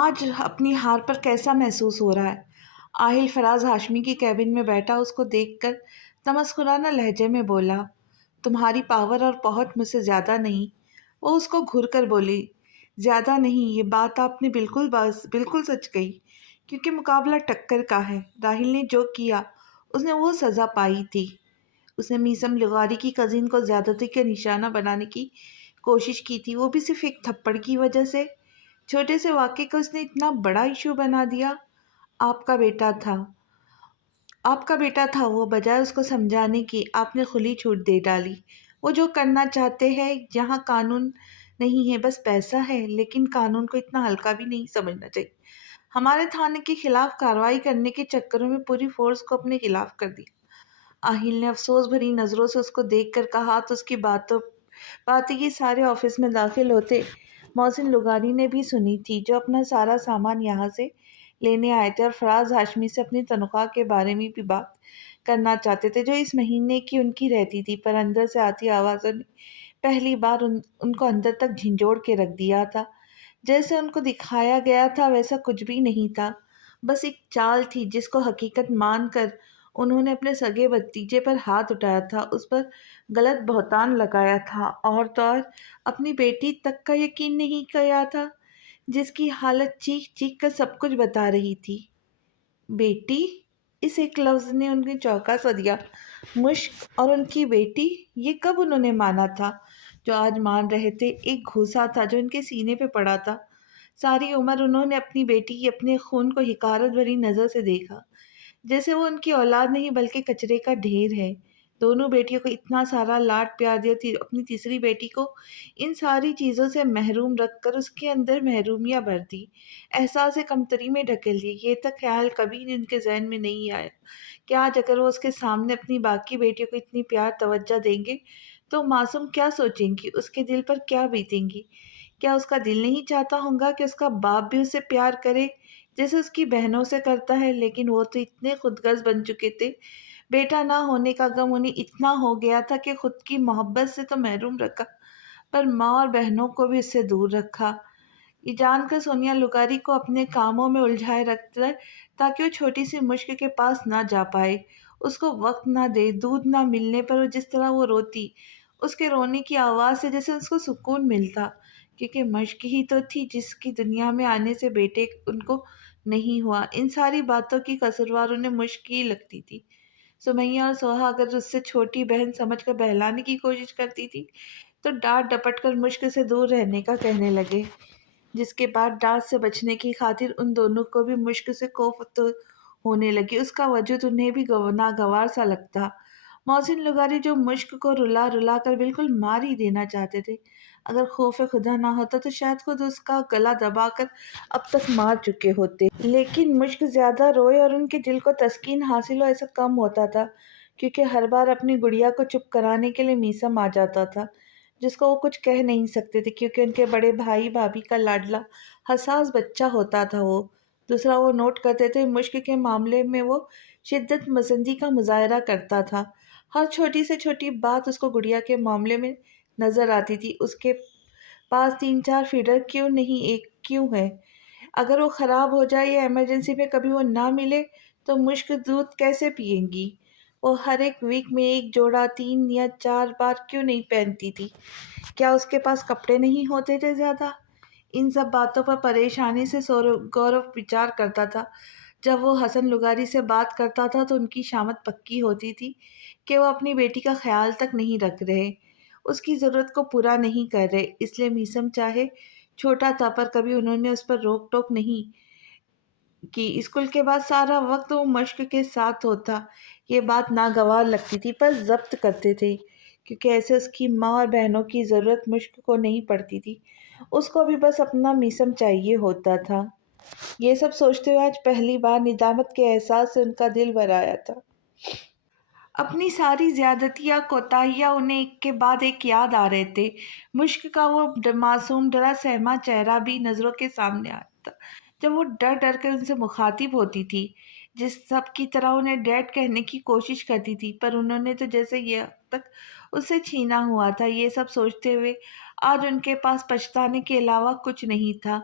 آج اپنی ہار پر کیسا محسوس ہو رہا ہے؟ آہل فراز ہاشمی کی کیبن میں بیٹھا اس کو دیکھ کر تمسخرانہ لہجے میں بولا، تمہاری پاور اور پہنچ مجھ سے زیادہ نہیں۔ وہ اس کو گھور کر بولی، زیادہ نہیں، یہ بات آپ نے بالکل سچ کہی، کیونکہ مقابلہ ٹکر کا ہے۔ راہل نے جو کیا اس نے وہ سزا پائی تھی۔ اس نے میسم لغاری کی کزن کو زیادتی کا نشانہ بنانے کی کوشش کی تھی، وہ بھی صرف ایک تھپڑ کی وجہ سے۔ چھوٹے سے واقعے کو اس نے اتنا بڑا ایشو بنا دیا۔ آپ کا بیٹا تھا آپ کا بیٹا تھا وہ بجائے اس کو سمجھانے کی آپ نے کھلی چھوٹ دے ڈالی۔ وہ جو کرنا چاہتے ہیں، یہاں قانون نہیں ہے، بس پیسہ ہے، لیکن قانون کو اتنا ہلکا بھی نہیں سمجھنا چاہیے۔ ہمارے تھانے کے خلاف کارروائی کرنے کے چکروں میں پوری فورس کو اپنے خلاف کر دیا۔ آہل نے افسوس بھری نظروں سے اس کو دیکھ کر کہا تو اس کی باتیں یہ سارے آفس میں داخل ہوتے محسن لغاری نے بھی سنی تھی، جو اپنا سارا سامان یہاں سے لینے آئے تھے اور فراز ہاشمی سے اپنی تنخواہ کے بارے میں بھی بات کرنا چاہتے تھے، جو اس مہینے کی ان کی رہتی تھی، پر اندر سے آتی آوازوں نے پہلی بار ان کو اندر تک جھنجھوڑ کے رکھ دیا تھا۔ جیسے ان کو دکھایا گیا تھا ویسا کچھ بھی نہیں تھا، بس ایک چال تھی جس کو حقیقت مان کر انہوں نے اپنے سگے بھتیجے پر ہاتھ اٹھایا تھا، اس پر غلط بہتان لگایا تھا، اور تو اور اپنی بیٹی تک کا یقین نہیں کیا تھا، جس کی حالت چیخ چیخ کر سب کچھ بتا رہی تھی۔ بیٹی؟ اس ایک لفظ نے ان کو چونکا سا دیا۔ مشک اور ان کی بیٹی، یہ کب انہوں نے مانا تھا جو آج مان رہے تھے؟ ایک گھوسا تھا جو ان کے سینے پہ پڑا تھا۔ ساری عمر انہوں نے اپنی بیٹی کی اپنے خون کو حقارت بھری نظر سے دیکھا، جیسے وہ ان کی اولاد نہیں بلکہ کچرے کا ڈھیر ہے۔ دونوں بیٹیوں کو اتنا سارا لاڈ پیار دیا، اپنی تیسری بیٹی کو ان ساری چیزوں سے محروم رکھ کر اس کے اندر محرومیاں بھر دی، احساس کمتری میں ڈھکیل دی۔ یہ تک خیال کبھی ان کے ذہن میں نہیں آیا کہ آج اگر وہ اس کے سامنے اپنی باقی بیٹیوں کو اتنی پیار توجہ دیں گے تو معصوم کیا سوچیں گی، اس کے دل پر کیا بیتیں گی؟ کیا اس کا دل نہیں چاہتا ہوگا کہ اس کا باپ بھی اسے پیار کرے جیسے اس کی بہنوں سے کرتا ہے؟ لیکن وہ تو اتنے خود غرض بن چکے تھے، بیٹا نہ ہونے کا غم انہیں اتنا ہو گیا تھا کہ خود کی محبت سے تو محروم رکھا، پر ماں اور بہنوں کو بھی اس سے دور رکھا۔ یہ جان کر سونیا لغاری کو اپنے کاموں میں الجھائے رکھتا ہے تاکہ وہ چھوٹی سی مشک کے پاس نہ جا پائے، اس کو وقت نہ دے۔ دودھ نہ ملنے پر وہ جس طرح وہ روتی، اس کے رونے کی آواز سے جیسے اس کو سکون ملتا، کیونکہ مشک ہی تو تھی جس کی دنیا میں آنے سے بیٹے ان کو نہیں ہوا۔ ان ساری باتوں کی قصوروار انہیں مشک ہی لگتی تھی۔ سمیہ اور سوہا اگر اس سے چھوٹی بہن سمجھ کر بہلانے کی کوشش کرتی تھی تو ڈانٹ ڈپٹ کر مشک سے دور رہنے کا کہنے لگے، جس کے بعد ڈانٹ سے بچنے کی خاطر ان دونوں کو بھی مشک سے خوف تو ہونے لگی، اس کا وجود انہیں بھی ناگوار سا لگتا۔ محسن لغاری جو مشک کو رلا رلا کر بالکل مار ہی دینا چاہتے تھے، اگر خوف خدا نہ ہوتا تو شاید خود اس کا گلا دبا کر اب تک مار چکے ہوتے۔ لیکن مشک زیادہ روئے اور ان کے دل کو تسکین حاصل ہو ایسا کم ہوتا تھا، کیونکہ ہر بار اپنی گڑیا کو چپ کرانے کے لیے میسم آ جاتا تھا، جس کو وہ کچھ کہہ نہیں سکتے تھے، کیونکہ ان کے بڑے بھائی بھابھی کا لاڈلا حساس بچہ ہوتا تھا وہ۔ دوسرا، وہ نوٹ کرتے تھے مشک کے معاملے میں وہ شدت پسندی کا مظاہرہ کرتا تھا۔ ہر چھوٹی سے چھوٹی بات اس کو گڑیا کے معاملے میں نظر آتی تھی۔ اس کے پاس 3-4 فیڈر کیوں نہیں، ایک کیوں ہے؟ اگر وہ خراب ہو جائے یا ایمرجنسی میں کبھی وہ نہ ملے تو مشک دودھ کیسے پئیں گی؟ وہ ہر ایک ویک میں ایک جوڑا 3 یا 4 بار کیوں نہیں پہنتی تھی؟ کیا اس کے پاس کپڑے نہیں ہوتے تھے زیادہ؟ ان سب باتوں پر پریشانی سے گورو وچار کرتا تھا۔ جب وہ حسن لغاری سے بات کرتا تھا تو ان کی شامت پکی ہوتی تھی کہ وہ اپنی بیٹی کا خیال تک نہیں رکھ رہے، اس کی ضرورت کو پورا نہیں کر رہے، اس لیے میسم چاہے چھوٹا تھا پر کبھی انہوں نے اس پر روک ٹوک نہیں کی۔ اسکول کے بعد سارا وقت وہ مشق کے ساتھ ہوتا، یہ بات ناگوار لگتی تھی پر ضبط کرتے تھے، کیونکہ ایسے اس کی ماں اور بہنوں کی ضرورت مشق کو نہیں پڑتی تھی، اس کو بھی بس اپنا میسم چاہیے ہوتا تھا۔ یہ سب سوچتے ہوئے آج پہلی بار ندامت کے احساس سے ان کا دل بھر آیا تھا۔ اپنی ساری زیادتیاں کوتاہیاں انہیں ایک کے بعد ایک یاد آ رہے تھے۔ مشک کا وہ معصوم ڈرا سہما چہرہ بھی نظروں کے سامنے آتا تھا جب وہ ڈر ڈر کر ان سے مخاطب ہوتی تھی، جس سب کی طرح انہیں ڈیڈ کہنے کی کوشش کرتی تھی، پر انہوں نے تو جیسے یہ اب تک اس سے چھینا ہوا تھا۔ یہ سب سوچتے ہوئے آج ان کے پاس پچھتانے کے علاوہ کچھ نہیں تھا۔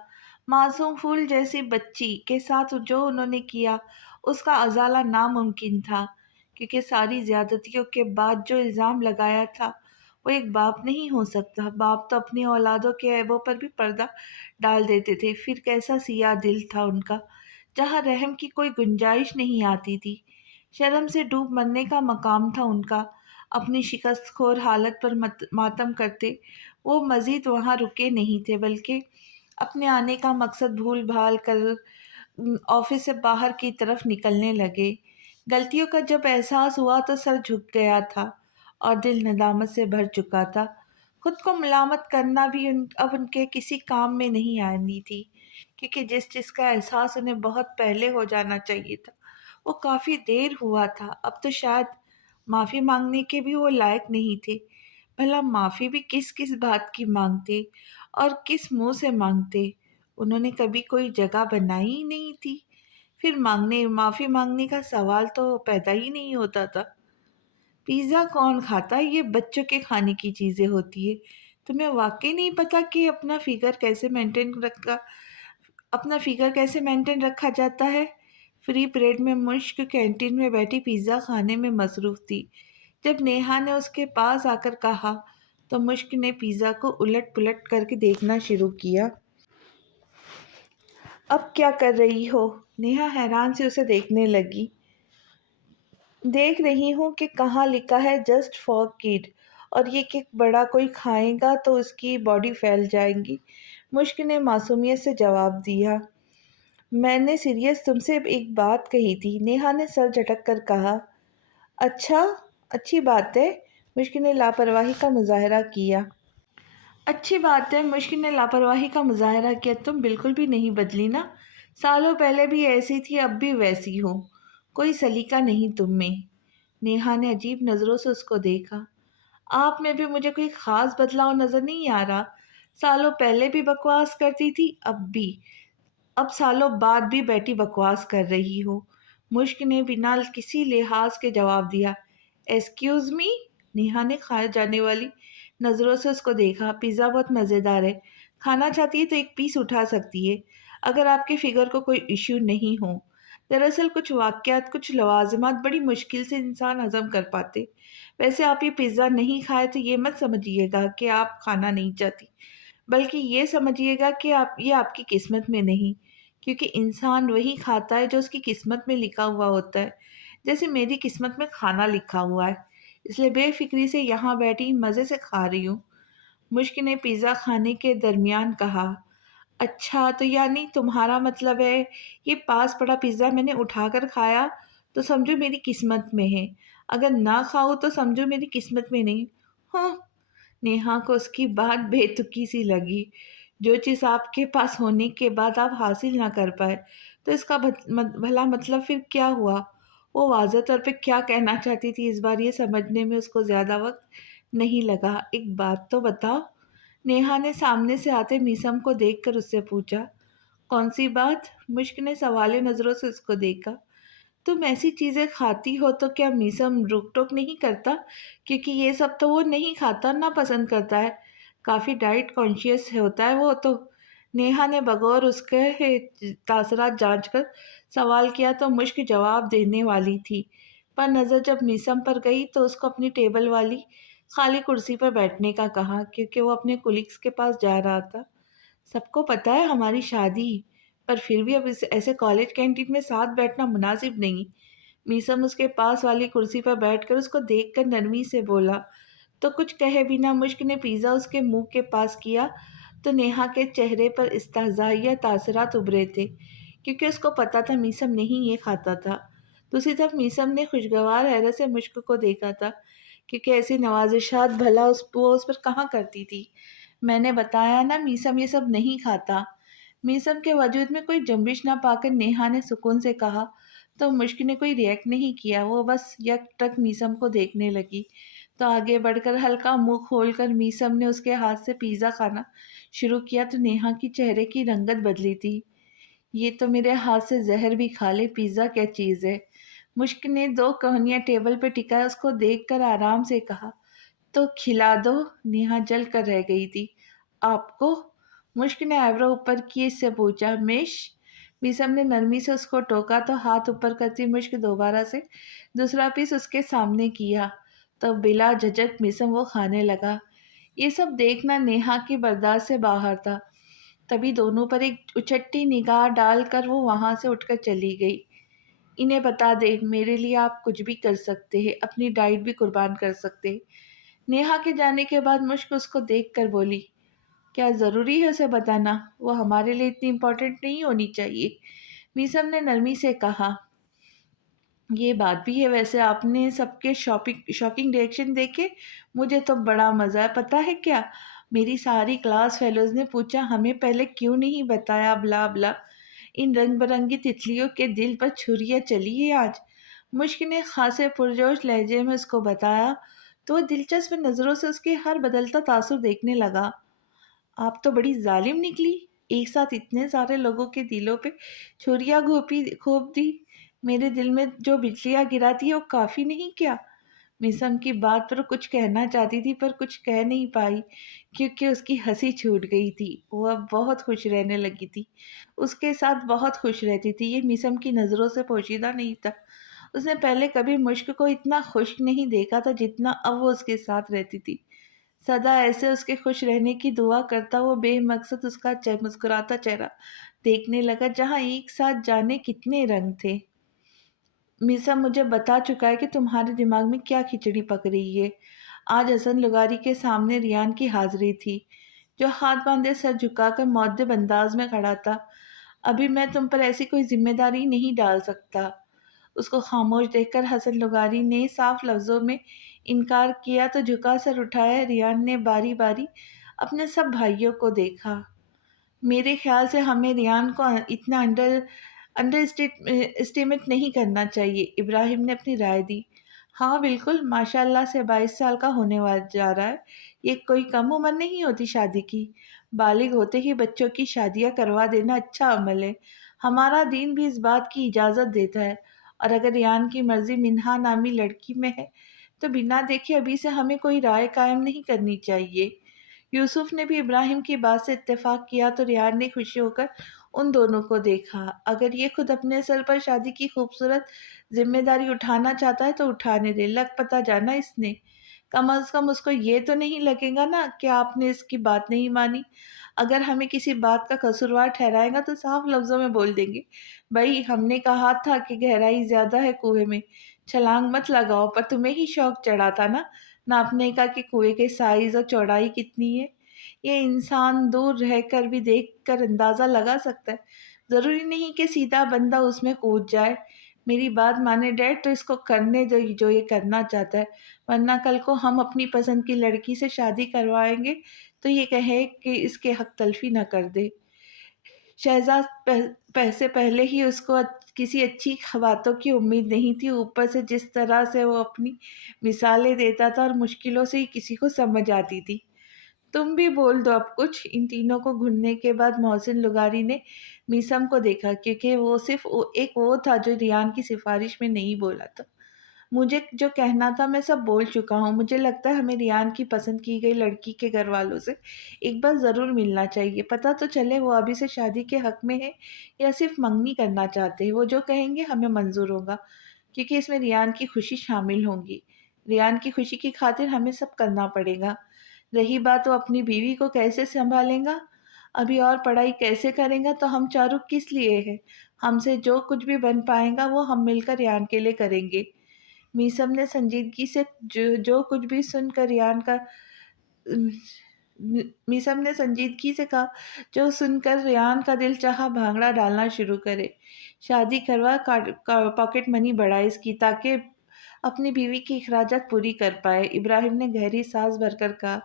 معصوم پھول جیسی بچی کے ساتھ جو انہوں نے کیا اس کا ازالہ ناممکن تھا، کیونکہ ساری زیادتیوں کے بعد جو الزام لگایا تھا وہ ایک باپ نہیں ہو سکتا۔ باپ تو اپنی اولادوں کے عیبوں پر بھی پردہ ڈال دیتے تھے، پھر کیسا سیاہ دل تھا ان کا جہاں رحم کی کوئی گنجائش نہیں آتی تھی۔ شرم سے ڈوب مرنے کا مقام تھا ان کا۔ اپنی شکست خور حالت پر ماتم کرتے وہ مزید وہاں رکے نہیں تھے، بلکہ اپنے آنے کا مقصد بھول بھال کر آفس سے باہر کی طرف نکلنے لگے۔ غلطیوں کا جب احساس ہوا تو سر جھک گیا تھا اور دل ندامت سے بھر چکا تھا۔ خود کو ملامت کرنا بھی اب ان کے کسی کام میں نہیں آنی تھی، کیونکہ جس چیز کا احساس انہیں بہت پہلے ہو جانا چاہیے تھا وہ کافی دیر ہوا تھا۔ اب تو شاید معافی مانگنے کے بھی وہ لائق نہیں تھے۔ بھلا معافی بھی کس کس بات کی مانگتے اور کس منہ سے مانگتے؟ انہوں نے کبھی کوئی جگہ بنائی ہی نہیں تھی، پھر معافی مانگنے کا سوال تو پیدا ہی نہیں ہوتا تھا۔ پیزا کون کھاتا ہے؟ یہ بچوں کے کھانے کی چیزیں ہوتی ہے۔ تمہیں واقعی نہیں پتا کہ اپنا فگر کیسے مینٹین رکھا جاتا ہے؟ فری پریڈ میں مشک کینٹین میں بیٹھی پیزا کھانے میں مصروف تھی۔ جب نیہا نے اس کے پاس آ کر کہا تو مشک نے پیزا کو الٹ پلٹ کر کے دیکھنا شروع کیا۔ اب کیا کر رہی ہو؟ نیہا حیران سے اسے دیکھنے لگی۔ دیکھ رہی ہوں کہ کہاں لکھا ہے جسٹ فار کڈ، اور یہ کہ بڑا کوئی کھائے گا تو اس کی باڈی پھیل جائے گی۔ مشک نے معصومیت سے جواب دیا۔ میں نے سیریس تم سے ایک بات کہی تھی، نیہا نے سر جھٹک کر کہا۔ اچھا، اچھی بات ہے، مشک نے لاپرواہی کا مظاہرہ کیا۔ اچھی بات ہے، مشک نے لاپرواہی کا مظاہرہ کیا۔ تم بالکل بھی نہیں بدلی نا، سالوں پہلے بھی ایسی تھی، اب بھی ویسی ہو، کوئی سلیقہ نہیں تم میں۔ نیہا نے عجیب نظروں سے اس کو دیکھا۔ آپ میں بھی مجھے کوئی خاص بدلاؤ نظر نہیں آ رہا۔ سالوں پہلے بھی بکواس کرتی تھی، اب بھی، اب سالوں بعد بھی بیٹی بکواس کر رہی ہو۔ مشک نے بنا کسی لحاظ کے جواب دیا۔ Excuse me? نیہا نے کھائے جانے والی نظروں سے اس کو دیکھا۔ پیزا بہت مزیدار ہے، کھانا چاہتی ہے تو ایک پیس اٹھا سکتی ہے، اگر آپ کے فگر کو کوئی ایشو نہیں ہو۔ دراصل کچھ واقعات، کچھ لوازمات بڑی مشکل سے انسان ہضم کر پاتے۔ ویسے آپ یہ پیزا نہیں کھائے تو یہ مت سمجھیے گا کہ آپ کھانا نہیں چاہتی، بلکہ یہ سمجھیے گا کہ یہ آپ کی قسمت میں نہیں، کیونکہ انسان وہی کھاتا ہے جو اس کی قسمت میں لکھا ہوا ہوتا ہے، جیسے میری قسمت میں کھانا لکھا ہوا ہے، اس لیے بے فکری سے یہاں بیٹھی مزے سے کھا رہی ہوں۔ مشک نے پیزا کھانے کے درمیان کہا۔ اچھا، تو یعنی تمہارا مطلب ہے یہ پاس پڑا پیزا میں نے اٹھا کر کھایا تو سمجھو میری قسمت میں ہے، اگر نہ کھاؤ تو سمجھو میری قسمت میں نہیں؟ ہاں، نیہا کو اس کی بات بے تکی سی لگی۔ جو چیز آپ کے پاس ہونے کے بعد آپ حاصل نہ کر پائے تو اس کا بھلا مطلب پھر کیا ہوا؟ وہ واضح طور پہ کیا کہنا چاہتی تھی اس بار یہ سمجھنے میں اس کو زیادہ وقت نہیں لگا۔ ایک بات تو بتاؤ، نیہا نے سامنے سے آتے میسم کو دیکھ کر اس سے پوچھا۔ کون سی بات؟ مشک نے سوالیہ نظروں سے اس کو دیکھا۔ تم ایسی چیزیں کھاتی ہو تو کیا میسم روک ٹوک نہیں کرتا؟ کیونکہ یہ سب تو وہ نہیں کھاتا، نہ پسند کرتا ہے، کافی ڈائٹ کانشیس ہوتا ہے وہ تو۔ نیہا نے بغور اس کے تاثرات جانچ کر سوال کیا تو مشک جواب دینے والی تھی، پر نظر جب میسم پر گئی تو اس کو اپنی ٹیبل والی خالی کرسی پر بیٹھنے کا کہا، کیونکہ وہ اپنے کولیگز کے پاس جا رہا تھا۔ سب کو پتہ ہے ہماری شادی، پر پھر بھی اب ایسے کالج کینٹین میں ساتھ بیٹھنا مناسب نہیں۔ میسم اس کے پاس والی کرسی پر بیٹھ کر اس کو دیکھ کر نرمی سے بولا۔ تو کچھ کہے بنا مشک نے پیزا اس کے منہ کے پاس کیا تو نیہا کے چہرے پر استہزائیہ تاثرات ابھرے تھے، کیونکہ اس کو پتا تھا میسم نہیں یہ کھاتا تھا۔ دوسری طرف میسم نے خوشگوار حیرت سے مشک کو دیکھا تھا، کیونکہ ایسی نوازشات بھلا وہ اس پر کہاں کرتی تھی۔ میں نے بتایا نا میسم یہ سب نہیں کھاتا۔ میسم کے وجود میں کوئی جنبش نہ پا کر نیہا نے سکون سے کہا تو مشک نے کوئی ریئیکٹ نہیں کیا، وہ بس یک ٹک میسم کو دیکھنے لگی۔ تو آگے بڑھ کر ہلکا منہ کھول کر میسم نے اس کے ہاتھ سے پیزا کھانا شروع کیا تو نیہا کی چہرے کی رنگت بدلی تھی۔ یہ تو میرے ہاتھ سے زہر بھی کھا لے، پیزا کیا چیز ہے؟ مشک نے دو کہنیاں ٹیبل پہ ٹکائے اس کو دیکھ کر آرام سے کہا۔ تو کھلا دو، نیہا جل کر رہ گئی تھی۔ آپ کو؟ مشک نے آئیبرو اوپر کی اس سے پوچھا، مش؟ میسم نے نرمی سے اس کو ٹوکا تو ہاتھ اوپر کرتی مشک دوبارہ سے دوسرا پیس اس کے سامنے کیا تو بلا جھجک میسم وہ کھانے لگا۔ یہ سب دیکھنا نیہا کی برداشت سے باہر تھا۔ تبھی دونوں پر ایک اچٹی نگاہ ڈال کر وہ وہاں سے اٹھ کر چلی گئی۔ انہیں بتا دے میرے لیے آپ کچھ بھی کر سکتے ہیں، اپنی ڈائٹ بھی قربان کر سکتے ہیں۔ نیہا کے جانے کے بعد مشک اس کو دیکھ کر بولی، کیا ضروری ہے اسے بتانا؟ وہ ہمارے لیے اتنی امپورٹنٹ نہیں ہونی چاہیے۔ میسم نے نرمی سے کہا، یہ بات بھی ہے، ویسے آپ نے سب کے شاکنگ ریئیکشن دیکھے؟ مجھے تو بڑا مزہ ہے، پتہ ہے کیا؟ میری ساری کلاس فیلوز نے پوچھا ہمیں پہلے کیوں نہیں بتایا، بلا بلا۔ ان رنگ برنگی تتلیوں کے دل پر چھریاں چلی ہیں آج۔ مشک نے خاصے پرجوش لہجے میں اس کو بتایا تو وہ دلچسپ نظروں سے اس کے ہر بدلتا تاثر دیکھنے لگا۔ آپ تو بڑی ظالم نکلی، ایک ساتھ اتنے سارے لوگوں کے دلوں پہ چھریاں گھونپ دی۔ میرے دل میں جو بجلیاں گراتی ہے وہ کافی نہیں کیا؟ میسم کی بات پر کچھ کہنا چاہتی تھی پر کچھ کہہ نہیں پائی کیونکہ اس کی ہنسی چھوٹ گئی تھی۔ وہ اب بہت خوش رہنے لگی تھی، اس کے ساتھ بہت خوش رہتی تھی۔ یہ میسم کی نظروں سے پوشیدہ نہیں تھا، اس نے پہلے کبھی مشک کو اتنا خوش نہیں دیکھا تھا جتنا اب وہ اس کے ساتھ رہتی تھی۔ سدا ایسے اس کے خوش رہنے کی دعا کرتا وہ بے مقصد اس کا مسکراتا چہرہ دیکھنے لگا جہاں ایک ساتھ جانے کتنے رنگ تھے۔ میسا مجھے بتا چکا ہے کہ تمہارے دماغ میں کیا کھچڑی پک رہی ہے۔ آج حسن لغاری کے سامنے ریان کی حاضری تھی جو ہاتھ باندھے سر جھکا کر مؤدب انداز میں کھڑا تھا۔ ابھی میں تم پر ایسی کوئی ذمہ داری نہیں ڈال سکتا۔ اس کو خاموش دیکھ کر حسن لغاری نے صاف لفظوں میں انکار کیا تو جھکا سر اٹھایا۔ ریان نے باری باری اپنے سب بھائیوں کو دیکھا۔ میرے خیال سے ہمیں ریان کو اتنا انڈر اسٹیمیٹ نہیں کرنا چاہیے، ابراہیم نے اپنی رائے دی۔ ہاں بالکل، ماشاء اللہ سے 22 سال کا ہونے جا رہا ہے، یہ کوئی کم عمر نہیں ہوتی شادی کی۔ بالغ ہوتے ہی بچوں کی شادیاں کروا دینا اچھا عمل ہے، ہمارا دین بھی اس بات کی اجازت دیتا ہے۔ اور اگر ریان کی مرضی منہا نامی لڑکی میں ہے تو بنا دیکھے ابھی سے ہمیں کوئی رائے قائم نہیں کرنی چاہیے۔ یوسف نے بھی ابراہیم کی بات سے اتفاق کیا تو ریان نے خوشی ہو کر ان دونوں کو دیکھا۔ اگر یہ خود اپنے سر پر شادی کی خوبصورت ذمہ داری اٹھانا چاہتا ہے تو اٹھانے دے، لگ پتا جانا اس نے۔ کم از کم اس کو یہ تو نہیں لگے گا نا کہ آپ نے اس کی بات نہیں مانی۔ اگر ہمیں کسی بات کا قصوروار ٹھہرائے گا تو صاف لفظوں میں بول دیں گے، بھائی ہم نے کہا تھا کہ گہرائی زیادہ ہے کنویں میں، چھلانگ مت لگاؤ، پر تمہیں ہی شوق چڑھا تھا نا ناپنے کا کہ کنویں کے سائز اور چوڑائی کتنی ہے۔ یہ انسان دور رہ کر بھی دیکھ کر اندازہ لگا سکتا ہے، ضروری نہیں کہ سیدھا بندہ اس میں کود جائے۔ میری بات مانے ڈیڈ تو اس کو کرنے دو جو یہ کرنا چاہتا ہے، ورنہ کل کو ہم اپنی پسند کی لڑکی سے شادی کروائیں گے تو یہ کہے کہ اس کے حق تلفی نہ کر دے۔ شہزاد سے پہلے ہی اس کو کسی اچھی باتوں کی امید نہیں تھی، اوپر سے جس طرح سے وہ اپنی مثالیں دیتا تھا اور مشکلوں سے ہی کسی کو سمجھ آتی تھی۔ تم بھی بول دو اب کچھ۔ ان تینوں کو گھننے کے بعد محسن لغاری نے میسم کو دیکھا کیونکہ وہ صرف ایک وہ تھا جو ریان کی سفارش میں نہیں بولا تھا۔ مجھے جو کہنا تھا میں سب بول چکا ہوں، مجھے لگتا ہے ہمیں ریان کی پسند کی گئی لڑکی کے گھر والوں سے ایک بار ضرور ملنا چاہیے، پتہ تو چلے وہ ابھی سے شادی کے حق میں ہے یا صرف منگنی کرنا چاہتے ہیں۔ وہ جو کہیں گے ہمیں منظور ہوگا کیونکہ اس میں ریان کی خوشی شامل ہوگی۔ ریان کی خوشی کی خاطر ہمیں سب کرنا پڑے گا۔ رہی بات وہ اپنی بیوی کو کیسے سنبھالیں گا، ابھی اور پڑھائی کیسے کریں گا، تو ہم چاروں کس لیے ہیں؟ ہم سے جو کچھ بھی بن پائے گا وہ ہم مل کر ریان کے لیے کریں گے۔ میسم نے سنجیدگی سے جو کچھ بھی سن کر ریان کا میسم نے سنجیدگی سے کہا جو سن کر ریان کا دل چاہا بھانگڑا ڈالنا شروع کرے۔ شادی کروا، پاکٹ منی بڑھائے اس کی تاکہ اپنی بیوی کی اخراجات پوری کر پائے۔ ابراہیم نے گہری سانس بھر کر کہا،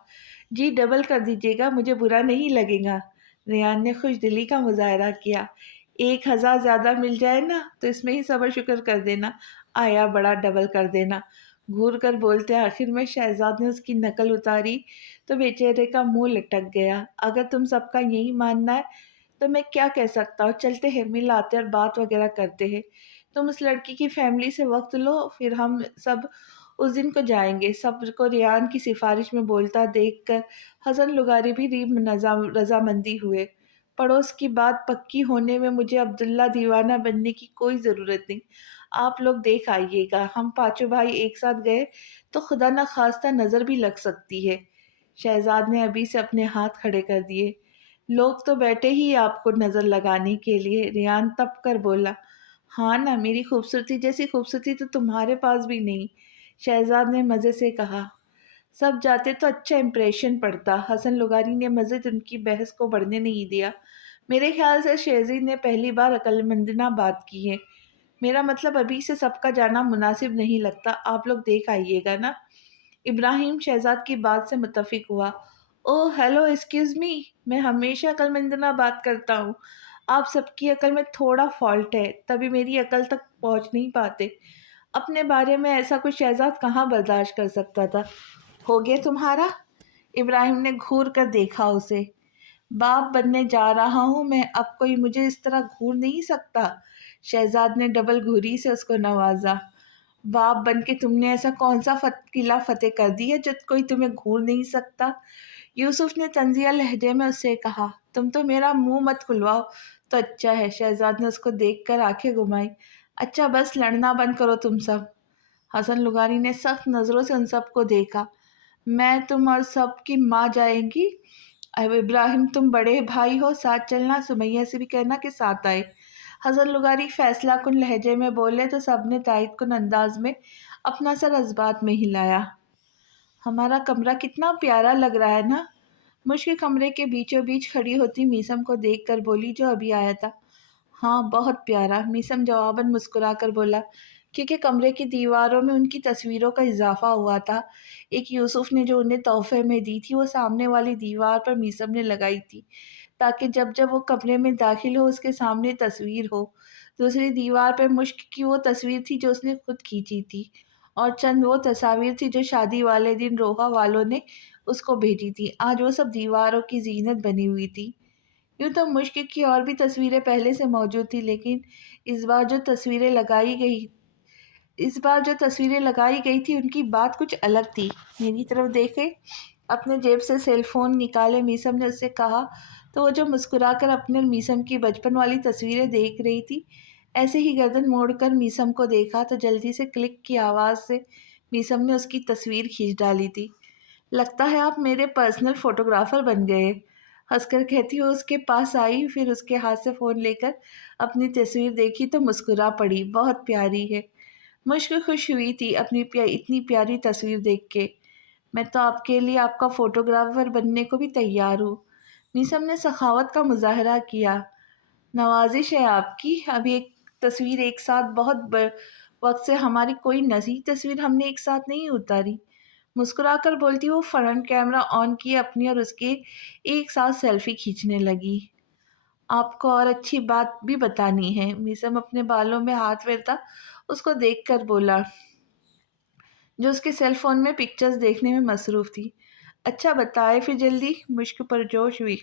جی ڈبل کر دیجیے گا، مجھے برا نہیں لگے گا۔ ریان نے خوش دلی کا مظاہرہ کیا، 1000 زیادہ مل جائے نا تو اس میں ہی صبر شکر کر دینا، آیا بڑا ڈبل کر دینا۔ گھور کر بولتے آخر میں شہزاد نے اس کی نقل اتاری تو بیچارے کا منہ لٹک گیا۔ اگر تم سب کا یہی ماننا ہے تو میں کیا کہہ سکتا ہوں، چلتے ہیں مل آتے اور بات وغیرہ کرتے ہیں۔ تم اس لڑکی کی فیملی سے وقت لو، پھر ہم سب اس دن کو جائیں گے۔ صبر کو ریان کی سفارش میں بولتا دیکھ کر حسن لغاری بھی رضامندی ہوئے۔ پڑوس کی بات پکی ہونے میں مجھے عبداللہ دیوانہ بننے کی کوئی ضرورت نہیں، آپ لوگ دیکھ آئیے گا۔ ہم پانچوں بھائی ایک ساتھ گئے تو خدا نخواستہ نظر بھی لگ سکتی ہے۔ شہزاد نے ابھی سے اپنے ہاتھ کھڑے کر دیے۔ لوگ تو بیٹھے ہی آپ کو نظر لگانے کے لیے۔ ریان تپ کر بولا، ہاں نا، میری خوبصورتی جیسی خوبصورتی تو تمہارے پاس بھی نہیں، شہزاد نے مزے سے کہا۔ سب جاتے تو اچھا امپریشن پڑتا۔ حسن لغاری نے مزید ان کی بحث کو بڑھنے نہیں دیا۔ میرے خیال سے شہزی نے پہلی بار عقل مندانہ بات کی ہے۔ میرا مطلب ابھی سے سب کا جانا مناسب نہیں لگتا، آپ لوگ دیکھ آئیے گا نا۔ ابراہیم شہزاد کی بات سے متفق ہوا۔ او ہیلو، ایکسکیوز می، میں ہمیشہ عقل مندانہ بات کرتا ہوں، آپ سب کی عقل میں تھوڑا فالٹ ہے، تبھی میری عقل تک پہنچ نہیں پاتے۔ اپنے بارے میں ایسا کوئی شہزاد کہاں برداشت کر سکتا تھا؟ ہو گیا تمہارا؟ ابراہیم نے گھور کر دیکھا اسے۔ باپ بننے جا رہا ہوں میں، اب کوئی مجھے اس طرح گھور نہیں سکتا۔ شہزاد نے ڈبل گھوری سے اس کو نوازا۔ باپ بن کے تم نے ایسا کون سا قلعہ فتح کر دیا جو کوئی تمہیں گھور نہیں سکتا؟ یوسف نے طنزیہ لہجے میں اس سے کہا۔ تم تو میرا منہ مت کھلواؤ تو اچھا ہے۔ شہزاد نے اس کو دیکھ کر آنکھیں گھمائی۔ اچھا بس لڑنا بند کرو تم سب۔ حسن لغاری نے سخت نظروں سے ان سب کو دیکھا۔ میں، تم اور سب کی ماں جائیں گی؟ اب ابراہیم تم بڑے بھائی ہو، ساتھ چلنا، سمیہ سے بھی کہنا کہ ساتھ آئے۔ حسن لغاری فیصلہ کن لہجے میں بولے تو سب نے تائید کن انداز میں اپنا سر اس بات میں ہلایا۔ ہمارا کمرہ کتنا پیارا لگ رہا ہے نا؟ مشک کمرے کے بیچوں بیچ کھڑی ہوتی میسم کو دیکھ کر بولی جو ابھی آیا تھا۔ ہاں بہت پیارا، میسم جواباً مسکرا کر بولا، کیونکہ کمرے کی دیواروں میں ان کی تصویروں کا اضافہ ہوا تھا۔ ایک یوسف نے جو انہیں تحفے میں دی تھی وہ سامنے والی دیوار پر میسم نے لگائی تھی تاکہ جب جب وہ کمرے میں داخل ہو اس کے سامنے تصویر ہو۔ دوسری دیوار پر مشک کی وہ تصویر تھی جو اس نے خود کھینچی تھی، اور چند وہ تصاویر تھی جو شادی والے دن روحا والوں نے اس کو بھیجی تھی۔ آج وہ سب دیواروں کی زینت بنی ہوئی تھی۔ یوں تو مشک کی اور بھی تصویریں پہلے سے موجود تھی، لیکن اس بار جو تصویریں لگائی گئی تھی ان کی بات کچھ الگ تھی۔ میری طرف دیکھے، اپنے جیب سے سیل فون نکالے میسم نے اس سے کہا تو وہ جو مسکرا کر اپنے اور میسم کی بچپن والی تصویریں دیکھ رہی تھی، ایسے ہی گردن موڑ کر میسم کو دیکھا تو جلدی سے کلک کی آواز سے میسم نے اس کی تصویر کھینچ ڈالی تھی۔ لگتا ہے آپ میرے پرسنل فوٹوگرافر بن گئے، ہنس کر کہتی وہ اس کے پاس آئی، پھر اس کے ہاتھ سے فون لے کر اپنی تصویر دیکھی تو مسکرا پڑی۔ بہت پیاری ہے۔ مشک خوش ہوئی تھی اپنی اتنی پیاری تصویر دیکھ کے۔ میں تو آپ کے لیے آپ کا فوٹوگرافر بننے کو بھی تیار ہوں۔ میسم نے سخاوت کا مظاہرہ کیا۔ نوازش ہے آپ کی، ابھی ایک تصویر ایک ساتھ بہت وقت سے ہماری کوئی نئی تصویر ہم نے ایک ساتھ نہیں اتاری۔ مسکرا کر بولتی وہ فرنٹ کیمرہ آن کیے اپنی اور اس کے ایک ساتھ سیلفی کھینچنے لگی۔ آپ کو اور اچھی بات بھی بتانی ہے، میسم اپنے بالوں میں ہاتھ پھیرتا اس کو دیکھ کر بولا، جو اس کے سیل فون میں پکچرز دیکھنے میں مصروف تھی۔ اچھا بتائے پھر جلدی، مشک پرجوش ہوئی۔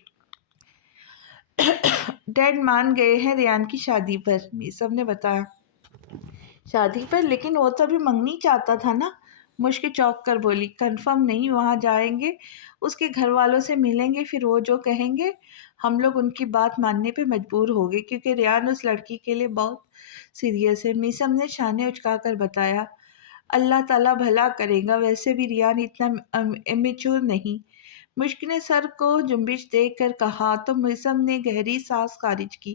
ڈیڈ مان گئے ہیں ریان کی شادی پر، میسم نے بتایا۔ شادی پر؟ لیکن وہ تو ابھی منگنی چاہتا تھا نا، مشک چونک کر بولی۔ کنفرم نہیں، وہاں جائیں گے، اس کے گھر والوں سے ملیں گے، پھر وہ جو کہیں گے ہم لوگ ان کی بات ماننے پہ مجبور ہو گئے، کیونکہ ریان اس لڑکی کے لیے بہت سیریس ہے، میسم نے شانے اچکا کر بتایا۔ اللہ تعالیٰ بھلا کرے گا، ویسے بھی ریان اتنا امیچور نہیں، مشک نے سر کو جنبش دے کر کہا تو میسم نے گہری سانس خارج کی۔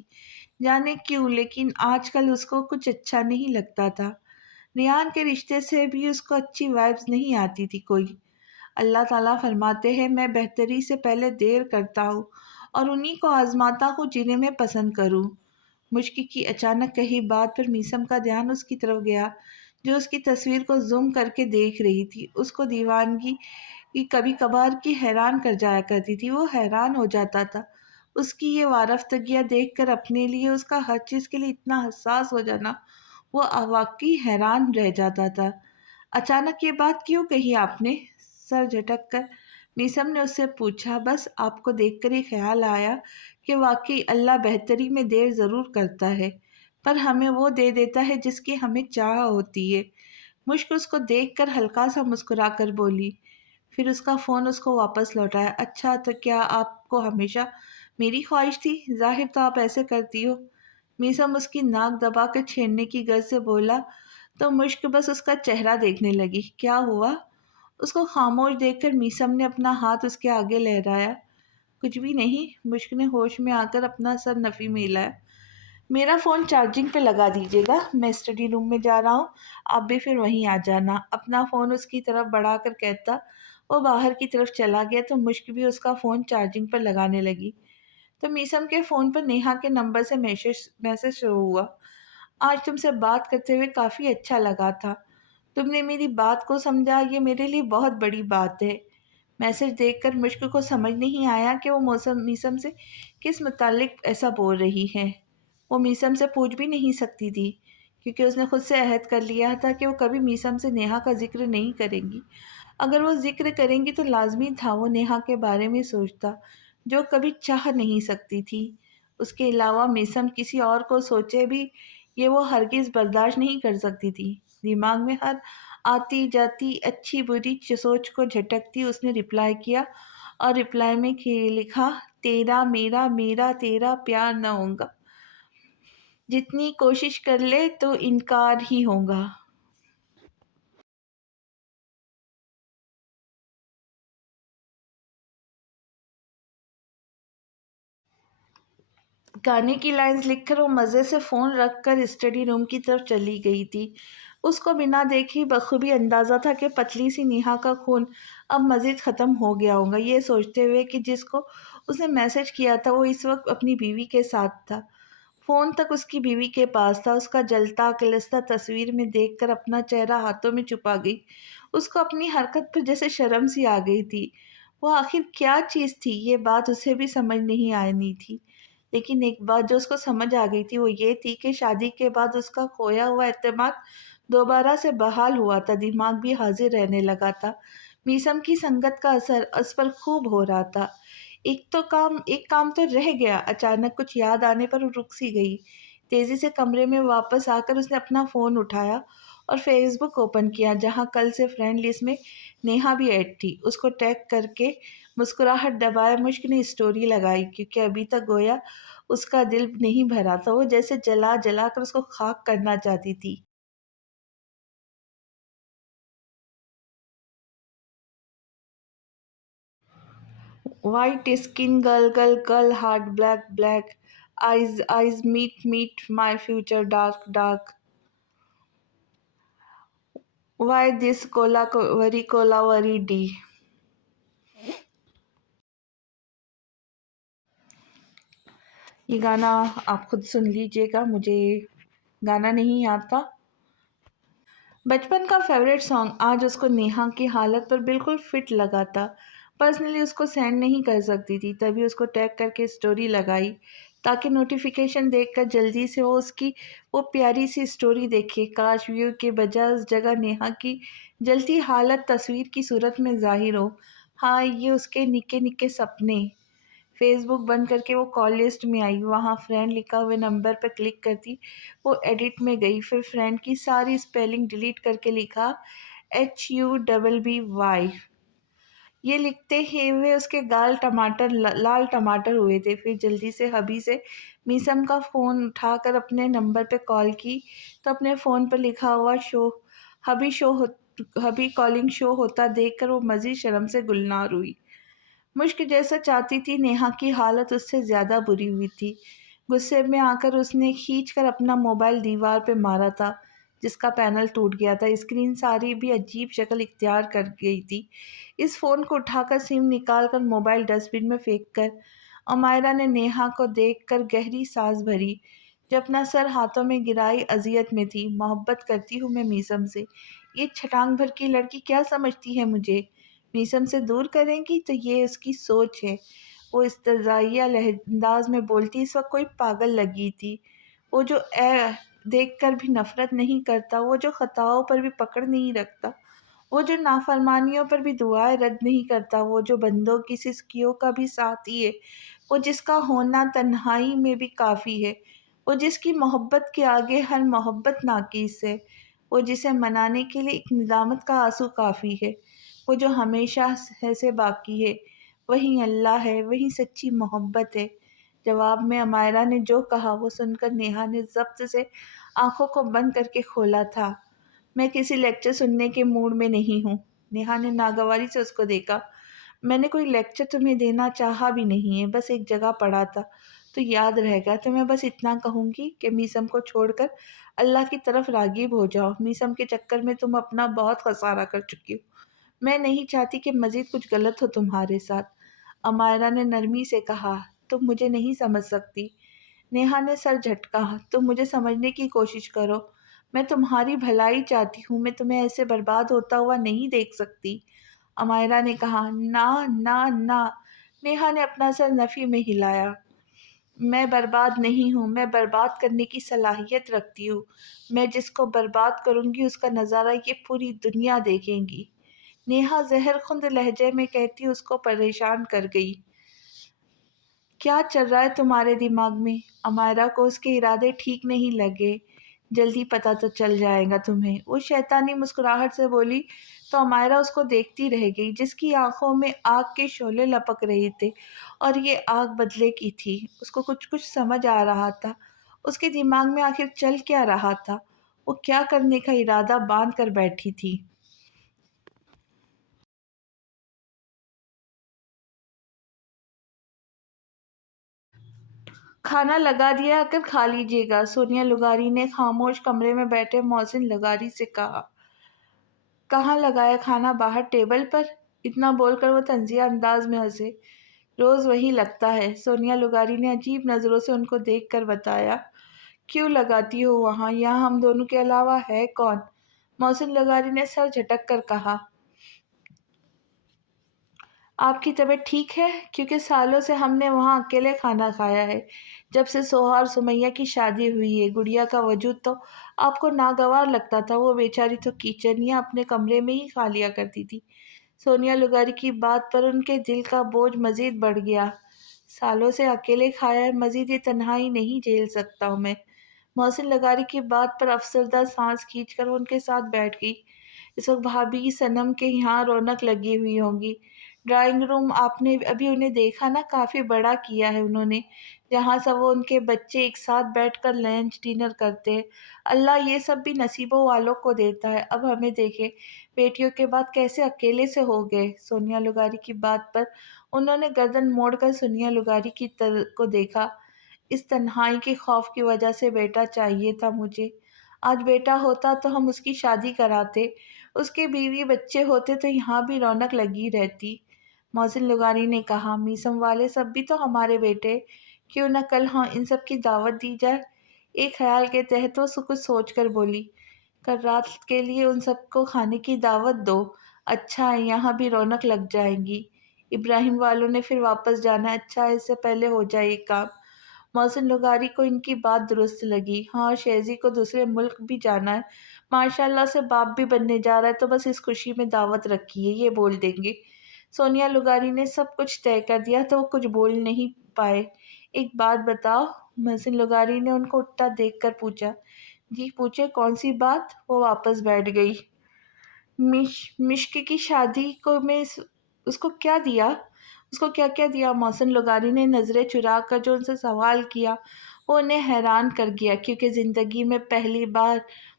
جانے کیوں، لیکن آج کل اس کو کچھ اچھا نہیں لگتا تھا۔ ریان کے رشتے سے بھی اس کو اچھی وائبز نہیں آتی تھی کوئی۔ اللہ تعالیٰ فرماتے ہیں میں بہتری سے پہلے دیر کرتا ہوں اور انہی کو آزماتا ہوں جنہیں میں پسند کروں۔ مشک کی اچانک کہی بات پر میسم کا دھیان اس کی طرف گیا جو اس کی تصویر کو زوم کر کے دیکھ رہی تھی۔ اس کو دیوانگی کبھی کبھار کی حیران کر جایا کرتی تھی، وہ حیران ہو جاتا تھا۔ اس کی یہ وارفتگیاں دیکھ کر اپنے لیے اس کا ہر چیز کے لیے اتنا حساس ہو جانا، وہ واقعی حیران رہ جاتا تھا۔ اچانک یہ بات کیوں کہی آپ نے؟ سر جھٹک کر میسم نے اس سے پوچھا۔ بس آپ کو دیکھ کر یہ خیال آیا کہ واقعی اللہ بہتری میں دیر ضرور کرتا ہے، پر ہمیں وہ دے دیتا ہے جس کی ہمیں چاہ ہوتی ہے۔ مشک اس کو دیکھ کر ہلکا سا مسکرا کر بولی، پھر اس کا فون اس کو واپس لوٹایا۔ اچھا تو کیا آپ کو ہمیشہ میری خواہش تھی؟ ظاہر تو آپ ایسے کرتی ہو۔ میسم اس کی ناک دبا کر چھیڑنے کی غرض سے بولا تو مشک بس اس کا چہرہ دیکھنے لگی۔ کیا ہوا؟ اس کو خاموش دیکھ کر میسم نے اپنا ہاتھ اس کے آگے لہرایا۔ کچھ بھی نہیں، مشک نے ہوش میں آ کر اپنا سر نفی میں ہلایا۔ میرا فون چارجنگ پہ لگا دیجیے گا، میں اسٹڈی روم میں جا رہا ہوں، آپ بھی پھر وہیں آ جانا۔ اپنا فون اس کی طرف بڑھا کر کہتا وہ باہر کی طرف چلا گیا تو مشک بھی اس کا فون چارجنگ پر لگانے لگی۔ تو میسم کے فون پر نیہا کے نمبر سے میسج شروع ہوا۔ آج تم سے بات کرتے ہوئے کافی اچھا لگا تھا، تم نے میری بات کو سمجھا، یہ میرے لیے بہت بڑی بات ہے۔ میسج دیکھ کر مشک کو سمجھ نہیں آیا کہ وہ میسم سے کس متعلق ایسا بول رہی ہے۔ وہ میسم سے پوچھ بھی نہیں سکتی تھی کیونکہ اس نے خود سے عہد کر لیا تھا کہ وہ کبھی میسم سے نیہا کا ذکر نہیں کریں گی۔ اگر وہ ذکر کریں گی تو لازمی تھا وہ نیہا کے بارے میں سوچتا جو کبھی چاہ نہیں سکتی تھی۔ اس کے علاوہ میسم کسی اور کو سوچے بھی یہ وہ ہرگز برداشت نہیں کر سکتی تھی۔ دماغ میں ہر آتی جاتی اچھی بری سوچ کو جھٹکتی اس نے رپلائی کیا، اور رپلائی میں لکھا، تیرا میرا میرا تیرا پیار نہ ہوگا، جتنی کوشش کر لے تو انکار ہی ہوگا۔ گانے کی لائنز لکھ کر وہ مزے سے فون رکھ کر اسٹڈی روم کی طرف چلی گئی تھی۔ اس کو بنا دیکھے بخوبی اندازہ تھا کہ پتلی سی نیہا کا خون اب مزید ختم ہو گیا ہوگا، یہ سوچتے ہوئے کہ جس کو اس نے میسج کیا تھا وہ اس وقت اپنی بیوی کے ساتھ تھا۔ فون تک اس کی بیوی کے پاس تھا۔ اس کا جلتا کلستا تصویر میں دیکھ کر اپنا چہرہ ہاتھوں میں چھپا گئی۔ اس کو اپنی حرکت پر جیسے شرم سی آ گئی تھی۔ وہ آخر کیا چیز تھی، یہ بات اسے بھی سمجھ نہیں آنی تھی، لیکن ایک بات جو اس کو سمجھ آ گئی تھی وہ یہ تھی کہ شادی کے بعد اس کا کھویا ہوا اعتماد دوبارہ سے بحال ہوا تھا، دماغ بھی حاضر رہنے لگا تھا۔ میسم کی سنگت کا اثر اس پر خوب ہو رہا تھا۔ ایک کام تو رہ گیا۔ اچانک کچھ یاد آنے پر وہ رک سی گئی۔ تیزی سے کمرے میں واپس آ کر اس نے اپنا فون اٹھایا اور فیس بک اوپن کیا جہاں کل سے فرینڈ لسٹ میں نیہا بھی ایڈ تھی۔ اس کو ٹیگ کر کے مسکراہٹ دبائے مشک نے اسٹوری لگائی کیونکہ ابھی تک گویا اس کا دل نہیں بھرا تھا، وہ جیسے جلا جلا کر اس کو خاک کرنا چاہتی تھی۔ White skin girl girl girl heart black black eyes eyes meat meat my future dark dark why this کولا وری ڈی۔ یہ گانا آپ خود سن لیجئے گا، مجھے گانا نہیں آتا۔ بچپن کا فیوریٹ سانگ آج اس کو نیہا کی حالت پر بالکل فٹ لگا تھا۔ پرسنلی اس کو سینڈ نہیں کر سکتی تھی، تبھی اس کو ٹیگ کر کے اسٹوری لگائی تاکہ نوٹیفیکیشن دیکھ کر جلدی سے وہ اس کی وہ پیاری سی اسٹوری دیکھے۔ کاش ویو کے بجائے اس جگہ نیہا کی جلتی حالت تصویر کی صورت میں ظاہر ہو۔ ہاں، یہ اس کے نکے نکے سپنے۔ فیس بک بند کر کے وہ کال لسٹ میں آئی، وہاں فرینڈ لکھا ہوئے نمبر پر کلک کرتی وہ ایڈٹ میں گئی، پھر فرینڈ کی ساری اسپیلنگ ڈیلیٹ کر کے لکھا HUBBY۔ یہ لکھتے ہی ہوئے اس کے گال لال ٹماٹر ہوئے تھے۔ پھر جلدی سے ہبی سے میسم کا فون اٹھا کر اپنے نمبر پہ کال کی تو اپنے فون پر لکھا ہوا ہبی ہبی کالنگ شو ہوتا دیکھ کر وہ مزید شرم سے گلنار ہوئی۔ مشک جیسا چاہتی تھی نیہا کی حالت اس سے زیادہ بری ہوئی تھی۔ غصے میں آ کر اس نے کھینچ کر اپنا موبائل دیوار پہ مارا تھا جس کا پینل ٹوٹ گیا تھا، اسکرین ساری بھی عجیب شکل اختیار کر گئی تھی۔ اس فون کو اٹھا کر سم نکال کر موبائل ڈسٹ بن میں پھینک کر عمائرہ نے نیہا کو دیکھ کر گہری سانس بھری جو اپنا سر ہاتھوں میں گرائی اذیت میں تھی۔ محبت کرتی ہوں میں میسم سے، یہ چھٹانگ بھر کی لڑکی کیا سمجھتی ہے مجھے؟ میسم سے دور کریں گی تو یہ اس کی سوچ ہے، وہ استہزائیہ انداز میں بولتی۔ اس وقت کوئی پاگل لگی تھی، وہ جو دیکھ کر بھی نفرت نہیں کرتا، وہ جو خطاؤں پر بھی پکڑ نہیں رکھتا، وہ جو نافرمانیوں پر بھی دعائیں رد نہیں کرتا، وہ جو بندوں کی سسکیوں کا بھی ساتھی ہے، وہ جس کا ہونا تنہائی میں بھی کافی ہے، وہ جس کی محبت کے آگے ہر محبت ناقص ہے، وہ جسے منانے کے لیے ایک ندامت کا آنسو کافی ہے، وہ جو ہمیشہ سے باقی ہے، وہی اللہ ہے، وہی سچی محبت ہے۔ جواب میں عمائرہ نے جو کہا وہ سن کر نیہا نے ضبط سے آنکھوں کو بند کر کے کھولا تھا۔ میں کسی لیکچر سننے کے موڈ میں نہیں ہوں۔ نیہا نے ناگواری سے اس کو دیکھا۔ میں نے کوئی لیکچر تمہیں دینا چاہا بھی نہیں ہے، بس ایک جگہ پڑھا تھا تو یاد رہ گیا۔ تو میں بس اتنا کہوں گی کہ میسم کو چھوڑ کر اللہ کی طرف راغب ہو جاؤ۔ میسم کے چکر میں تم اپنا بہت خسارہ کر چکی ہو۔ میں نہیں چاہتی کہ مزید کچھ غلط ہو تمہارے ساتھ۔ عمائرہ نے نرمی سے کہا، تم مجھے نہیں سمجھ سکتی۔ نیہا نے سر جھٹکا۔ تم مجھے سمجھنے کی کوشش کرو، میں تمہاری بھلائی چاہتی ہوں، میں تمہیں ایسے برباد ہوتا ہوا نہیں دیکھ سکتی۔ عمائرہ نے کہا، نہ نہ نہ۔ نیہا نے اپنا سر نفی میں ہلایا۔ میں برباد نہیں ہوں، میں برباد کرنے کی صلاحیت رکھتی ہوں۔ میں جس کو برباد کروں گی اس کا نظارہ یہ پوری دنیا دیکھیں گی۔ نیہا زہر خند لہجے میں کہتی اس کو پریشان کر گئی۔ کیا چل رہا ہے تمہارے دماغ میں؟ عمائرہ کو اس کے ارادے ٹھیک نہیں لگے۔ جلدی پتہ تو چل جائے گا تمہیں، وہ شیطانی مسکراہٹ سے بولی تو عمائرہ اس کو دیکھتی رہ گئی، جس کی آنکھوں میں آگ کے شعلے لپک رہے تھے اور یہ آگ بدلے کی تھی۔ اس کو کچھ سمجھ آ رہا تھا۔ اس کے دماغ میں آخر چل کیا رہا تھا؟ وہ کیا کرنے کا ارادہ باندھ کر بیٹھی تھی؟ کھانا لگا دیا، آ کر کھا لیجیے گا، سونیا لغاری نے خاموش کمرے میں بیٹھے محسن لغاری سے کہا۔ کہاں لگایا کھانا؟ باہر ٹیبل پر؟ اتنا بول کر وہ طنزیہ انداز میں ہنسے۔ روز وہی لگتا ہے، سونیا لغاری نے عجیب نظروں سے ان کو دیکھ کر بتایا۔ کیوں لگاتی ہو وہاں؟ یہاں ہم دونوں کے علاوہ ہے کون؟ محسن لغاری نے سر جھٹک کر کہا۔ آپ کی طبیعت ٹھیک ہے؟ کیونکہ سالوں سے ہم نے وہاں اکیلے کھانا کھایا ہے، جب سے سوہا اور سمیہ کی شادی ہوئی ہے۔ گڑیا کا وجود تو آپ کو ناگوار لگتا تھا، وہ بیچاری تو کچن یا اپنے کمرے میں ہی کھا لیا کرتی تھی۔ سونیا لغاری کی بات پر ان کے دل کا بوجھ مزید بڑھ گیا۔ سالوں سے اکیلے کھایا ہے، مزید یہ تنہائی نہیں جھیل سکتا ہوں میں۔ محسن لغاری کی بات پر افسردہ سانس کھینچ کر وہ ان کے ساتھ بیٹھ گئی۔ اس وقت بھابھی صنم کے یہاں رونق لگی ہوئی ہوں گی۔ ڈرائنگ روم آپ نے ابھی انہیں دیکھا نا، کافی بڑا کیا ہے انہوں نے، جہاں سب وہ ان کے بچے ایک ساتھ بیٹھ کر لنچ ڈنر کرتے ہیں۔ اللہ یہ سب بھی نصیبوں والوں کو دیتا ہے۔ اب ہمیں دیکھیں، بیٹیوں کے بعد کیسے اکیلے سے ہو گئے۔ سونیا لغاری کی بات پر انہوں نے گردن موڑ کر سونیا لغاری کی کو دیکھا۔ اس تنہائی کے خوف کی وجہ سے بیٹا چاہیے تھا مجھے۔ آج بیٹا ہوتا تو ہم اس کی شادی کراتے، اس کے بیوی بچے ہوتے تو یہاں بھی رونق لگی رہتی۔ محسن لغاری نے کہا، میسم والے سب بھی تو ہمارے بیٹے، کیوں نہ کل ہاں ان سب کی دعوت دی جائے۔ ایک خیال کے تحت وہ کچھ سوچ کر بولی، کل رات کے لیے ان سب کو کھانے کی دعوت دو۔ اچھا ہے، یہاں بھی رونق لگ جائے گی۔ ابراہیم والوں نے پھر واپس جانا ہے، اچھا ہے اس سے پہلے ہو جائے یہ کام۔ محسن لغاری کو ان کی بات درست لگی۔ ہاں، شہزی کو دوسرے ملک بھی جانا ہے، ماشاءاللہ سے باپ بھی بننے جا رہا ہے، تو بس اس خوشی میں دعوت رکھی ہے، یہ بول دیں گے۔ سونیا لغاری نے سب کچھ طے کر دیا تو وہ کچھ بول نہیں پائے۔ ایک بات بتاؤ، محسن لغاری نے ان کو اٹھتا دیکھ کر پوچھا۔ جی پوچھے، کون سی بات؟ وہ واپس بیٹھ گئی۔ مشک کی شادی کو میں اس کو کیا دیا؟ اس کو کیا کیا دیا؟ محسن لغاری نے نظریں چرا کر جو ان سے سوال کیا وہ انہیں حیران کر گیا، کیونکہ زندگی میں پہلی بار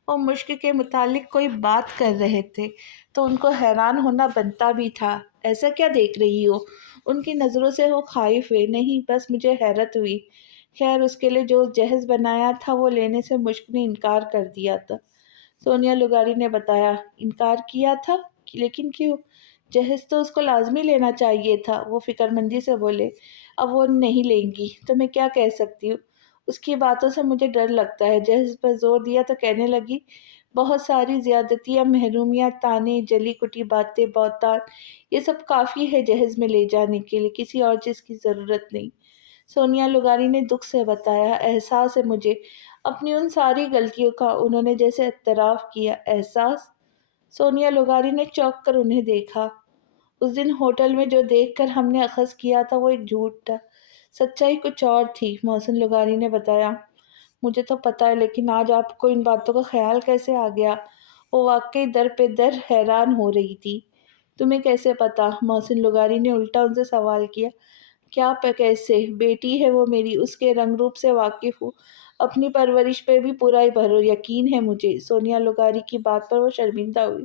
وہ مشک کے متعلق کوئی بات کر رہے تھے تو ان کو حیران ہونا بنتا بھی تھا۔ ایسا کیا دیکھ رہی ہو؟ ان کی نظروں سے وہ خائف ہوئے۔ نہیں، بس مجھے حیرت ہوئی۔ خیر، اس کے لیے جو جہیز بنایا تھا وہ لینے سے مشک نے انکار کر دیا تھا۔ سونیا لغاری نے بتایا۔ انکار کیا تھا؟ لیکن کیوں؟ جہیز تو اس کو لازمی لینا چاہیے تھا، وہ فکر مندی سے بولے۔ اب وہ نہیں لیں گی تو میں کیا کہہ سکتی ہوں؟ اس کی باتوں سے مجھے ڈر لگتا ہے۔ جہیز پر زور دیا تو کہنے لگی، بہت ساری زیادتیاں، محرومیاں، تانے، جلی کٹی باتیں، بہتان، یہ سب کافی ہے جہیز میں لے جانے کے لیے، کسی اور چیز کی ضرورت نہیں۔ سونیا لغاری نے دکھ سے بتایا۔ احساس ہے مجھے اپنی ان ساری غلطیوں کا، انہوں نے جیسے اعتراف کیا۔ احساس؟ سونیا لغاری نے چونک کر انہیں دیکھا۔ اس دن ہوٹل میں جو دیکھ کر ہم نے اخذ کیا تھا وہ ایک جھوٹ تھا، سچائی کچھ اور تھی، محسن لغاری نے بتایا۔ مجھے تو پتا ہے، لیکن آج آپ کو ان باتوں کا خیال کیسے آ گیا؟ وہ واقعی در پہ در حیران ہو رہی تھی۔ تمہیں کیسے پتا؟ محسن لغاری نے الٹا ان سے سوال کیا۔ کیا پہ کیسے؟ بیٹی ہے وہ میری، اس کے رنگ روپ سے واقف ہوں، اپنی پرورش پہ بھی پورا یقین ہے مجھے۔ سونیا لغاری کی بات پر وہ شرمندہ ہوئی۔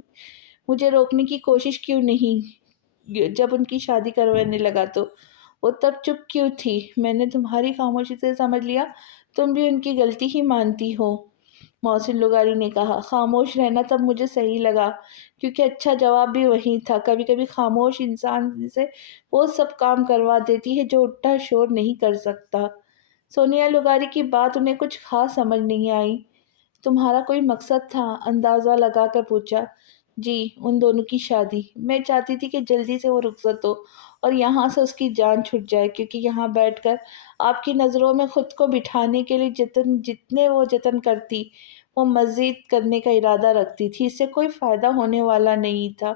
مجھے روکنے کی کوشش کیوں نہیں؟ جب ان کی شادی کروانے لگا تو وہ تب چپ کیوں تھی؟ میں نے تمہاری خاموشی سے سمجھ لیا تم بھی ان کی غلطی ہی مانتی ہو، محسن لغاری نے کہا۔ خاموش رہنا تب مجھے صحیح لگا، کیونکہ اچھا جواب بھی وہی تھا۔ کبھی کبھی خاموش انسان سے وہ سب کام کروا دیتی ہے جو اٹھا شور نہیں کر سکتا۔ سونیا لغاری کی بات انہیں کچھ خاص سمجھ نہیں آئی۔ تمہارا کوئی مقصد تھا؟ اندازہ لگا کر پوچھا۔ جی، ان دونوں کی شادی۔ میں چاہتی تھی کہ جلدی سے وہ رخصت ہو اور یہاں سے اس کی جان چھٹ جائے، کیونکہ یہاں بیٹھ کر آپ کی نظروں میں خود کو بٹھانے کے لیے جتنے وہ جتن کرتی، وہ مزید کرنے کا ارادہ رکھتی تھی۔ اس سے کوئی فائدہ ہونے والا نہیں تھا۔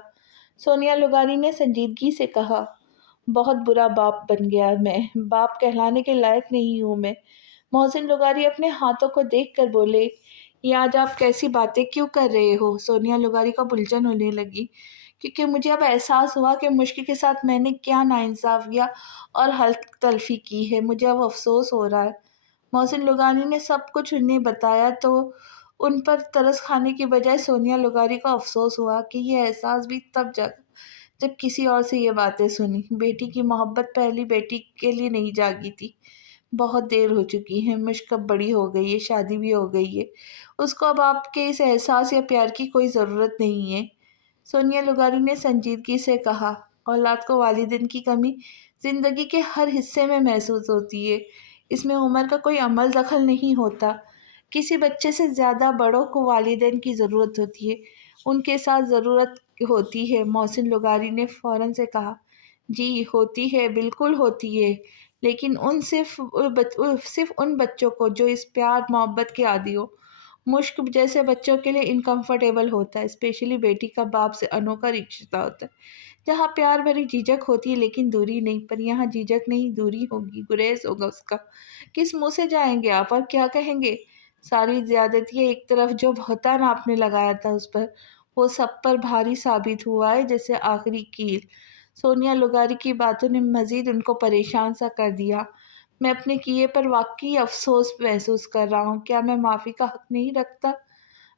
سونیا لغاری نے سنجیدگی سے کہا۔ بہت برا باپ بن گیا میں، باپ کہلانے کے لائق نہیں ہوں میں۔ محسن لغاری اپنے ہاتھوں کو دیکھ کر بولے، یہ آج آپ کیسی باتیں کیوں کر رہے ہو؟ سونیا لغاری کا الجھن ہونے لگی، کیونکہ مجھے اب احساس ہوا کہ مشکل کے ساتھ میں نے کیا ناانصافیاں اور حلق تلفی کی ہے۔ مجھے اب افسوس ہو رہا ہے۔ محسن لغاری نے سب کچھ انہیں بتایا تو ان پر ترس کھانے کی بجائے سونیا لغاری کو افسوس ہوا کہ یہ احساس بھی تب جاگا جب کسی اور سے یہ باتیں سنی۔ بیٹی کی محبت پہلی بیٹی کے لیے نہیں جاگی تھی۔ بہت دیر ہو چکی ہے، مشک اب بڑی ہو گئی ہے، شادی بھی ہو گئی ہے، اس کو اب آپ کے اس احساس یا پیار کی کوئی ضرورت نہیں ہے۔ سونیا لغاری نے سنجیدگی سے کہا، اولاد کو والدین کی کمی زندگی کے ہر حصے میں محسوس ہوتی ہے، اس میں عمر کا کوئی عمل دخل نہیں ہوتا۔ کسی بچے سے زیادہ بڑوں کو والدین کی ضرورت ہوتی ہے، ان کے ساتھ ضرورت ہوتی ہے۔ محسن لغاری نے فوراً سے کہا، جی ہوتی ہے، بالکل ہوتی ہے، لیکن صرف ان بچوں کو جو اس پیار محبت کے عادی ہو۔ مشک جیسے بچوں کے لیے انکمفرٹیبل ہوتا ہے، اسپیشلی بیٹی کا باپ سے انوکھا رشتہ ہوتا ہے، جہاں پیار بھری جھجک ہوتی ہے لیکن دوری نہیں۔ پر یہاں جھجک نہیں، دوری ہوگی، گریز ہوگا اس کا۔ کس منہ سے جائیں گے آپ اور کیا کہیں گے؟ ساری زیادتی ایک طرف، جو بہتان آپ نے لگایا تھا اس پر، وہ سب پر بھاری ثابت ہوا ہے جیسے آخری کیل۔ سونیا لغاری کی باتوں نے مزید ان کو پریشان سا کر دیا۔ میں اپنے کیے پر واقعی افسوس محسوس کر رہا ہوں۔ کیا میں معافی کا حق نہیں رکھتا؟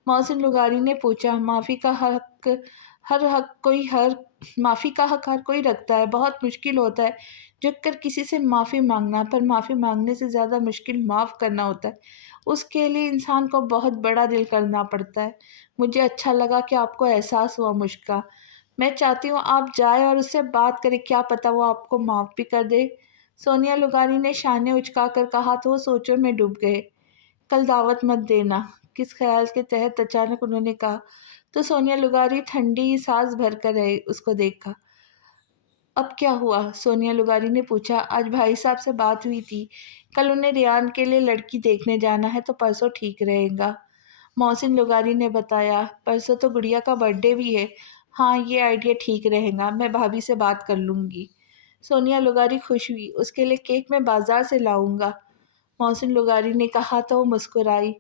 محسن لغاری نے پوچھا۔ معافی کا حق ہر کوئی رکھتا ہے۔ بہت مشکل ہوتا ہے جھک کر کسی سے معافی مانگنا، پر معافی مانگنے سے زیادہ مشکل معاف کرنا ہوتا ہے۔ اس کے لیے انسان کو بہت بڑا دل کرنا پڑتا ہے۔ مجھے اچھا لگا کہ آپ کو احساس ہوا مشک کا۔ میں چاہتی ہوں آپ جائیں اور اس سے بات کریں، کیا پتہ وہ آپ کو معاف بھی کر دے۔ سونیا لغاری نے شانے اچکا کر کہا تو وہ سوچوں میں ڈوب گئے۔ کل دعوت مت دینا، کس خیال کے تحت اچانک انہوں نے کہا تو سونیا لغاری ٹھنڈی سانس بھر کر اس کو دیکھا۔ اب کیا ہوا؟ سونیا لغاری نے پوچھا۔ آج بھائی صاحب سے بات ہوئی تھی، کل انہیں ریان کے لیے لڑکی دیکھنے جانا ہے تو پرسوں ٹھیک رہے گا، محسن لغاری نے بتایا۔ پرسوں تو گڑیا کا برتھ ڈے بھی ہے۔ ہاں، یہ آئیڈیا ٹھیک رہے گا، میں بھابھی سے بات کر لوں گی۔ سونیا لغاری خوش ہوئی۔ اس کے لیے کیک میں بازار سے لاؤں گا، محسن لغاری نے کہا تو وہ مسکرائی۔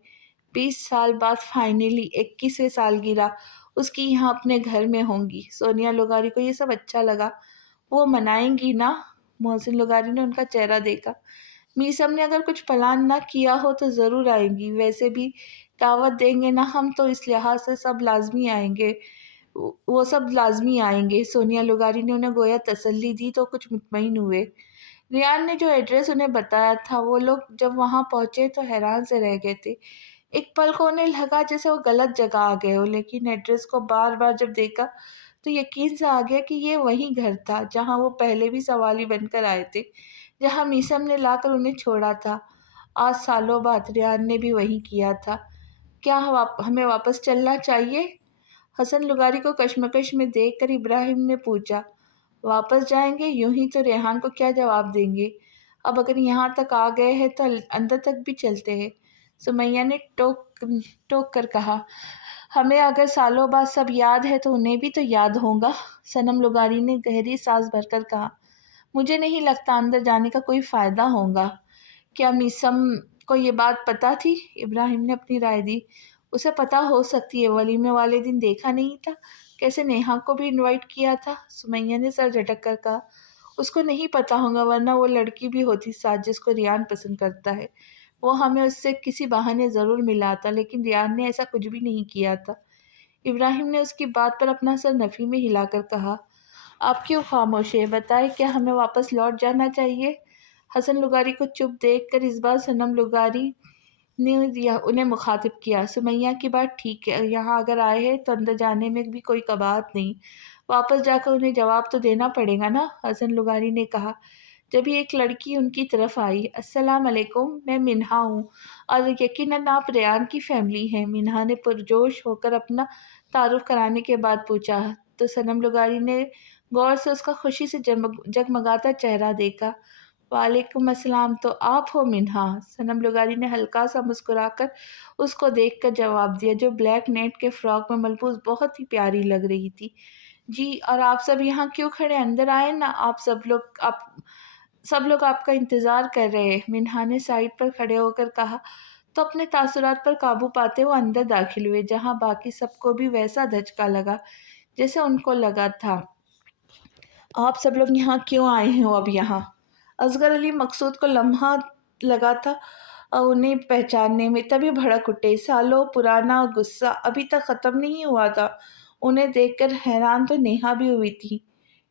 20 سال بعد فائنلی 21ویں سالگرہ اس کی یہاں اپنے گھر میں ہوں گی۔ سونیا لغاری کو یہ سب اچھا لگا۔ وہ منائیں گی نا؟ محسن لغاری نے ان کا چہرہ دیکھا۔ میثم نے اگر کچھ پلان نہ کیا ہو تو ضرور آئیں گی، ویسے بھی دعوت دیں گے نا ہم تو اس لحاظ سے سب لازمی آئیں گے، وہ سب لازمی آئیں گے۔ سونیا لغاری نے انہیں گویا تسلی دی تو کچھ مطمئن ہوئے۔ ریان نے جو ایڈریس انہیں بتایا تھا، وہ لوگ جب وہاں پہنچے تو حیران سے رہ گئے تھے۔ ایک پل کو انہیں لگا جیسے وہ غلط جگہ آ گئے ہو، لیکن ایڈریس کو بار بار جب دیکھا تو یقین سے آ گیا کہ یہ وہی گھر تھا جہاں وہ پہلے بھی سوالی بن کر آئے تھے، جہاں میثم نے لا کر انہیں چھوڑا تھا۔ آج سالوں بعد ریان نے بھی وہی کیا تھا۔ کیا ہمیں واپس چلنا چاہیے؟ حسن لغاری کو کشمکش میں دیکھ کر ابراہیم نے پوچھا۔ واپس جائیں گے؟ یوں ہی تو ریحان کو کیا جواب دیں گے؟ اب اگر یہاں تک آ گئے ہیں تو اندر تک بھی چلتے ہیں، سمیہ نے ٹوک کر کہا۔ ہمیں اگر سالوں بعد سب یاد ہے تو انہیں بھی تو یاد ہوگا، صنم لغاری نے گہری سانس بھر کر کہا۔ مجھے نہیں لگتا اندر جانے کا کوئی فائدہ ہوگا۔ کیا میثم کو یہ بات پتہ تھی؟ ابراہیم نے اپنی رائے دی۔ اسے پتہ ہو سکتی ہے ولیمے والے دن دیکھا نہیں تھا، کیسے نیہا کو بھی انوائٹ کیا تھا؟ سمیہ نے سر جھٹک کر کہا، اس کو نہیں پتہ ہوگا، ورنہ وہ لڑکی بھی ہوتی ساتھ جس کو ریان پسند کرتا ہے، وہ ہمیں اس سے کسی بہانے ضرور ملاتا، لیکن ریان نے ایسا کچھ بھی نہیں کیا تھا۔ ابراہیم نے اس کی بات پر اپنا سر نفی میں ہلا کر کہا، آپ کیوں خاموش ہیں؟ بتائیں، کیا ہمیں واپس لوٹ جانا چاہیے؟ حسن لغاری کو چپ دیکھ کر اس بار صنم لغاری نے انہیں مخاطب کیا، سمیہ کی بات ٹھیک ہے، یہاں اگر آئے ہیں تو اندر جانے میں بھی کوئی قباحت نہیں، واپس جا کر انہیں جواب تو دینا پڑے گا نا؟ حسن لغاری نے کہا۔ جبھی ایک لڑکی ان کی طرف آئی، السلام علیکم، میں منہا ہوں، اور یقیناً آپ ریان کی فیملی ہیں، منہا نے پرجوش ہو کر اپنا تعارف کرانے کے بعد پوچھا، تو صنم لغاری نے غور سے اس کا خوشی سے جگمگاتا چہرہ دیکھا۔ وعلیکم السلام، تو آپ ہو منہا؟ صنم لغاری نے ہلکا سا مسکرا کر اس کو دیکھ کر جواب دیا، جو بلیک نیٹ کے فراک میں ملبوس بہت ہی پیاری لگ رہی تھی۔ جی، اور آپ سب یہاں کیوں کھڑے؟ اندر آئے نا، سب لوگ آپ کا انتظار کر رہے ہیں، منہا نے سائڈ پر کھڑے ہو کر کہا، تو اپنے تاثرات پر قابو پاتے وہ اندر داخل ہوئے، جہاں باقی سب کو بھی ویسا دھچکا لگا جیسے ان کو لگا تھا۔ آپ سب لوگ یہاں کیوں آئے ہیں اب یہاں؟ اصغر علی مقصود کو لمحہ لگا تھا انہیں پہچاننے میں، تبھی بھڑک اٹھے، سالوں پرانا غصہ ابھی تک ختم نہیں ہوا تھا۔ انہیں دیکھ کر حیران تو نیہا بھی ہوئی تھی۔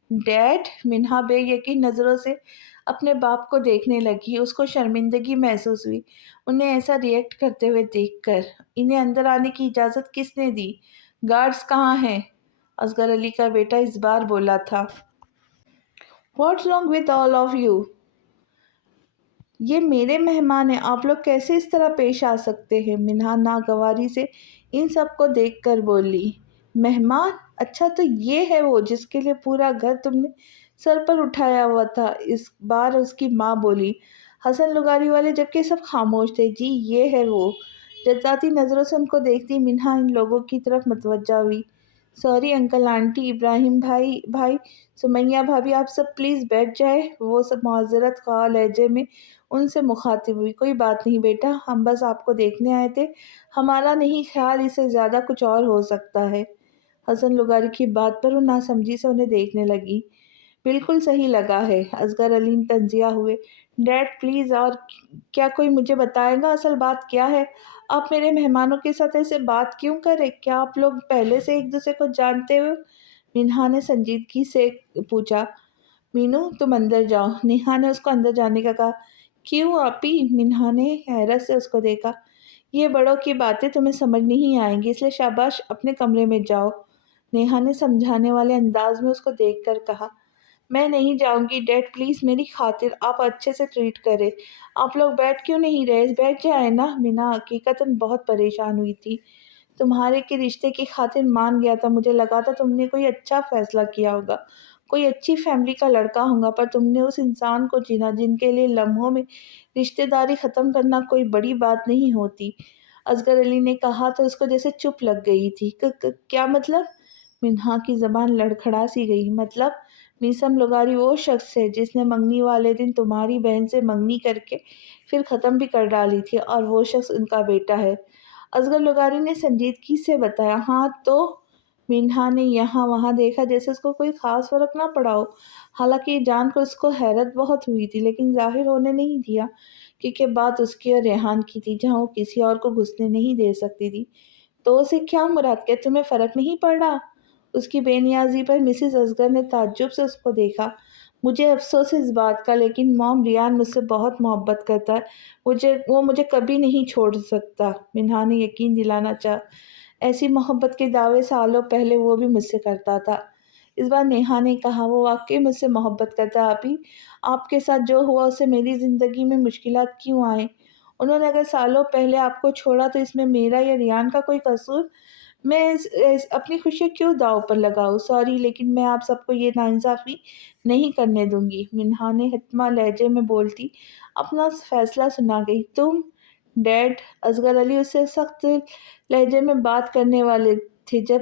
ڈیڈ؟ منہا بے یقین نظروں سے اپنے باپ کو دیکھنے لگی، اس کو شرمندگی محسوس ہوئی انہیں ایسا ری ایکٹ کرتے ہوئے دیکھ کر۔ انہیں اندر آنے کی اجازت کس نے دی؟ گارڈز کہاں ہیں؟ اصغر علی کا بیٹا اس بار بولا تھا۔ What's wrong with all of you؟ یہ میرے مہمان ہیں، آپ لوگ کیسے اس طرح پیش آ سکتے ہیں؟ منہا ناگواری سے ان سب کو دیکھ کر بولی۔ مہمان؟ اچھا، تو یہ ہے وہ جس کے لیے پورا گھر تم نے سر پر اٹھایا ہوا تھا؟ اس بار اس کی ماں بولی۔ حسن لغاری والے جبکہ سب خاموش تھے۔ جی، یہ ہے وہ۔ جذباتی نظروں سے ان کو دیکھتی منہا ان لوگوں کی طرف متوجہ ہوئی۔ سوری انکل آنٹی، ابراہیم بھائی، سمیہ بھابھی، آپ سب پلیز بیٹھ جائیں، وہ سب معذرت خواہ لہجے میں ان سے مخاطب ہوئی۔ کوئی بات نہیں بیٹا، ہم بس آپ کو دیکھنے آئے تھے، ہمارا نہیں خیال اس سے زیادہ کچھ اور ہو سکتا ہے۔ حسن لغاری کی بات پر وہ ناسمجھی سے انہیں دیکھنے لگی۔ بالکل صحیح لگا ہے، اصغر علی تنزیہ ہوئے۔ ڈیڈ پلیز، اور کیا کوئی مجھے بتائے گا اصل بات کیا ہے؟ آپ میرے مہمانوں کے ساتھ ایسے بات کیوں کرے؟ کیا آپ لوگ پہلے سے ایک دوسرے کو جانتے ہو؟ منہا نے سنجیدگی سے پوچھا۔ مینو، تم اندر جاؤ، نیہا نے اس کو اندر جانے کا کہا۔ کیوں آپی؟ منہا نے حیرت سے اس کو دیکھا۔ یہ بڑوں کی باتیں تمہیں سمجھ نہیں آئیں گی، اس لیے شاباش اپنے کمرے میں جاؤ، نیہا نے سمجھانے والے انداز میں اس کو دیکھ کر کہا۔ میں نہیں جاؤں گی ڈیڈ، پلیز میری خاطر آپ اچھے سے ٹریٹ کریں۔ آپ لوگ بیٹھ کیوں نہیں رہے؟ بیٹھ جائیں نا۔ منہا حقیقتاً بہت پریشان ہوئی تھی۔ تمہارے کے رشتے کی خاطر مان گیا تھا، مجھے لگا تھا تم نے کوئی اچھا فیصلہ کیا ہوگا، کوئی اچھی فیملی کا لڑکا ہوگا، پر تم نے اس انسان کو چنا جن کے لیے لمحوں میں رشتے داری ختم کرنا کوئی بڑی بات نہیں ہوتی۔ اصغر علی نے کہا تو اس کو جیسے چپ لگ گئی تھی۔ کیا مطلب؟ منہا کی زبان لڑکھڑا سی گئی۔ مطلب میثم لغاری وہ شخص ہے جس نے منگنی والے دن تمہاری بہن سے منگنی کر کے پھر ختم بھی کر ڈالی تھی، اور وہ شخص ان کا بیٹا ہے۔ اصغر لغاری نے سنجیدگی سے بتایا۔ ہاں تو؟ منہا نے یہاں وہاں دیکھا جیسے اس کو کوئی خاص فرق نہ پڑا ہو، حالانکہ یہ جان کر اس کو حیرت بہت ہوئی تھی، لیکن ظاہر ہونے نہیں دیا، کیونکہ بات اس کی اور ریحان کی تھی، جہاں وہ کسی اور کو گھسنے نہیں دے سکتی تھی۔ تو اسے کیا مراد؟ کہ تمہیں فرق نہیں پڑ رہا؟ اس کی بے نیازی پر مسز اصغر نے تعجب سے اس کو دیکھا۔ مجھے افسوس ہے اس بات کا، لیکن مام، ریان مجھ سے بہت محبت کرتا ہے، وہ مجھے کبھی نہیں چھوڑ سکتا، منہا نے یقین دلانا چاہا۔ ایسی محبت کے دعوے سالوں پہلے وہ بھی مجھ سے کرتا تھا۔ اس بار نیہا نے کہا، وہ واقعی مجھ سے محبت کرتا ہے آپی، آپ کے ساتھ جو ہوا اس سے میری زندگی میں مشکلات کیوں آئیں؟ انہوں نے اگر سالوں پہلے آپ کو چھوڑا تو اس میں میرا یا ریان کا کوئی قصور؟ میں اپنی خوشی کیوں داؤ پر لگاؤں؟ سوری، لیکن میں آپ سب کو یہ ناانصافی نہیں کرنے دوں گی، منہا نے حتمی لہجے میں بولتی اپنا فیصلہ سنا گئی۔ تم؟ ڈیڈ؟ اصغر علی اس سے سخت لہجے میں بات کرنے والے تھے، جب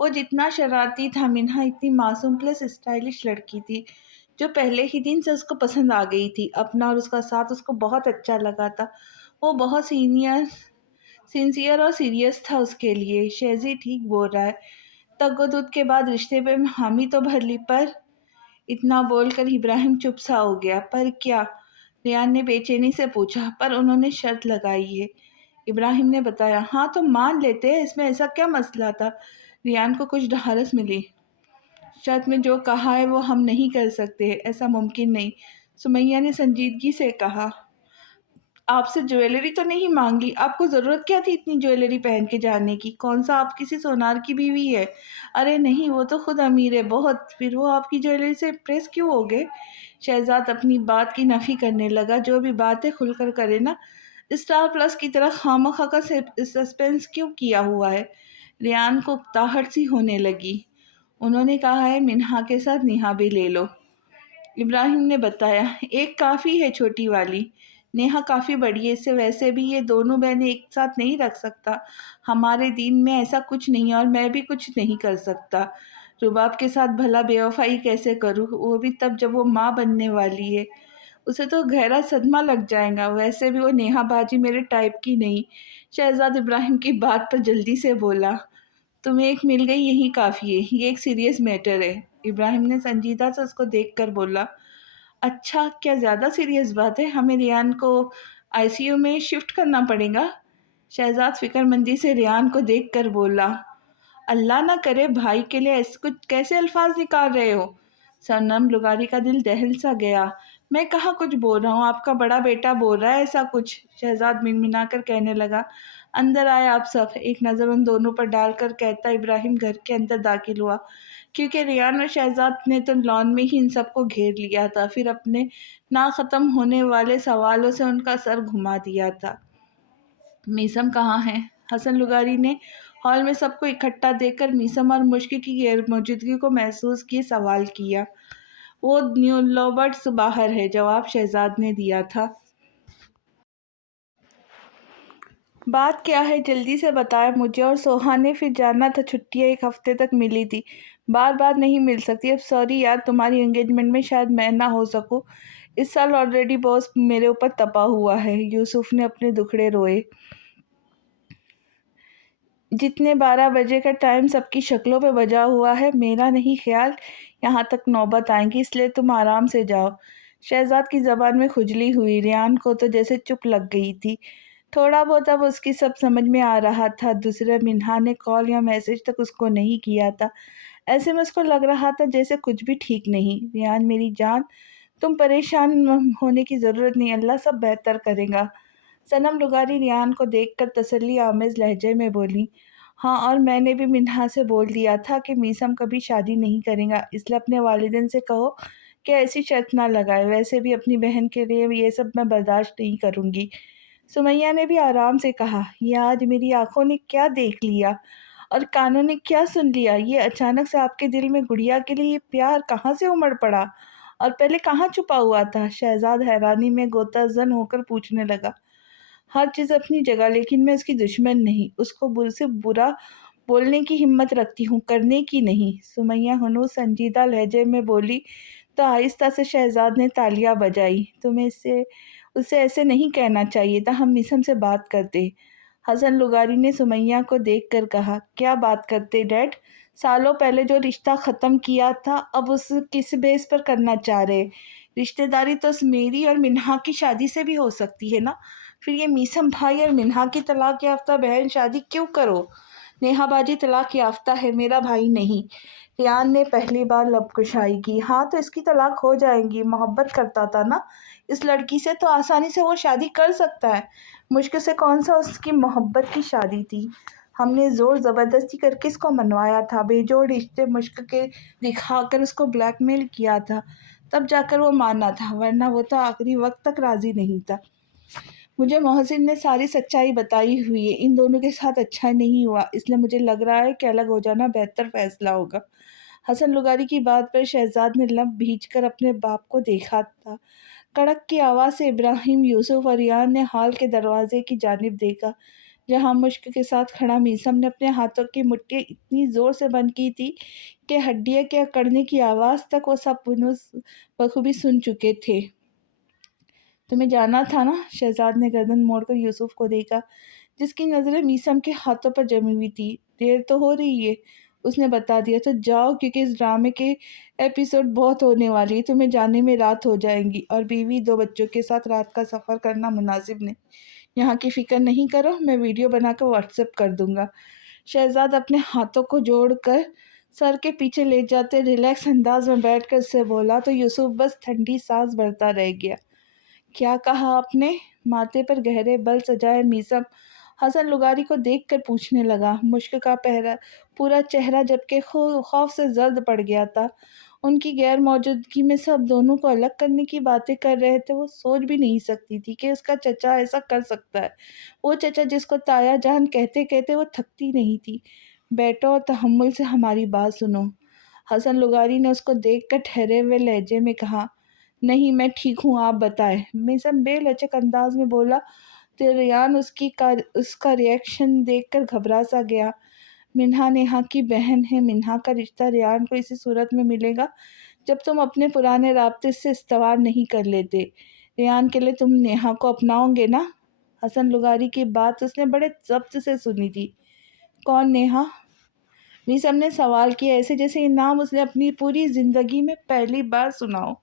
وہ جتنا شرارتی تھا، منہا اتنی معصوم پلس اسٹائلش لڑکی تھی جو پہلے ہی دن سے اس کو پسند آ گئی تھی۔ اپنا اور اس کا ساتھ اس کو بہت اچھا لگا تھا۔ وہ بہت سینسیئر اور سیریس تھا اس کے لیے۔ شہزی ٹھیک بول رہا ہے، تگ و دود کے بعد رشتے پہ حامی تو بھر لی، پر اتنا بول کر ابراہیم چپ سا ہو گیا۔ پر کیا؟ ریان نے بے چینی سے پوچھا۔ پر انہوں نے شرط لگائی ہے، ابراہیم نے بتایا۔ ہاں تو مان لیتے ہیں، اس میں ایسا کیا مسئلہ تھا؟ ریان کو کچھ ڈھارس ملی۔ شرط میں جو کہا ہے وہ ہم نہیں کر سکتے، ایسا ممکن نہیں، سمیہ نے سنجیدگی سے کہا۔ آپ سے جویلری تو نہیں مانگی؟ آپ کو ضرورت کیا تھی اتنی جویلری پہن کے جانے کی؟ کون سا آپ کسی سونار کی بیوی ہے؟ ارے نہیں، وہ تو خود امیر ہے بہت، پھر وہ آپ کی جویلری سے امپریس کیوں ہو گئے؟ شہزاد اپنی بات کی نفی کرنے لگا۔ جو بھی بات ہے کھل کر کرے نا، اسٹار پلس کی طرح خواہ کا سسپینس کیوں کیا ہوا ہے؟ ریان کو اکتاہٹ سی ہونے لگی۔ انہوں نے کہا ہے منہا کے ساتھ نیہا بھی لے لو، ابراہیم نے بتایا۔ ایک کافی ہے، چھوٹی والی۔ نیہا کافی بڑی ہے، اس سے ویسے بھی یہ دونوں بہنیں ایک ساتھ نہیں رکھ سکتا، ہمارے دین میں ایسا کچھ نہیں ہے، اور میں بھی کچھ نہیں کر سکتا۔ رباب کے ساتھ بھلا بے وفائی کیسے کروں؟ وہ بھی تب جب وہ ماں بننے والی ہے، اسے تو گہرا صدمہ لگ جائے گا۔ ویسے بھی وہ نیہا باجی میرے ٹائپ کی نہیں۔ شہزاد ابراہیم کی بات پر جلدی سے بولا۔ تمہیں ایک مل گئی یہی کافی ہے، یہ ایک سیریس میٹر ہے، ابراہیم نے سنجیدہ سے اس کو دیکھ کر بولا۔ اچھا، کیا زیادہ سیریس بات ہے؟ ہمیں ریان کو آئی سی یو میں شفٹ کرنا پڑے گا؟ شہزاد فکر مندی سے ریان کو دیکھ کر بولا۔ اللہ نہ کرے، بھائی کے لیے ایسے کچھ کیسے الفاظ نکال رہے ہو؟ سنم لغاری کا دل دہل سا گیا۔ میں کہاں کچھ بول رہا ہوں، آپ کا بڑا بیٹا بول رہا ہے ایسا کچھ، شہزاد منمنا کر کہنے لگا۔ اندر آئے آپ سب، ایک نظر ان دونوں پر ڈال کر کہتا ابراہیم گھر کے اندر داخل ہوا، کیونکہ ریان اور شہزاد نے تو لان میں ہی ان سب کو گھیر لیا تھا، پھر اپنے نہ ختم ہونے والے سوالوں سے ان کا سر گھما دیا تھا۔ میثم کہاں ہے؟ حسن لغاری نے ہال میں سب کو اکٹھا دیکھ کر میثم اور مشک کی غیر موجودگی کو محسوس کیے سوال کیا۔ وہ نیو لوبرٹس باہر ہے، جواب شہزاد نے دیا تھا۔ بات کیا ہے جلدی سے بتائیں مجھے، اور سوہا نے پھر جانا تھا، چھٹیاں ایک ہفتے تک ملی تھی، بار بار نہیں مل سکتی۔ اب سوری یار، تمہاری انگیجمنٹ میں شاید میں نہ ہو سکوں، اس سال آلریڈی باس میرے اوپر تپا ہوا ہے، یوسف نے اپنے دکھڑے روئے۔ جتنے 12 بجے کا ٹائم سب کی شکلوں پہ بجا ہوا ہے، میرا نہیں خیال یہاں تک نوبت آئیں گی، اس لیے تم آرام سے جاؤ۔ شہزاد کی زبان میں کھجلی ہوئی، ریان کو تو جیسے چپ لگ گئی تھی۔ تھوڑا بہت اب اس کی سب سمجھ میں آ رہا تھا، دوسرے منہا نے کال یا میسج تک اس کو نہیں کیا تھا، ایسے میں اس کو لگ رہا تھا جیسے کچھ بھی ٹھیک نہیں۔ ریان میری جان، تم پریشان ہونے کی ضرورت نہیں، اللہ سب بہتر کرے گا۔ صنم لغاری ریان کو دیکھ کر تسلی آمیز لہجے میں بولی۔ ہاں، اور میں نے بھی منہا سے بول دیا تھا کہ میثم کبھی شادی نہیں کرے گا، اس لیے اپنے والدین سے کہو کہ ایسی شرط نہ لگائے، ویسے بھی اپنی بہن کے لیے یہ سب میں برداشت نہیں کروں گی۔ سمیہ نے بھی آرام سے کہا۔ یہ آج میری آنکھوں نے کیا دیکھ لیا اور کانوں نے کیا سن لیا؟ یہ اچانک سے آپ کے دل میں گڑیا کے لیے یہ پیار کہاں سے امڑ پڑا، اور پہلے کہاں چھپا ہوا تھا؟ شہزاد حیرانی میں غوطہ زن ہو کر پوچھنے لگا۔ ہر چیز اپنی جگہ، لیکن میں اس کی دشمن نہیں، اس کو برے سے برا بولنے کی ہمت رکھتی ہوں، کرنے کی نہیں، سمیہ ہنوز سنجیدہ لہجے میں بولی تو آہستہ سے شہزاد نے تالیاں بجائی۔ تمہیں اسے ایسے نہیں کہنا چاہیے تھا، ہم میثم سے بات کرتے۔ حسن لغاری نے سمیہ کو دیکھ کر کہا۔ کیا بات کرتے ڈیڈ؟ سالوں پہلے جو رشتہ ختم کیا تھا، اب اس کس بیس پر کرنا چاہ رہے؟ رشتہ داری تو میری اور منہا کی شادی سے بھی ہو سکتی ہے نا، پھر یہ میثم بھائی اور منہا کی طلاق یافتہ بہن شادی کیوں کرو؟ نیہا باجی طلاق یافتہ ہے، میرا بھائی نہیں۔ ریان نے پہلی بار لب کشائی کی۔ ہاں تو اس کی طلاق ہو جائے گی، محبت کرتا تھا نا اس لڑکی سے، تو آسانی سے وہ شادی کر سکتا ہے۔ مشک سے کون سا اس کی محبت کی شادی تھی؟ ہم نے زور زبردستی کر کے اس کو منوایا تھا، بے جوڑ رشتے مشک کے دکھا کر اس کو بلیک میل کیا تھا، تب جا کر وہ مانا تھا، ورنہ وہ تو آخری وقت تک راضی نہیں تھا۔ مجھے محسن نے ساری سچائی بتائی ہوئی ہے، ان دونوں کے ساتھ اچھا نہیں ہوا، اس لیے مجھے لگ رہا ہے کہ الگ ہو جانا بہتر فیصلہ ہوگا۔ حسن لغاری کی بات پر شہزاد نے لب بھیج کر اپنے باپ کو دیکھا تھا۔ کڑک کی آواز سے ابراہیم، یوسف اور ریان نے ہال کے دروازے کی جانب دیکھا۔ جہاں مشک کے ساتھ کھڑا میثم نے اپنے ہاتھوں کی مٹھیاں اتنی زور سے بند کی تھی کہ ہڈیاں کے اکڑنے کی آواز تک وہ سب بخوبی سن چکے تھے۔ تمہیں جانا تھا نا؟ شہزاد نے گردن موڑ کر یوسف کو دیکھا، جس کی نظریں میثم کے ہاتھوں پر جمی ہوئی تھی۔ دیر تو ہو رہی ہے، اس نے بتا دیا، تو جاؤ، کیونکہ اس ڈرامے کے ایپیسوڈ بہت ہونے والی ہے، تمہیں جانے میں رات ہو جائیں گی، اور بیوی 2 بچوں کے ساتھ رات کا سفر کرنا مناسب نہیں۔ یہاں کی فکر نہیں کرو، میں ویڈیو بنا کر واٹس ایپ کر دوں گا۔ شہزاد اپنے ہاتھوں کو جوڑ کر سر کے پیچھے لے جاتے ریلیکس انداز میں بیٹھ کر اس سے بولا، تو یوسف بس ٹھنڈی سانس بھرتا رہ گیا۔ کیا کہا آپ نے؟ ماتھے پر گہرے بل سجائے میثم حسن لغاری کو دیکھ کر پوچھنے لگا۔ مشک کا پورا چہرہ جبکہ خوف سے زرد پڑ گیا تھا۔ ان کی غیر موجودگی میں سب دونوں کو الگ کرنے کی باتیں کر رہے تھے۔ وہ سوچ بھی نہیں سکتی تھی کہ اس کا چچا ایسا کر سکتا ہے، وہ چچا جس کو تایا جان کہتے کہتے وہ تھکتی نہیں تھی۔ بیٹھو اور تحمل سے ہماری بات سنو، حسن لغاری نے اس کو دیکھ کر ٹھہرے ہوئے لہجے میں کہا۔ نہیں، میں ٹھیک ہوں، آپ بتائیں، میثم بے لچک انداز میں بولا۔ تو ریان اس کا ری ایکشن دیکھ کر گھبرا سا گیا۔ منہا نیہا کی بہن ہے، منہا کا رشتہ ریان کو اسی صورت میں ملے گا جب تم اپنے پرانے رابطے سے استوار نہیں کر لیتے۔ ریان کے لیے تم نیہا کو اپناؤ گے نا؟ حسن لغاری کی بات اس نے بڑے ضبط سے سنی تھی۔ کون نیہا؟ میثم نے سوال کیا، ایسے جیسے یہ نام اس نے اپنی پوری زندگی میں پہلی بار سنا ہو۔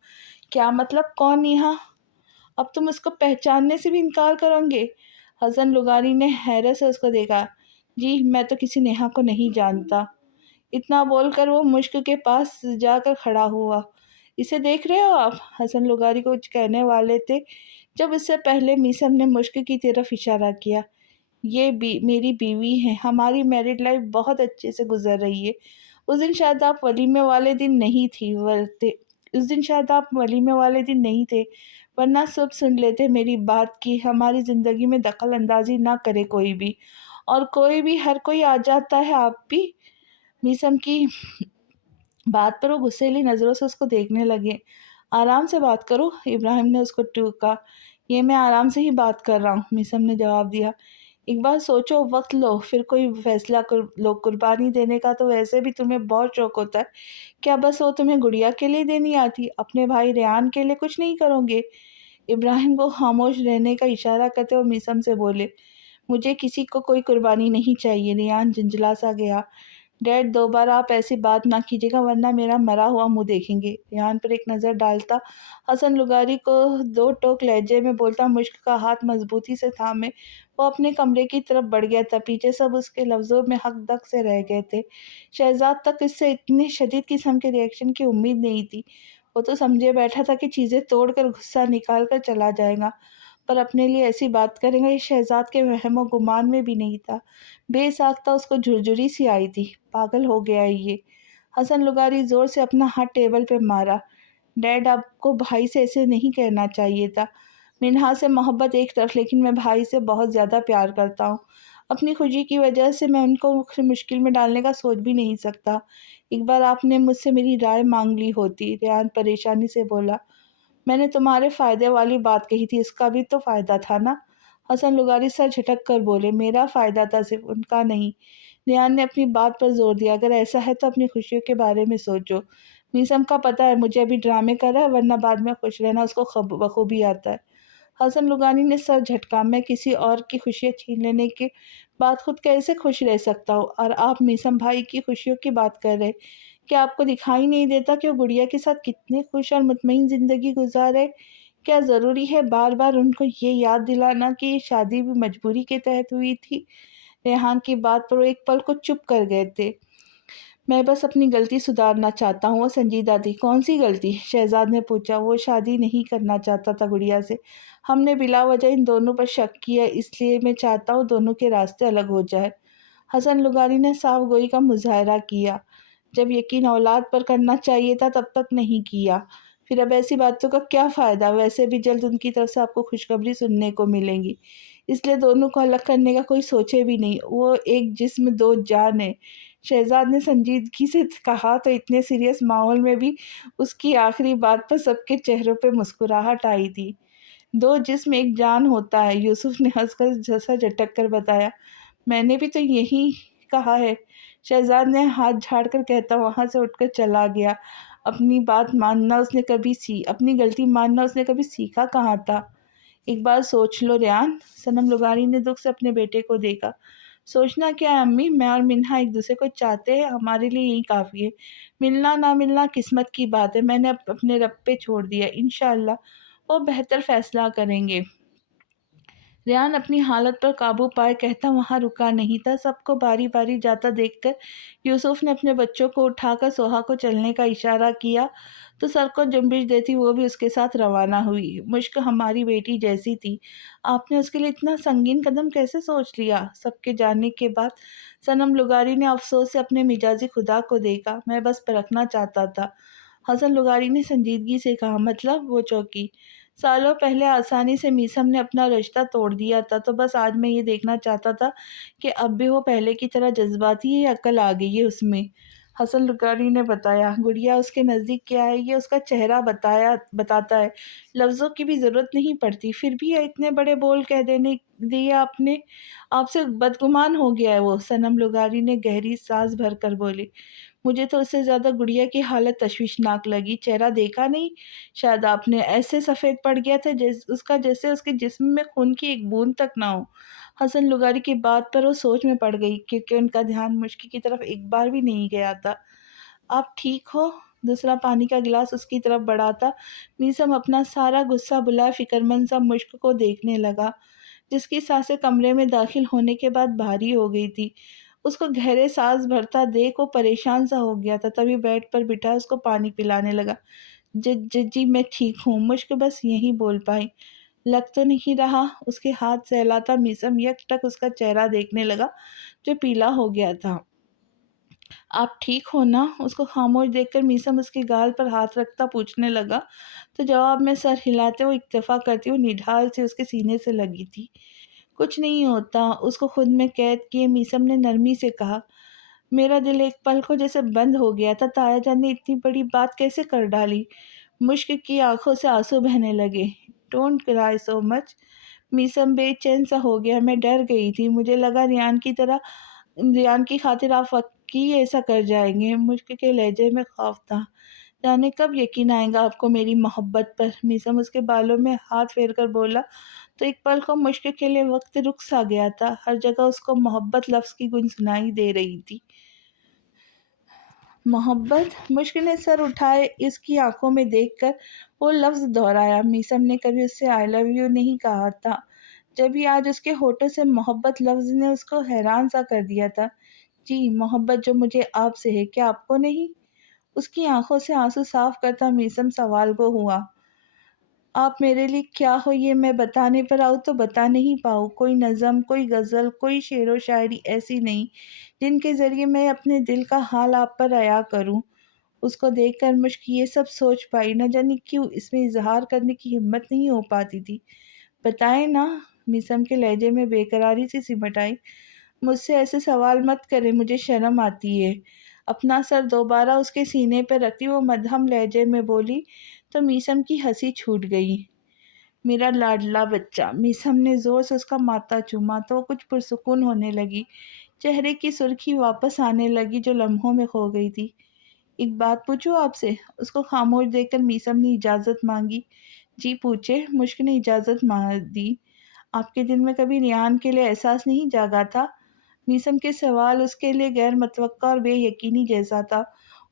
کیا مطلب، کون نیہا؟ اب تم اس کو پہچاننے سے بھی انکار کرو گے؟ حسن لغاری نے حیرت سے اس کو دیکھا۔ جی، میں تو کسی نیہا کو نہیں جانتا۔ اتنا بول کر وہ مشک کے پاس جا کر کھڑا ہوا۔ اسے دیکھ رہے ہو آپ؟ حسن لغاری کو کچھ کہنے والے تھے جب اس سے پہلے میثم نے مشک کی طرف اشارہ کیا۔ یہ میری بیوی ہے، ہماری میرڈ لائف بہت اچھے سے گزر رہی ہے۔ اس دن شاید آپ ولیمے والے دن نہیں تھی ورنہ سب سن لیتے میری بات کی۔ ہماری زندگی میں دخل اندازی نہ کرے کوئی بھی، اور کوئی بھی، ہر کوئی آ جاتا ہے، آپ بھی۔ میثم کی بات پر وہ غصیلی نظروں سے اس کو دیکھنے لگے۔ آرام سے بات کرو، ابراہیم نے اس کو ٹوکا۔ یہ میں آرام سے ہی بات کر رہا ہوں، میثم نے جواب دیا۔ ایک بار سوچو، وقت لو، پھر کوئی فیصلہ لو۔ قربانی دینے کا تو ویسے بھی تمہیں بہت شوق ہوتا ہے، کیا بس وہ تمہیں گڑیا کے لیے دینی آتی؟ اپنے بھائی ریان کے لیے کچھ نہیں کرو گے؟ ابراہیم کو خاموش رہنے کا اشارہ کرتے ہوئے میثم سے بولے، مجھے کسی کو کوئی قربانی نہیں چاہیے۔ ریان جھنجھلا سا گیا۔ ڈیڈ، دوبارہ آپ ایسی بات نہ کیجیے گا ورنہ میرا مرا ہوا منہ دیکھیں گے۔ ریان پر ایک نظر ڈالتا حسن لغاری کو 2 ٹوک لہجے میں بولتا، مشک کا ہاتھ مضبوطی سے تھامے وہ اپنے کمرے کی طرف بڑھ گیا تھا۔ پیچھے سب اس کے لفظوں میں حق دق سے رہ گئے تھے۔ شہزاد تک اس سے اتنے شدید قسم کے ری ایکشن کی امید نہیں تھی۔ وہ تو سمجھے بیٹھا تھا کہ چیزیں توڑ کر غصہ نکال کر چلا جائے گا، پر اپنے لیے ایسی بات کرے گا یہ شہزاد کے وہم و گمان میں بھی نہیں تھا۔ بے ساختہ اس کو جھرجھری سی آئی تھی۔ پاگل ہو گیا ہے یہ۔ حسن لغاری زور سے اپنا ہاتھ ٹیبل پہ مارا۔ ڈیڈ، آپ کو بھائی سے ایسے نہیں کہنا چاہیے تھا۔ منہا سے محبت ایک طرف، لیکن میں بھائی سے بہت زیادہ پیار کرتا ہوں۔ اپنی خوشی کی وجہ سے میں ان کو مشکل میں ڈالنے کا سوچ بھی نہیں سکتا۔ ایک بار آپ نے مجھ سے میری رائے مانگ لی ہوتی۔ ریان پریشانی سے بولا۔ میں نے تمہارے فائدے والی بات کہی تھی، اس کا بھی تو فائدہ تھا نا؟ حسن لغاری سر جھٹک کر بولے، میرا فائدہ تھا، صرف ان کا نہیں۔ ریان نے اپنی بات پر زور دیا، اگر ایسا ہے تو اپنی خوشیوں کے بارے میں سوچو۔ میثم کا پتہ ہے مجھے ابھی ڈرامے کر رہا ہے، ورنہ بعد میں خوش رہنا اس کو بخوبی آتا ہے۔ حسن لغانی نے سر جھٹکا۔ میں کسی اور کی خوشیاں چھین لینے کے بعد خود کیسے خوش رہ سکتا ہوں؟ اور آپ میثم بھائی کی خوشیوں کی بات کر رہے، کیا آپ کو دکھائی نہیں دیتا کہ وہ گڑیا کے ساتھ کتنے خوش اور مطمئن زندگی گزار رہے؟ کیا ضروری ہے بار بار ان کو یہ یاد دلانا کہ یہ شادی بھی مجبوری کے تحت ہوئی تھی؟ ریحان کی بات پر وہ ایک پل کو چپ کر گئے تھے۔ میں بس اپنی غلطی سدھارنا چاہتا ہوں۔ وہ سنجیدہ تھی۔ کون سی غلطی؟ شہزاد نے پوچھا۔ وہ شادی نہیں کرنا چاہتا تھا گڑیا سے۔ ہم نے بلا وجہ ان دونوں پر شک کیا، اس لیے میں چاہتا ہوں دونوں کے راستے الگ ہو جائے۔ حسن لغاری نے صاف گوئی کا مظاہرہ کیا۔ جب یقین اولاد پر کرنا چاہیے تھا تب تک نہیں کیا، پھر اب ایسی باتوں کا کیا فائدہ؟ ویسے بھی جلد ان کی طرف سے آپ کو خوشخبری سننے کو ملے گی، اس لیے دونوں کو الگ کرنے کا کوئی سوچے بھی نہیں۔ وہ ایک جسم دو جان ہے، شہزاد نے سنجیدگی سے کہا۔ تو اتنے سیریس ماحول میں بھی اس کی آخری بات پر سب کے چہروں پہ مسکراہٹ آئی تھی۔ دو جسم ایک جان ہوتا ہے، یوسف نے ہنس کر جھنسا جھٹک کر بتایا۔ میں نے بھی تو یہی کہا ہے، شہزاد نے ہاتھ جھاڑ کر کہتا وہاں سے اٹھ کر چلا گیا۔ اپنی غلطی ماننا اس نے کبھی سیکھا کہاں تھا؟ ایک بار سوچ لو ریان، صنم لغاری نے دکھ سے اپنے بیٹے کو دیکھا۔ سوچنا کیا ہے امی، میں اور منہا ایک دوسرے کو چاہتے ہیں، ہمارے لیے یہی کافی ہے۔ ملنا نہ ملنا قسمت کی بات ہے، میں نے اپنے رب پہ چھوڑ دیا، انشاءاللہ وہ بہتر فیصلہ کریں گے۔ ریان اپنی حالت پر قابو پائے کہتا وہاں رکا نہیں تھا۔ سب کو باری باری جاتا دیکھ کر یوسف نے اپنے بچوں کو اٹھا کر سوہا کو چلنے کا اشارہ کیا تو سر کو جنبش دیتی وہ بھی اس کے ساتھ روانہ ہوئی۔ مشک ہماری بیٹی جیسی تھی، آپ نے اس کے لیے اتنا سنگین قدم کیسے سوچ لیا؟ سب کے جانے کے بعد صنم لغاری نے افسوس سے اپنے مجازی خدا کو دیکھا۔ میں بس پرکھنا چاہتا تھا، حسن لغاری نے سنجیدگی سے کہا۔ مطلب؟ وہ چوکی۔ سالوں پہلے آسانی سے میثم نے اپنا رشتہ توڑ دیا تھا، تو بس آج میں یہ دیکھنا چاہتا تھا کہ اب بھی وہ پہلے کی طرح جذباتی ہے یا عقل آ گئی ہے اس میں۔ حسن لغاری نے بتایا، گڑیا اس کے نزدیک کیا ہے یہ اس کا چہرہ بتاتا ہے، لفظوں کی بھی ضرورت نہیں پڑتی۔ پھر بھی یہ اتنے بڑے بول کہہ دیے آپ نے، آپ سے بدگمان ہو گیا ہے وہ، صنم لغاری نے گہری سانس بھر کر بولی۔ مجھے تو اس سے زیادہ گڑیا کی حالت تشویشناک لگی، چہرہ دیکھا نہیں؟ شاید آپ نے، ایسے سفید پڑ گیا تھا جیسے اس کے جسم میں خون کی ایک بوند تک نہ ہو۔ حسن لغاری کی بات پر وہ سوچ میں پڑ گئی کیونکہ ان کا دھیان مشکی کی طرف ایک بار بھی نہیں گیا تھا۔ آپ ٹھیک ہو؟ دوسرا پانی کا گلاس اس کی طرف بڑھاتا میثم اپنا سارا غصہ بلائے فکرمند سا مشک کو دیکھنے لگا، جس کی سانسیں کمرے میں داخل ہونے کے بعد بھاری ہو گئی تھی۔ اس کو گہرے سانس بھرتا دیکھ وہ پریشان سا ہو گیا تھا، تبھی بیڈ پر بٹھا اس کو پانی پلانے لگا۔ جی میں ٹھیک ہوں، مشک بس یہی بول پائی۔ لگ تو نہیں رہا۔ اس کے ہاتھ سہلاتا میثم یک ٹک اس کا چہرہ دیکھنے لگا جو پیلا ہو گیا تھا۔ آپ ٹھیک ہو نا؟ اس کو خاموش دیکھ کر میثم اس کے گال پر ہاتھ رکھتا پوچھنے لگا تو جواب میں سر ہلاتے وہ اکتفا کرتی وہ نڈھال سے اس کے سینے سے لگی تھی۔ کچھ نہیں ہوتا، اس کو خود میں قید کیے میثم نے نرمی سے کہا۔ میرا دل ایک پل کو جیسے بند ہو گیا تھا، تایا جان نے اتنی بڑی بات کیسے کر ڈالی؟ مشک کی آنکھوں سے آنسو بہنے لگے۔ ڈونٹ کرائے سو مچ۔ میثم بے چین سا ہو گیا۔ میں ڈر گئی تھی، مجھے لگا ریان کی خاطر آپ واقعی ایسا کر جائیں گے۔ مشک کے لہجے میں خوف تھا۔ جانے کب یقین آئے گا آپ کو میری محبت پر؟ میثم اس کے بالوں میں ہاتھ پھیر کر بولا تو ایک پل کو مشک کے لیے وقت رک سا گیا تھا۔ ہر جگہ اس کو محبت لفظ کی گونج سنائی دے رہی تھی۔ محبت؟ مشک نے سر اٹھائے اس کی آنکھوں میں دیکھ کر وہ لفظ دہرایا۔ میثم نے کبھی اس سے آئی لو یو نہیں کہا تھا، جبھی آج اس کے ہونٹوں سے محبت لفظ نے اس کو حیران سا کر دیا تھا۔ جی، محبت جو مجھے آپ سے ہے، کیا آپ کو نہیں؟ اس کی آنکھوں سے آنسو صاف کرتا میثم سوال گو ہوا۔ آپ میرے لیے کیا ہو یہ میں بتانے پر آؤں تو بتا نہیں پاؤں۔ کوئی نظم، کوئی غزل، کوئی شعر و شاعری ایسی نہیں جن کے ذریعے میں اپنے دل کا حال آپ پر عیاں کروں۔ اس کو دیکھ کر مشک یہ سب سوچ پائی، نہ جانے کیوں اس میں اظہار کرنے کی ہمت نہیں ہو پاتی تھی۔ بتائیں نا، میثم کے لہجے میں بے قراری سی سمٹ آئی۔ مجھ سے ایسے سوال مت کریں، مجھے شرم آتی ہے۔ اپنا سر دوبارہ اس کے سینے پہ رکھتی وہ مدھم لہجے میں بولی تو میثم کی ہنسی چھوٹ گئی۔ میرا لاڈلا بچہ۔ میثم نے زور سے اس کا ماتھا چوما تو وہ کچھ پرسکون ہونے لگی، چہرے کی سرخی واپس آنے لگی جو لمحوں میں کھو گئی تھی۔ ایک بات پوچھوں آپ سے؟ اس کو خاموش دیکھ کر میثم نے اجازت مانگی۔ جی پوچھے، مشک نے اجازت دی۔ آپ کے دل میں کبھی ریان کے لیے احساس نہیں جاگا تھا؟ میثم کے سوال اس کے لیے غیر متوقع اور بے یقینی جیسا تھا۔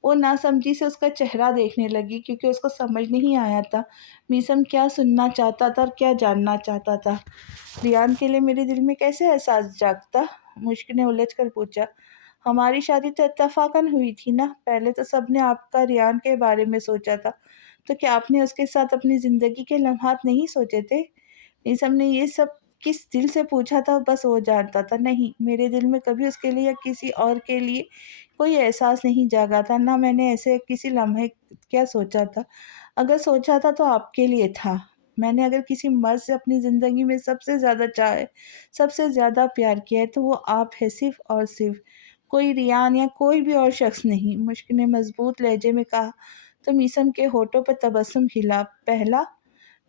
وہ ناسمجھی سے اس کا چہرہ دیکھنے لگی کیونکہ اس کو سمجھ نہیں آیا تھا میثم کیا سننا چاہتا تھا اور کیا جاننا چاہتا تھا۔ ریان کے لیے میرے دل میں کیسے احساس جاگتا؟ مشک نے الجھ کر پوچھا۔ ہماری شادی تو اتفاقاً ہوئی تھی نا، پہلے تو سب نے آپ کا ریان کے بارے میں سوچا تھا، تو کیا آپ نے اس کے ساتھ اپنی زندگی کے لمحات نہیں سوچے تھے؟ میثم نے یہ سب کس دل سے پوچھا تھا بس وہ جانتا تھا۔ نہیں، میرے دل میں کبھی اس کے لیے یا کسی اور کے لیے کوئی احساس نہیں جاگا تھا، نہ میں نے ایسے کسی لمحے کیا سوچا تھا۔ اگر سوچا تھا تو آپ کے لیے تھا۔ میں نے اگر کسی مرد سے اپنی زندگی میں سب سے زیادہ چاہے، سب سے زیادہ پیار کیا ہے تو وہ آپ ہے، صرف اور صرف، کوئی ریان یا کوئی بھی اور شخص نہیں۔ مشک نے مضبوط لہجے میں کہا تو میثم کے ہونٹوں پر تبسم کھلا۔ پہلا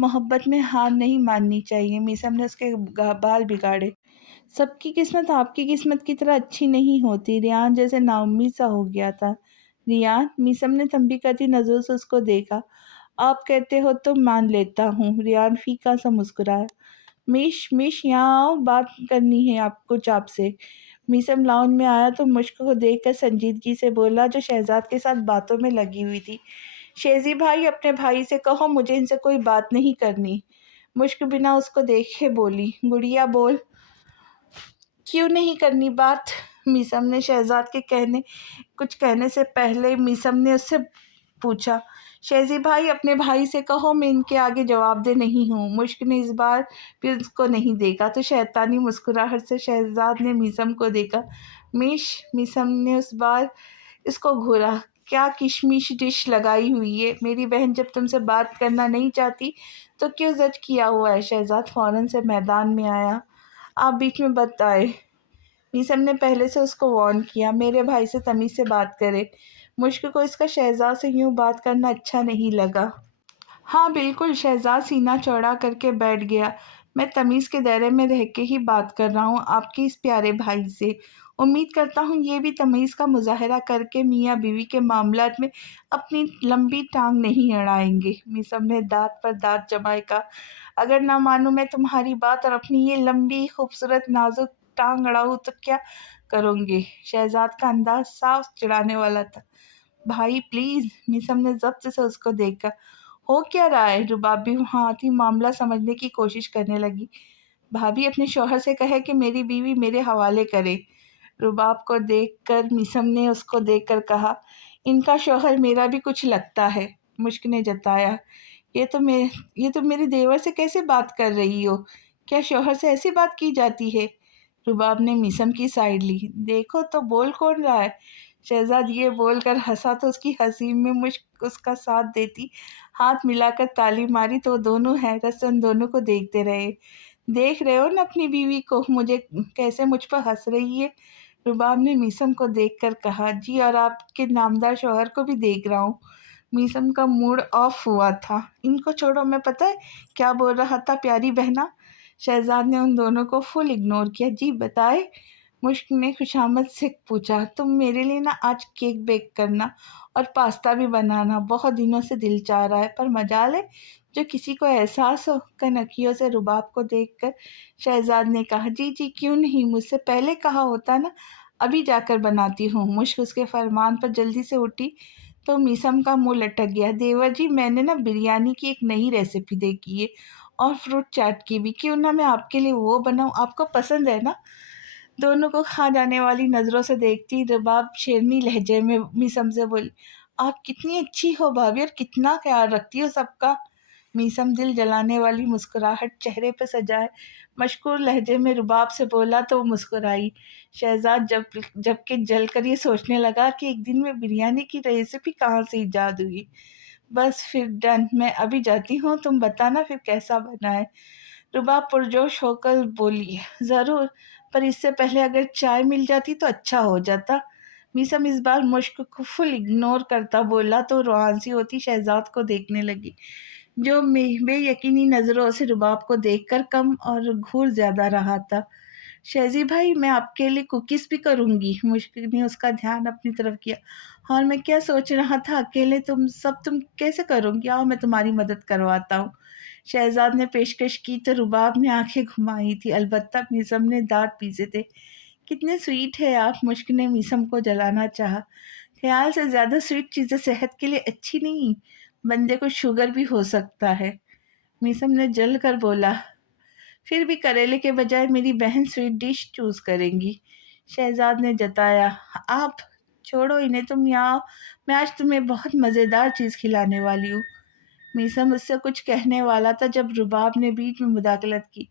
محبت میں ہار نہیں ماننی چاہیے۔ میسم نے اس کے بال بگاڑے۔ سب کی قسمت آپ کی قسمت کی طرح اچھی نہیں ہوتی۔ ریان جیسے نا امید سا ہو گیا تھا۔ ریان، میسم نے تنبیہ کرتی نظروں سے اس کو دیکھا۔ آپ کہتے ہو تو مان لیتا ہوں۔ ریان پھیکا سا مسکرایا۔ میش یہاں آؤ، بات کرنی ہے آپ سے۔ میسم لاؤنج میں آیا تو مشک کو دیکھ کر سنجیدگی سے بولا، جو شہزاد کے ساتھ باتوں میں لگی ہوئی تھی، شیزی بھائی، اپنے بھائی سے کہو مجھے ان سے کوئی بات نہیں کرنی۔ مشک بنا اس کو دیکھے بولی، گڑیا بول۔ کیوں نہیں کرنی بات؟ میسم نے شہزاد کے کچھ کہنے سے پہلے میسم نے اس سے پوچھا۔ شیزی بھائی، اپنے بھائی سے کہو میں ان کے آگے جواب دہ نہیں ہوں۔ مشک نے اس بار بھی اس کو نہیں دیکھا تو شیطانی مسکراہٹ سے شہزاد نے میسم کو دیکھا۔ میسم نے اس بار اس کو گھورا۔ کیا کشمش ڈش لگائی ہوئی ہے؟ میری بہن جب تم سے بات کرنا نہیں چاہتی تو کیوں زج کیا ہوا ہے؟ شہزاد فوراً سے میدان میں آیا۔ آپ بیچ میں مت آئے۔ میسم نے پہلے سے اس کو وارن کیا، میرے بھائی سے تمیز سے بات کرے۔ مشک کو اس کا شہزاد سے یوں بات کرنا اچھا نہیں لگا۔ ہاں بالکل، شہزاد سینہ چوڑا کر کے بیٹھ گیا۔ میں تمیز کے دائرے میں رہ کے ہی بات کر رہا ہوں آپ کے اس پیارے بھائی سے۔ امید کرتا ہوں یہ بھی تمیز کا مظاہرہ کر کے میاں بیوی کے معاملات میں اپنی لمبی ٹانگ نہیں اڑائیں گے۔ میسم نے دانت پر دانت جمائے کہا، اگر نہ مانوں میں تمہاری بات اور اپنی یہ لمبی خوبصورت نازک ٹانگ اڑاؤں تو کیا کروں گے؟ شہزاد کا انداز صاف چڑھانے والا تھا۔ بھائی پلیز، میسم نے ضبط سے اس کو دیکھا۔ ہو کیا رہا ہے؟ رباب بھی وہاں آتی معاملہ سمجھنے کی کوشش کرنے لگی۔ بھابھی اپنے شوہر سے کہے کہ میری بیوی میرے حوالے کرے۔ رباب کو دیکھ کر میسم نے اس کو دیکھ کر کہا، ان کا شوہر میرا بھی کچھ لگتا ہے۔ مشک نے جتایا، یہ تو میرے دیور سے کیسے بات کر رہی ہو؟ کیا شوہر سے ایسی بات کی جاتی ہے؟ رباب نے میسم کی سائیڈ لی۔ دیکھو تو بول کون رہا ہے؟ شہزاد یہ بول کر ہنسا تو اس کی ہنسی میں مشک اس کا ساتھ دیتی ہاتھ ملا کر تالی ماری تو وہ دونوں حیرت سے ان دونوں کو دیکھتے رہے۔ دیکھ رہے ہو نا اپنی بیوی کو، مجھے کیسے مجھ پر ہنس رہی ہے؟ رباب نے میسم کو دیکھ کر کہا، جی، اور آپ کے نامدار شوہر کو بھی دیکھ رہا ہوں۔ میسم کا موڈ آف ہوا تھا۔ ان کو چھوڑو، میں پتہ ہے کیا بول رہا تھا پیاری بہنا؟ شہزاد نے ان دونوں کو فل اگنور کیا۔ جی بتائے؟ مشک نے خوشامد سے پوچھا، تم میرے لیے نا آج کیک بیک کرنا اور پاستا بھی بنانا، بہت دنوں سے دل چاہ رہا ہے، پر مجال ہے جو کسی کو احساس ہو؟ کنکیوں سے رباب کو دیکھ کر شہزاد نے کہا، جی جی کیوں نہیں، مجھ سے پہلے کہا ہوتا نا، ابھی جا کر بناتی ہوں۔ مشک اس کے فرمان پر جلدی سے اٹھی تو میسم کا منہ لٹک گیا۔ دیور جی، میں نے نا بریانی کی ایک نئی ریسیپی دیکھی ہے اور فروٹ چاٹ کی بھی، کیوں نہ میں آپ کے لیے وہ بناؤں؟ آپ کو پسند ہے نا؟ دونوں کو کھا جانے والی نظروں سے دیکھتی رباب شیرنی لہجے میں میسم سے بولی، آپ کتنی اچھی ہو بھابھی، اور کتنا خیال رکھتی ہو سب کا۔ میسم دل جلانے والی مسکراہٹ چہرے پہ سجائے مشکور لہجے میں رباب سے بولا تو وہ مسکرائی۔ شہزاد جب کہ جل کر یہ سوچنے لگا کہ ایک دن میں بریانی کی ریسیپی کہاں سے ایجاد ہوئی۔ بس پھر ڈن، میں ابھی جاتی ہوں، تم بتانا پھر کیسا بنا ہے۔ رباب پرجوش ہو کر بولی، ضرور، پر اس سے پہلے اگر چائے مل جاتی تو اچھا ہو جاتا۔ میسم اس بار مشک کو فل اگنور کرتا بولا تو روحانسی ہوتی شہزاد کو دیکھنے لگی، جو بے یقینی نظروں سے رباب کو دیکھ کر کم اور گھور زیادہ رہا تھا۔ شہزی بھائی، میں آپ کے لیے کوکیز بھی کروں گی۔ مشک نے اس کا دھیان اپنی طرف کیا، اور میں کیا سوچ رہا تھا، اکیلے تم کیسے کرو گی؟ آؤ میں تمہاری مدد کرواتا ہوں۔ شہزاد نے پیشکش کی تو رباب نے آنکھیں گھمائی تھی، البتہ میسم نے دانت پیسے تھے۔ کتنے سویٹ ہے آپ، مشک نے میسم کو جلانا چاہا۔ خیال سے زیادہ سویٹ چیزیں صحت کے لیے اچھی نہیں، بندے کو شوگر بھی ہو سکتا ہے۔ میسم نے جل کر بولا، پھر بھی کریلے کے بجائے میری بہن سویٹ ڈش چوز کریں گی۔ شہزاد نے جتایا، آپ چھوڑو انہیں، تم یہاں، میں آج تمہیں بہت مزیدار چیز کھلانے والی ہوں۔ میسم اس سے کچھ کہنے والا تھا جب رباب نے بیچ میں مداخلت کی،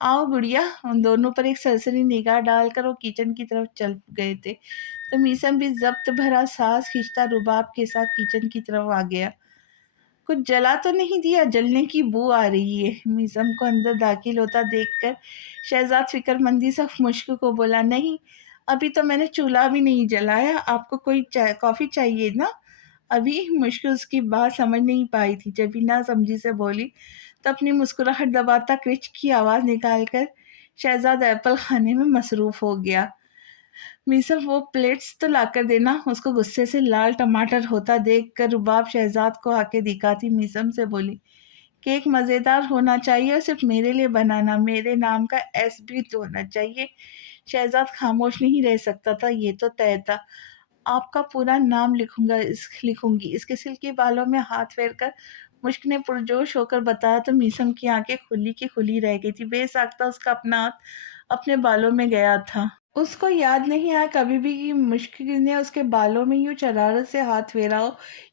آؤ گڑیا۔ ان دونوں پر ایک سرسری نگاہ ڈال کر وہ کچن کی طرف چل گئے تھے تو میسم بھی ضبط بھرا سانس کھینچتا رباب کے ساتھ کچن کی طرف آ گیا۔ کچھ جلا تو نہیں دیا؟ جلنے کی بو آ رہی ہے۔ میسم کو اندر داخل ہوتا دیکھ کر شہزاد فکر مندی سے مشک کو بولا، نہیں، ابھی تو میں نے چولہا بھی نہیں جلایا، آپ کو کوئی کافی چاہیے نا ابھی؟ مشک اس کی بات سمجھ نہیں پائی تھی، جب ہی نہ سمجھی سے بولی، تو اپنی مسکراہٹ دباتا کرچ کی آواز نکال کر شہزاد ایپل کھانے میں مصروف ہو گیا۔ میسم وہ پلیٹس تو لا کر دینا، اس کو غصے سے لال ٹماٹر ہوتا دیکھ کر رباب شہزاد کو آ کے دکھاتی میسم سے بولی، کیک مزیدار ہونا چاہیے اور صرف میرے لیے بنانا، میرے نام کا ایس بھی تو ہونا چاہیے۔ شہزاد خاموش نہیں رہ سکتا تھا، یہ تو طے تھا، آپ کا پورا نام لکھوں گی۔ اس کے سلکی بالوں میں ہاتھ پھیر کر مشک نے پرجوش ہو کر بتایا تو میسم کی آنکھیں کھلی کی کھلی رہ گئی تھی۔ بے ساختہ اس کا اپنا ہاتھ اپنے بالوں میں گیا تھا۔ اس کو یاد نہیں آیا کبھی بھی کہ مشک نے اس کے بالوں میں یوں شرارت سے ہاتھ پھیرا ہو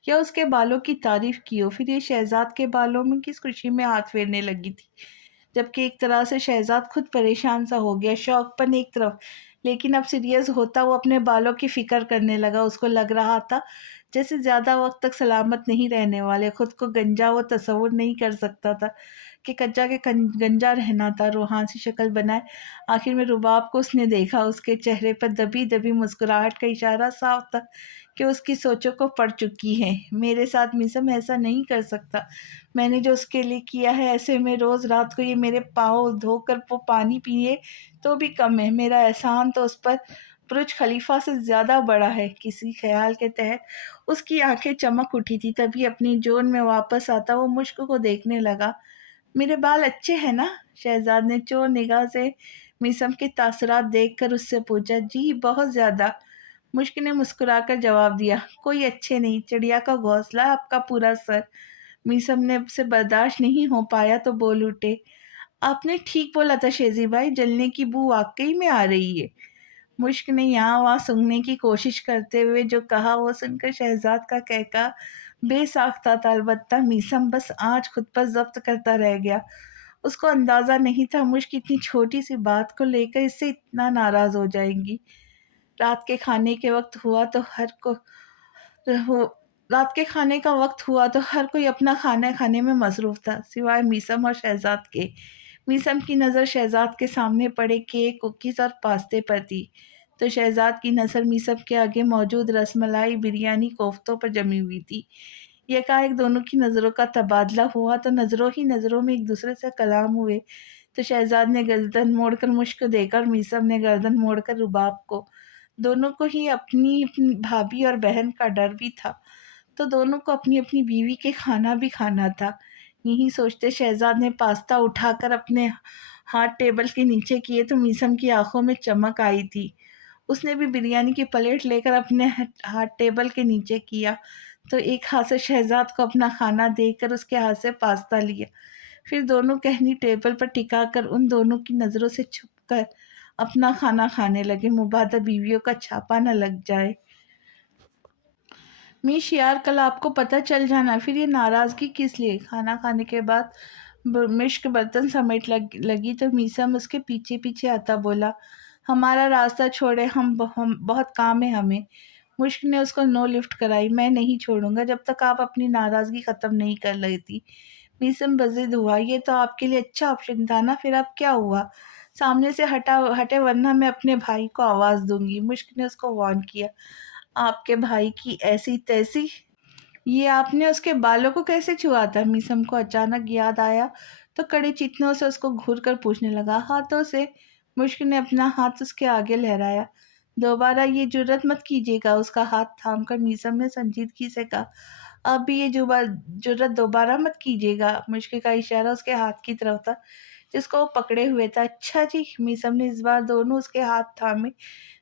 یا اس کے بالوں کی تعریف کی ہو۔ پھر یہ شہزاد کے بالوں میں کس خوشی میں ہاتھ پھیرنے لگی تھی، جبکہ ایک طرح سے شہزاد خود پریشان سا ہو گیا، شوق پن ایک طرف، لیکن اب سیریس ہوتا وہ اپنے بالوں کی فکر کرنے لگا۔ اس کو لگ رہا تھا جیسے زیادہ وقت تک سلامت نہیں رہنے والے۔ خود کو گنجا وہ تصور نہیں کر سکتا تھا کہ کچا کے گنجا رہنا تھا، روحان سی شکل بنائے۔ آخر میں رباب کو اس نے دیکھا، اس کے چہرے پر دبی دبی مسکراہٹ کا اشارہ صاف تھا کہ اس کی سوچوں کو پڑھ چکی ہے۔ میرے ساتھ میسم ایسا نہیں کر سکتا، میں نے جو اس کے لیے کیا ہے، ایسے میں روز رات کو یہ میرے پاؤں دھو کر وہ پانی پیے تو بھی کم ہے، میرا احسان تو اس پر برج خلیفہ سے زیادہ بڑا ہے۔ کسی خیال کے تحت اس کی آنکھیں چمک اٹھی تھی، تبھی اپنی جون میں واپس آتا وہ مشک کو دیکھنے لگا۔ میرے بال اچھے ہیں نا؟ شہزاد نے چور نگاہ سے میسم کے تاثرات دیکھ کر اس سے پوچھا۔ جی بہت زیادہ، مشک نے مسکرا کر جواب دیا۔ کوئی اچھے نہیں، چڑیا کا گھونسلہ ہے آپ کا پورا سر۔ میسم نے سے برداشت نہیں ہو پایا تو بول اٹھے، آپ نے ٹھیک بولا تھا شیزی بھائی، جلنے کی بو واقعی میں آ رہی ہے۔ مشک نے یہاں وہاں سونگھنے کی کوشش کرتے ہوئے جو کہا وہ سن کر شہزاد کا کہکا بے ساختہ تھا، البتہ میسم بس آج خود پر ضبط کرتا رہ گیا۔ اس کو اندازہ نہیں تھا مشک اتنی چھوٹی سی بات کو لے کر اس سے اتنا ناراض ہو جائیں گی۔ رات کے کھانے کے وقت ہوا تو رات کے کھانے کا وقت ہوا تو ہر کوئی اپنا کھانا کھانے میں مصروف تھا سوائے میسم اور شہزاد کے۔ میسم کی نظر شہزاد کے سامنے پڑے کیک، کوکیز اور پاستے پر تھی تو شہزاد کی نظر میسم کے آگے موجود رس ملائی، بریانی، کوفتوں پر جمی ہوئی تھی۔ یکایک دونوں کی نظروں کا تبادلہ ہوا تو نظروں ہی نظروں میں ایک دوسرے سے کلام ہوئے تو شہزاد نے گردن موڑ کر مشک کو دیکھا اور میسم نے گردن موڑ کر رباب کو۔ دونوں کو ہی اپنی بھابھی اور بہن کا ڈر بھی تھا تو دونوں کو اپنی اپنی بیوی کے کھانا بھی کھانا تھا۔ یہی سوچتے شہزاد نے پاستا اٹھا کر اپنے ہاتھ ٹیبل کے نیچے کیے تو میسم کی آنکھوں میں چمک آئی تھی۔ اس نے بھی بریانی کی پلیٹ لے کر اپنے ہاتھ ٹیبل کے نیچے کیا تو ایک ہاتھ سے شہزاد کو اپنا کھانا دے کر اس کے ہاتھ سے پاستا لیا۔ پھر دونوں کہنی ٹیبل پر ٹکا کر ان دونوں کی نظروں سے چھپ کر اپنا کھانا کھانے لگے، مبادا بیویوں کا چھاپا نہ لگ جائے۔ میش یار کل آپ کو پتہ چل جانا، پھر یہ ناراضگی کس لیے؟ کھانا کھانے کے بعد مشک برتن سمیٹ لگی تو میسم اس کے پیچھے پیچھے آتا بولا، ہمارا راستہ چھوڑے، ہم بہت کام ہے ہمیں۔ مشک نے اس کو نو لفٹ کرائی، میں نہیں چھوڑوں گا جب تک آپ اپنی ناراضگی ختم نہیں کر لیتی۔ میسم بضد ہوا، یہ تو آپ کے لیے اچھا آپشن تھا نا، پھر اب کیا ہوا؟ سامنے سے ہٹے ورنہ میں اپنے بھائی کو آواز دوں گی۔ مشک نے اس کو وارن کیا، آپ کے بھائی کی ایسی تیسی؟ یہ آپ نے اس کے بالوں کو کیسے چھوا تھا؟ میسم کو اچانک یاد آیا تو کڑے چتنوں سے اس کو گھور کر پوچھنے لگا۔ ہاتھوں سے، مشک نے اپنا ہاتھ اس کے آگے لہرایا۔ دوبارہ یہ جرت مت کیجیے گا، اس کا ہاتھ تھام کر میسم نے سنجیدگی سے کہا، اب بھی یہ جرت دوبارہ مت کیجیے گا۔ مشک کا اشارہ اس کے ہاتھ کی طرف تھا جس کو وہ پکڑے ہوئے تھا۔ اچھا جی۔ میسم نے اس بار دونوں اس کے ہاتھ تھامے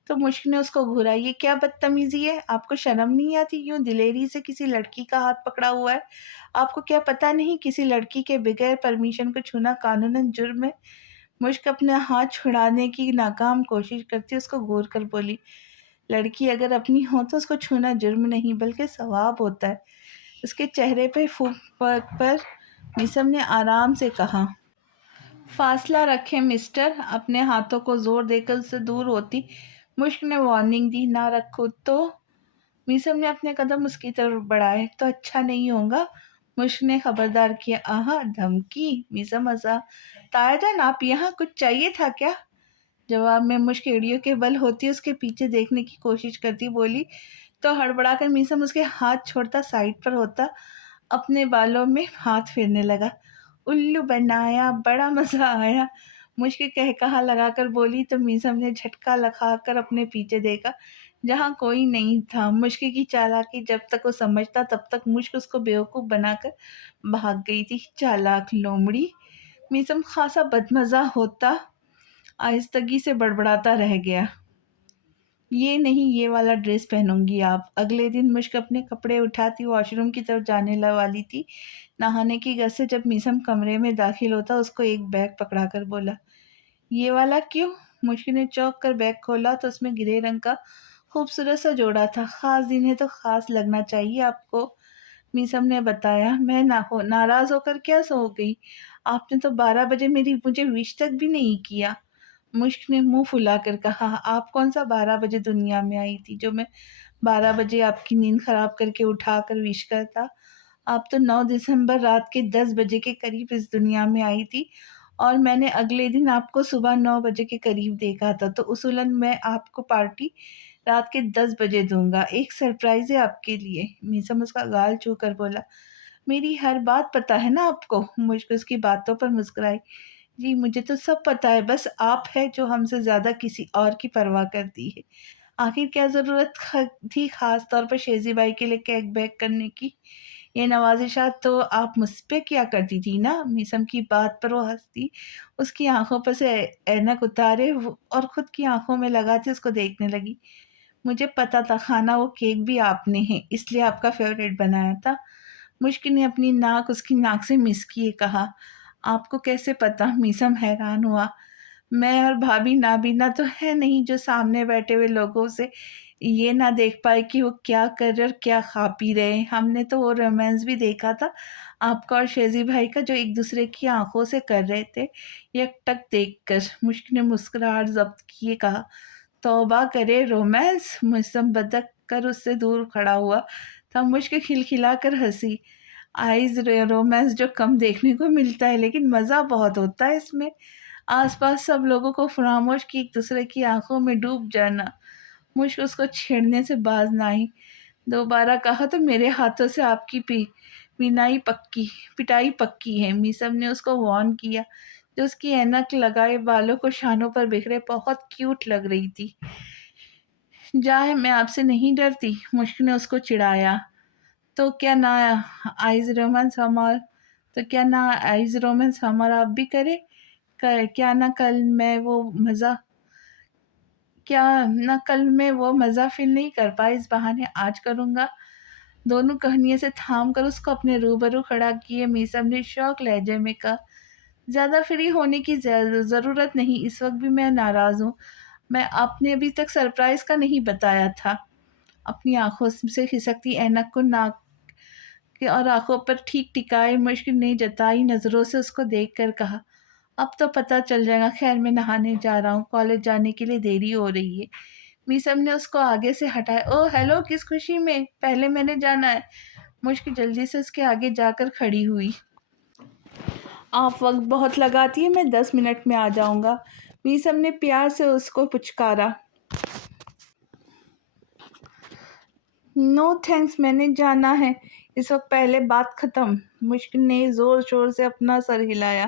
تو مشک نے اس کو گھورا، یہ کیا بدتمیزی ہے؟ آپ کو شرم نہیں آتی یوں دلیری سے کسی لڑکی کا ہاتھ پکڑا ہوا ہے؟ آپ کو کیا پتہ نہیں کسی لڑکی کے بغیر پرمیشن کو چھونا قانوناً جرم ہے؟ مشک اپنا ہاتھ چھڑانے کی ناکام کوشش کرتی اس کو گھور کر بولی، لڑکی اگر اپنی ہو تو اس کو چھونا جرم نہیں بلکہ ثواب ہوتا ہے۔ اس کے چہرے پہ پر میسم نے آرام سے کہا، فاصلہ رکھیں مسٹر۔ اپنے ہاتھوں کو زور دے کر اس سے دور ہوتی مشک نے وارننگ دی، نہ رکھو تو؟ میسم نے اپنے قدم اس کی طرف بڑھائے، تو اچھا نہیں ہوگا؟ مشک نے خبردار کیا۔ آہا، دھمکی؟ میسم ہنسا، تایا جان آپ یہاں کچھ چاہیے تھا کیا؟ جواب میں مشک ایڑیوں کے بل ہوتی اس کے پیچھے دیکھنے کی کوشش کرتی بولی تو ہڑبڑا کر میسم اس کے ہاتھ چھوڑتا سائڈ پر ہوتا اپنے بالوں میں ہاتھ پھیرنے لگا۔ الو بنایا، بڑا مزہ آیا، مشک کہا لگا کر بولی تو میثم نے جھٹکا لگا کر اپنے پیچھے دیکھا جہاں کوئی نہیں تھا۔ مشک کی چالاکی جب تک وہ سمجھتا تب تک مشک اس کو بیوقوف بنا کر بھاگ گئی تھی۔ چالاک لومڑی! میثم خاصا بدمزہ ہوتا آہستگی سے بڑبڑاتا رہ گیا۔ یہ نہیں، یہ والا ڈریس پہنوں گی آپ۔ اگلے دن مشک اپنے کپڑے اٹھاتی واش روم کی طرف جانے والی تھی۔ نہانے کی غرض سے جب میثم کمرے میں داخل ہوتا اس کو ایک بیگ پکڑا کر بولا، یہ والا کیوں؟ مشک نے چونک کر بیگ کھولا تو اس میں گرے رنگ کا خوبصورت سا جوڑا تھا۔ خاص دن ہے تو خاص لگنا چاہیے آپ کو، میثم نے بتایا۔ میں ناراض ہو کر کیا سو گئی؟ آپ نے تو 12 بجے مجھے وش تک بھی نہیں کیا۔ مشک نے منہ پھلا کر کہا، آپ کون سا 12 بجے دنیا میں آئی تھی جو میں 12 بجے آپ کی نیند خراب کر کے اٹھا کر وش کرتا؟ آپ تو 9 دسمبر رات کے 10 بجے کے قریب اس دنیا میں آئی تھی اور میں نے اگلے دن آپ کو صبح 9 بجے کے قریب دیکھا تھا، تو اصولاً میں آپ کو پارٹی رات کے 10 بجے دوں گا، ایک سرپرائز ہے آپ کے لیے۔ میثم اس کا گال چھو کر بولا، میری ہر بات پتہ ہے نا آپ کو؟ مشک اس کی باتوں پر مسکرائی، جی مجھے تو سب پتہ ہے، بس آپ ہے جو ہم سے زیادہ کسی اور کی پرواہ کرتی ہے۔ آخر کیا ضرورت تھی خاص طور پر شیزی بھائی کے لیے کیک بیک کرنے کی؟ یہ نوازشات تو آپ مجھ پہ کیا کرتی تھی نا؟ میثم کی بات پر وہ ہنستی، اس کی آنکھوں پر سے اینک اتارے اور خود کی آنکھوں میں لگاتی اس کو دیکھنے لگی۔ مجھے پتا تھا کھانا وہ کیک بھی آپ نے ہے، اس لیے آپ کا فیوریٹ بنایا تھا۔ مشک نے اپنی ناک اس کی ناک سے مس کیے کہا، آپ کو کیسے پتا؟ میثم حیران ہوا۔ میں اور بھابھی نابینا تو ہے نہیں جو سامنے بیٹھے ہوئے لوگوں سے یہ نہ دیکھ پائے کہ وہ کیا کر رہے اور کیا کھا پی رہے ہیں۔ ہم نے تو وہ رومانس بھی دیکھا تھا آپ کا اور شیزی بھائی کا جو ایک دوسرے کی آنکھوں سے کر رہے تھے، یک ٹک دیکھ کر۔ مشک نے مسکراہٹ ضبط کیے کہا، توبہ کرے، رومانس؟ میثم بدک کر اس سے دور کھڑا ہوا تھا۔ مشک کھلکھلا کر ہنسی، آئز رومانس جو کم دیکھنے کو ملتا ہے لیکن مزہ بہت ہوتا ہے اس میں، آس پاس سب لوگوں کو فراموش کی ایک دوسرے کی آنکھوں میں ڈوب جانا۔ مشک اس کو چھیڑنے سے باز نہ آئی۔ دوبارہ کہا تو میرے ہاتھوں سے آپ کی پٹائی پکی ہے۔ میثم نے اس کو وارن کیا، جو اس کی اینک لگائے بالوں کو شانوں پر بکھرے بہت کیوٹ لگ رہی تھی۔ جائے، میں آپ سے نہیں ڈرتی، مشک نے اس کو چڑھایا۔ تو کیا نہ آئز رومانس ہمارا آپ بھی کرے؟ کیا نہ کل میں وہ مزہ فیل نہیں کر پائی، اس بہانے آج کروں گا۔ دونوں کہنیے سے تھام کر اس کو اپنے روبرو کھڑا کیے میثم نے شوق لہجے میں کہا، زیادہ فری ہونے کی ضرورت نہیں، اس وقت بھی میں ناراض ہوں۔ میں آپ نے ابھی تک سرپرائز کا نہیں بتایا تھا۔ اپنی آنکھوں سے کھسکتی اینک کو ناک اور آنکھوں پر ٹھیک ٹکائے مشک نے جتائی نظروں سے اس کو دیکھ کر کہا، اب تو پتہ چل جائے گا، خیر میں نہانے جا رہا ہوں، کالج جانے کے لیے دیری ہو رہی ہے۔ میثم نے اس کو آگے سے ہٹایا، او ہیلو، کس خوشی میں؟ پہلے میں نے جانا ہے۔ مشک جلدی سے اس کے آگے جا کر کھڑی ہوئی، آپ وقت بہت لگاتی ہیں، میں 10 منٹ میں آ جاؤں گا۔ میثم نے پیار سے اس کو پچکارا، نو تھینکس، میں نے جانا ہے اس وقت، پہلے بات ختم۔ مشک نے زور شور سے اپنا سر ہلایا،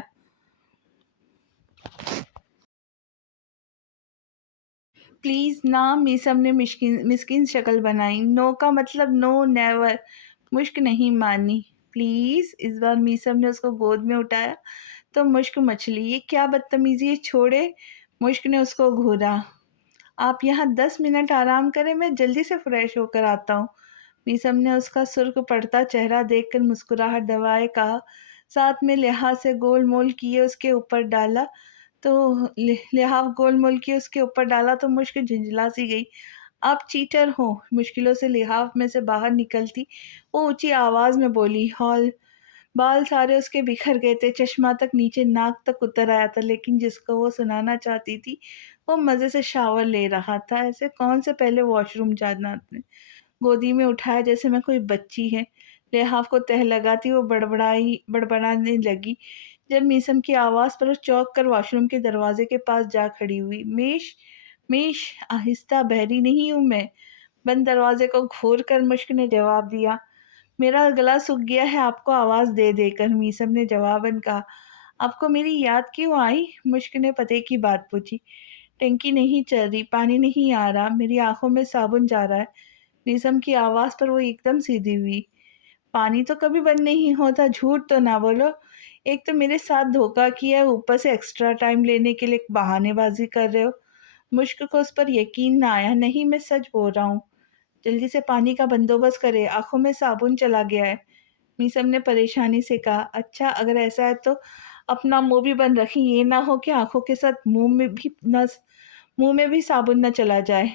پلیز نا۔ میثم نے مسکین شکل بنائی، نو کا مطلب نو، نیور۔ مشک نہیں مانی، پلیز۔ اس بار میثم نے اس کو گود میں اٹھایا تو مشک مچلی، یہ کیا بدتمیزی ہے، چھوڑے۔ مشک نے اس کو گھورا، آپ یہاں 10 منٹ آرام کریں، میں جلدی سے فریش ہو کر آتا ہوں۔ میثم نے اس کا سرخ پڑتا چہرہ دیکھ کر مسکراہٹ دبائے کہا، ساتھ میں لحاظ سے گول مول کیے اس کے اوپر ڈالا تو مشک جھنجھلا سی گئی، آپ چیٹر ہو۔ مشکلوں سے لحاف میں سے باہر نکلتی وہ اونچی آواز میں بولی، بال سارے اس کے بکھر گئے تھے، چشمہ تک نیچے ناک تک اتر آیا تھا، لیکن جس کو وہ سنانا چاہتی تھی وہ مزے سے شاور لے رہا تھا۔ ایسے کون سے پہلے واش روم جانا نے گودی میں اٹھایا جیسے میں کوئی بچی ہے۔ لحاف کو تہ لگاتی وہ بڑبڑانے لگی۔ جب میثم کی آواز پر وہ چونک کر واش روم کے دروازے کے پاس جا کھڑی ہوئی، میش، آہستہ، بحری نہیں ہوں میں۔ بند دروازے کو گھور کر مشک نے جواب دیا، میرا گلا سوکھ گیا ہے آپ کو آواز دے دے کر، میسم نے جواباً کہا۔ آپ کو میری یاد کیوں آئی؟ مشک نے پتے کی بات پوچھی۔ ٹنکی نہیں چل رہی، پانی نہیں آ رہا، میری آنکھوں میں صابن جا رہا ہے۔ میسم کی آواز پر وہ ایک دم سیدھی ہوئی۔ پانی تو کبھی بند نہیں ہوتا، جھوٹ تو نہ بولو۔ ایک تو میرے ساتھ دھوکہ کیا ہے، اوپر سے ایکسٹرا ٹائم لینے کے لیے بہانے بازی کر رہے ہو۔ مشک کو اس پر یقین نہ آیا۔ نہیں، میں سچ بول رہا ہوں۔ جلدی سے پانی کا بندوبست کرے، آنکھوں میں صابن چلا گیا ہے۔ میسم نے پریشانی سے کہا۔ اچھا، اگر ایسا ہے تو اپنا منہ بھی بند رکھیں، یہ نہ ہو کہ آنکھوں کے ساتھ منہ میں بھی صابن نہ چلا جائے۔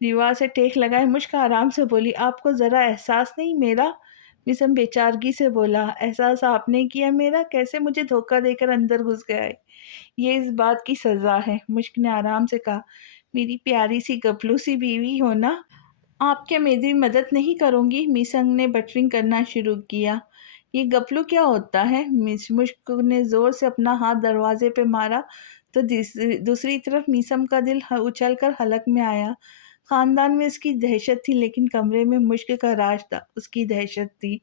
دیوار سے ٹیک لگائے مشک آرام سے بولی۔ آپ کو ذرا احساس نہیں میرا؟ میسم بیچارگی سے بولا۔ احساس آپ نے کیا میرا؟ کیسے مجھے دھوکہ دے کر اندر گھس گیا ہے؟ یہ اس بات کی سزا ہے، مشک نے آرام سے کہا۔ میری پیاری سی گپلو سی بیوی ہو نا، آپ کیا میری مدد نہیں کروں گی؟ میسنگ نے بٹرنگ کرنا شروع کیا۔ یہ گپلو کیا ہوتا ہے؟ مشک نے زور سے اپنا ہاتھ دروازے پہ مارا تو دوسری طرف میسم کا دل اچھل کر حلق میں آیا۔ خاندان میں اس کی دہشت تھی، لیکن کمرے میں مشک کا راج تھا، اس کی دہشت تھی۔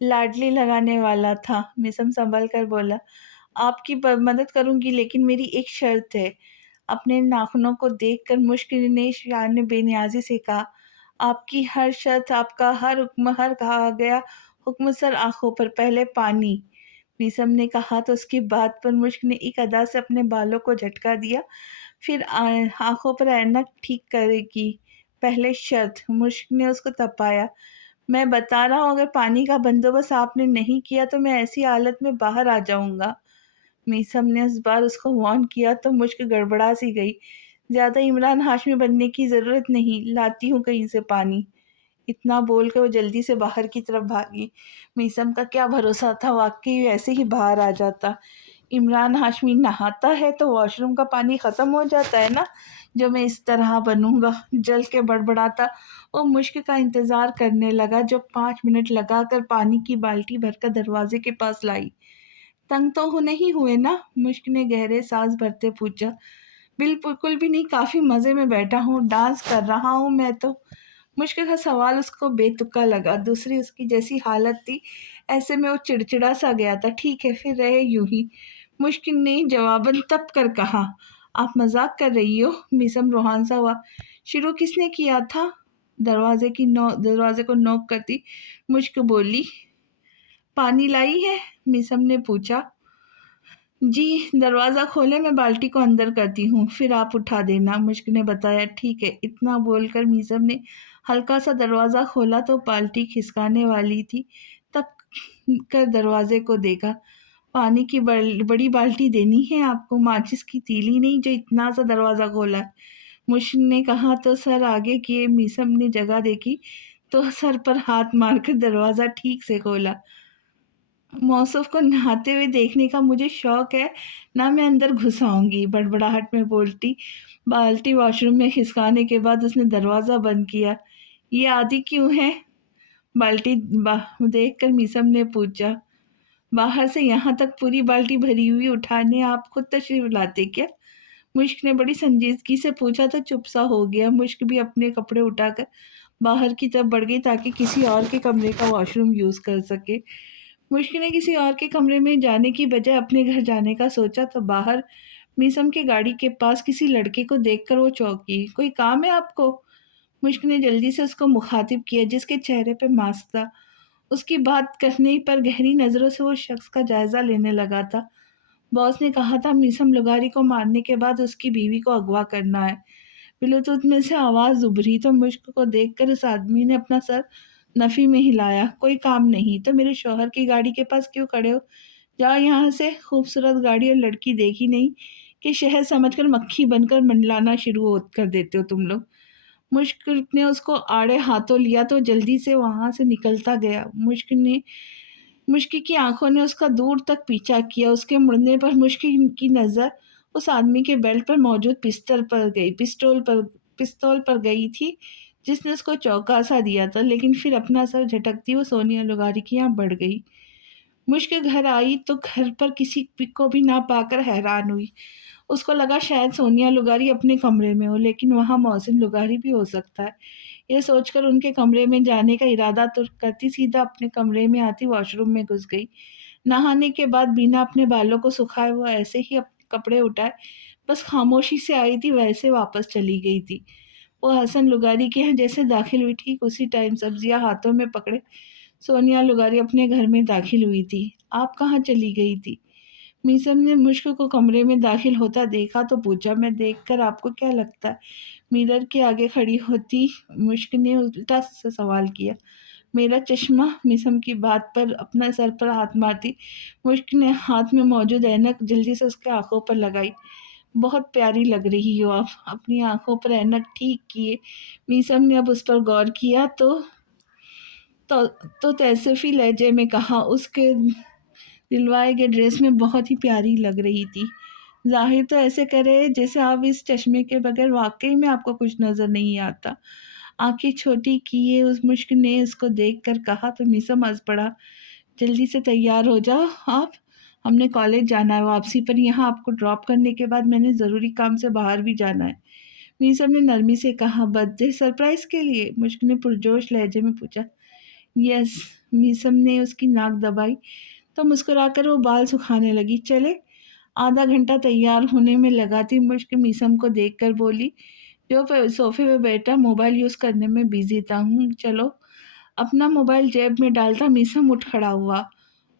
لاڈلی لگانے والا تھا۔ میسم سنبھل کر بولا۔ آپ کی مدد کروں گی، لیکن میری ایک شرط ہے۔ اپنے ناخنوں کو دیکھ کر مشک نے شان بے نیازی سے کہا۔ آپ کی ہر شرط، آپ کا ہر حکم، ہر کہا گیا حکم سر آنکھوں پر، پہلے پانی۔ میسم نے کہا تو اس کی بات پر مشک نے ایک ادا سے اپنے بالوں کو جھٹکا دیا۔ پھر آنکھوں پر اینک ٹھیک کرے گی، پہلے شرط۔ مشک نے اس کو تپایا۔ میں بتا رہا ہوں، اگر پانی کا بندوبست آپ نے نہیں کیا تو میں ایسی حالت میں باہر آ جاؤں گا۔ میسم نے اس بار اس کو وارن کیا تو مشک گڑبڑا سی گئی۔ زیادہ عمران ہاشمی بننے کی ضرورت نہیں، لاتی ہوں کہیں سے پانی۔ اتنا بول کے وہ جلدی سے باہر کی طرف بھاگی۔ میسم کا کیا بھروسہ تھا، واقعی ویسے ہی باہر آ جاتا۔ عمران ہاشمی نہاتا ہے تو واش روم کا پانی ختم ہو جاتا ہے نا، جو میں اس طرح بنوں گا؟ جل کے بڑبڑاتا وہ مشک کا انتظار کرنے لگا، جو 5 منٹ لگا کر پانی کی بالٹی بھر کر دروازے کے پاس لائی۔ تنگ تو نہیں ہوئے نا؟ مشک نے گہرے سانس بھرتے پوچھا۔ بالکل بھی نہیں، کافی مزے میں بیٹھا ہوں، ڈانس کر رہا ہوں میں تو۔ مشک کا سوال اس کو بے تکا لگا، دوسری اس کی جیسی حالت تھی، ایسے میں وہ چڑچڑا سا گیا تھا۔ ٹھیک ہے، پھر رہے یوں ہی، مشک نے جواباً تپ کر کہا۔ آپ مذاق کر رہی ہو؟ میسم روحان سا ہوا۔ شروع کس نے کیا تھا؟ دروازے کو نوک کرتی مشک بولی۔ پانی لائی ہے؟ میسم نے پوچھا۔ جی، دروازہ کھولے، میں بالٹی کو اندر کرتی ہوں، پھر آپ اٹھا دینا، مشک نے بتایا۔ ٹھیک ہے۔ اتنا بول کر میسم نے ہلکا سا دروازہ کھولا تو بالٹی کھسکانے والی تھی، تب کر دروازے کو دیکھا۔ پانی کی بڑی بالٹی دینی ہے آپ کو، ماچس کی تیلی نہیں جو اتنا سا دروازہ کھولا ہے، مشک نے کہا تو سر آگے کیے۔ میسم نے جگہ دیکھی تو سر پر ہاتھ مار کر دروازہ ٹھیک سے کھولا۔ موصوف کو نہاتے ہوئے دیکھنے کا مجھے شوق ہے، نہ میں اندر گھس آؤں گی، بڑبڑاہٹ میں بولتی بالٹی واش روم میں کھسکانے کے بعد اس نے دروازہ بند کیا۔ یہ عادی کیوں ہے؟ بالٹی دیکھ کر میسم نے پوچھا۔ باہر سے یہاں تک پوری بالٹی بھری ہوئی اٹھانے آپ خود تشریف لاتے کیا؟ مشک نے بڑی سنجیدگی سے پوچھا تو چپ سا ہو گیا۔ مشک بھی اپنے کپڑے اٹھا کر باہر کی طرف بڑھ گئی تاکہ کسی اور کے کمرے کا واش روم یوز کر سکے۔ مشک نے کسی اور کے کمرے میں جانے کی بجائے اپنے گھر جانے کا سوچا تو باہر میسم کی گاڑی کے پاس کسی لڑکے کو دیکھ کر وہ چونکی۔ کوئی کام ہے آپ کو؟ مشک نے جلدی سے اس کو مخاطب کیا، جس کے چہرے پہ ماسک تھا۔ اس کی بات کرنے پر گہری نظروں سے وہ شخص کا جائزہ لینے لگا تھا۔ باس نے کہا تھا میسم لغاری کو مارنے کے بعد اس کی بیوی کو اغوا کرنا ہے۔ بلوٹوتھ میں سے آواز ابھری تو مشک کو دیکھ کر اس آدمی نے اپنا سر نفی میں ہلایا۔ کوئی کام نہیں تو میرے شوہر کی گاڑی کے پاس کیوں کھڑے ہو؟ جاؤ یہاں سے۔ خوبصورت گاڑی اور لڑکی دیکھی نہیں کہ شہر سمجھ کر مکھی بن کر منڈلانا شروع کر دیتے ہو تم لوگ۔ مشک نے اس کو آڑے ہاتھوں لیا تو جلدی سے وہاں سے نکلتا گیا۔ مشک کی آنکھوں نے اس کا دور تک پیچھا کیا۔ اس کے مڑنے پر مشک کی نظر اس آدمی کے بیلٹ پر موجود پستول پر گئی تھی جس نے اس کو چونکا سا دیا تھا، لیکن پھر اپنا سر جھٹکتی وہ سونیا لغاری کی یہاں بڑھ گئی۔ مشک گھر آئی تو گھر پر کسی کو بھی نہ پا کر حیران ہوئی۔ اس کو لگا شاید سونیا لغاری اپنے کمرے میں ہو، لیکن وہاں محسن لغاری بھی ہو سکتا ہے۔ یہ سوچ کر ان کے کمرے میں جانے کا ارادہ تو کرتی سیدھا اپنے کمرے میں آتی واش روم میں گھس گئی۔ نہانے کے بعد بینا اپنے بالوں کو سکھائے وہ ایسے ہی اپنے کپڑے اٹھائے بس خاموشی سے آئی تھی ویسے واپس چلی گئی تھی۔ وہ حسن لغاری کے یہاں جیسے داخل ہوئی ٹھیک اسی ٹائم سبزیاں ہاتھوں میں پکڑے سونیا لغاری اپنے گھر میں داخل ہوئی تھی۔ آپ کہاں چلی گئی تھی؟ میسم نے مشک کو کمرے میں داخل ہوتا دیکھا تو پوچھا، میں دیکھ کر آپ کو کیا لگتا ہے؟ میرر کے آگے کھڑی ہوتی مشک نے الٹا سے سوال کیا۔ میرا چشمہ؟ میسم کی بات پر اپنا سر پر ہاتھ مارتی مشک نے ہاتھ میں موجود اینک جلدی سے اس کے آنکھوں پر لگائی۔ بہت پیاری لگ رہی ہو آپ، اپنی آنکھوں پر اینک ٹھیک کیے۔ میسم نے اب اس پر غور کیا تو تیسفی لہجے میں کہا، اس کے دلوائے گئے ڈریس میں بہت ہی پیاری لگ رہی تھی۔ ظاہر تو ایسے کرے جیسے آپ اس چشمے کے بغیر واقعی میں آپ کو کچھ نظر نہیں آتا۔ آنکھیں چھوٹی کیے اس مشک نے اس کو دیکھ کر کہا تو میسم ہنس پڑا۔ جلدی سے تیار ہو جاؤ آپ، ہم نے کالج جانا ہے، واپسی پر یہاں آپ کو ڈراپ کرنے کے بعد میں نے ضروری کام سے باہر بھی جانا ہے۔ میسم نے نرمی سے کہا، برتھ ڈے سرپرائز کے لیے؟ مشک نے پرجوش لہجے میں پوچھا۔ یس۔ میسم نے اس کی ناک دبائی تو مسکرا کر وہ بال سکھانے لگی۔ چلے؟ آدھا گھنٹہ تیار ہونے میں لگاتی مشک میسم کو دیکھ کر بولی، جو صوفے پہ بیٹھا موبائل یوز کرنے میں بیزی تھا۔ چلو۔ اپنا موبائل جیب میں ڈالتا میسم اٹھ کھڑا ہوا۔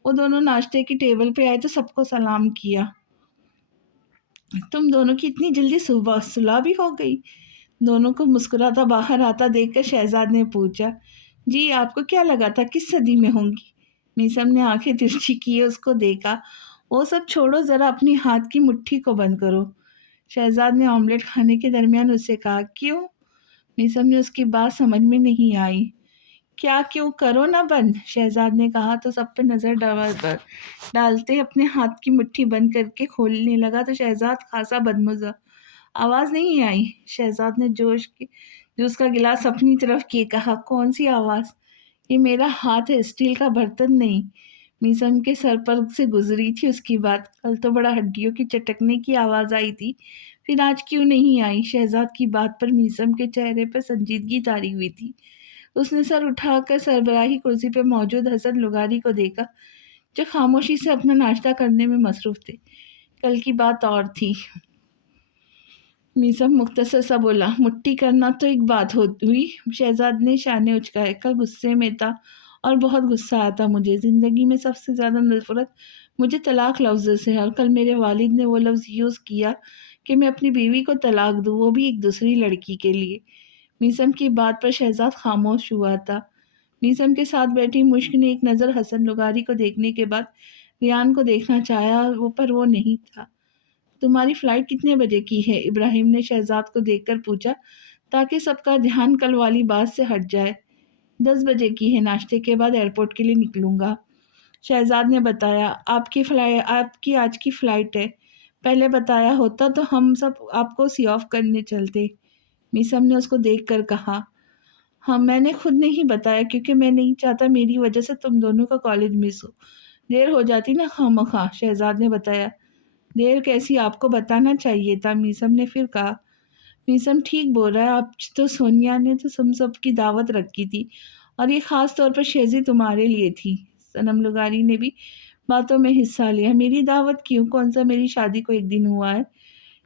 وہ دونوں ناشتے کی ٹیبل پہ آئے تو سب کو سلام کیا۔ تم دونوں کی اتنی جلدی صلح بھی ہو گئی؟ دونوں کو مسکراتا باہر آتا دیکھ کر شہزاد نے پوچھا۔ جی، آپ کو کیا لگا تھا کس صدی میں ہوں گی؟ میسم نے آنکھیں ترچھی کیے اس کو دیکھا۔ وہ سب چھوڑو، ذرا اپنی ہاتھ کی مٹھی کو بند کرو۔ شہزاد نے آملیٹ کھانے کے درمیان اس سے کہا۔ کیوں؟ میسم نے اس کی بات سمجھ میں نہیں آئی۔ کیا کیوں؟ کرو نہ بند، شہزاد نے کہا تو سب پہ نظر ڈالتے اپنے ہاتھ کی مٹھی بند کر کے کھولنے لگا تو شہزاد خاصا بدمزہ۔ آواز نہیں آئی؟ شہزاد نے جوس کا گلاس اپنی طرف کیے کہا۔ کون سی آواز؟ یہ میرا ہاتھ ہے، اسٹیل کا برتن نہیں۔ میسم کے سر پر سے گزری تھی اس کی بات۔ کل تو بڑا ہڈیوں کی چٹکنے کی آواز آئی تھی، پھر آج کیوں نہیں آئی؟ شہزاد کی بات پر میسم کے چہرے پر سنجیدگی طاری ہوئی تھی۔ اس نے سر اٹھا کر سربراہی کرسی پہ موجود حسن لغاری کو دیکھا جو خاموشی سے اپنا ناشتہ کرنے میں مصروف تھے۔ کل کی بات اور تھی۔ میسم مختصر سا بولا۔ مٹھی کرنا تو ایک بات ہوئی۔ شہزاد نے شانے اچکائے۔ کل غصے میں تھا اور بہت غصہ آتا مجھے۔ زندگی میں سب سے زیادہ نفرت مجھے طلاق لفظ سے ہے، اور کل میرے والد نے وہ لفظ یوز کیا کہ میں اپنی بیوی کو طلاق دوں، وہ بھی ایک دوسری لڑکی کے لیے۔ میسم کی بات پر شہزاد خاموش ہوا تھا۔ میسم کے ساتھ بیٹھی مشک نے ایک نظر حسن لغاری کو دیکھنے کے بعد ریان کو دیکھنا چاہا پر وہ نہیں تھا۔ تمہاری فلائٹ کتنے بجے کی ہے؟ ابراہیم نے شہزاد کو دیکھ کر پوچھا تاکہ سب کا دھیان کل والی بات سے ہٹ جائے۔ 10 بجے کی ہے، ناشتے کے بعد ایئرپورٹ کے لیے نکلوں گا، شہزاد نے بتایا۔ آپ کی آج کی فلائٹ ہے، پہلے بتایا ہوتا تو ہم سب آپ کو سی آف کرنے چلتے، میسم نے اس کو دیکھ کر کہا۔ ہاں، میں نے خود نہیں بتایا کیونکہ میں نہیں چاہتا میری وجہ سے تم دونوں کا کالج مس ہو، دیر ہو جاتی نا خواہ، شہزاد نے بتایا۔ دیر کیسی، آپ کو بتانا چاہیے تھا، میسم نے پھر کہا۔ میسم ٹھیک بول رہا ہے، اب تو سونیا نے تو ہم سب کی دعوت رکھی تھی اور یہ خاص طور پر شیزی تمہارے لیے تھی۔ صنم لغاری نے بھی باتوں میں حصہ لیا۔ میری دعوت کیوں؟ کون سا میری شادی کو ایک دن ہوا ہے؟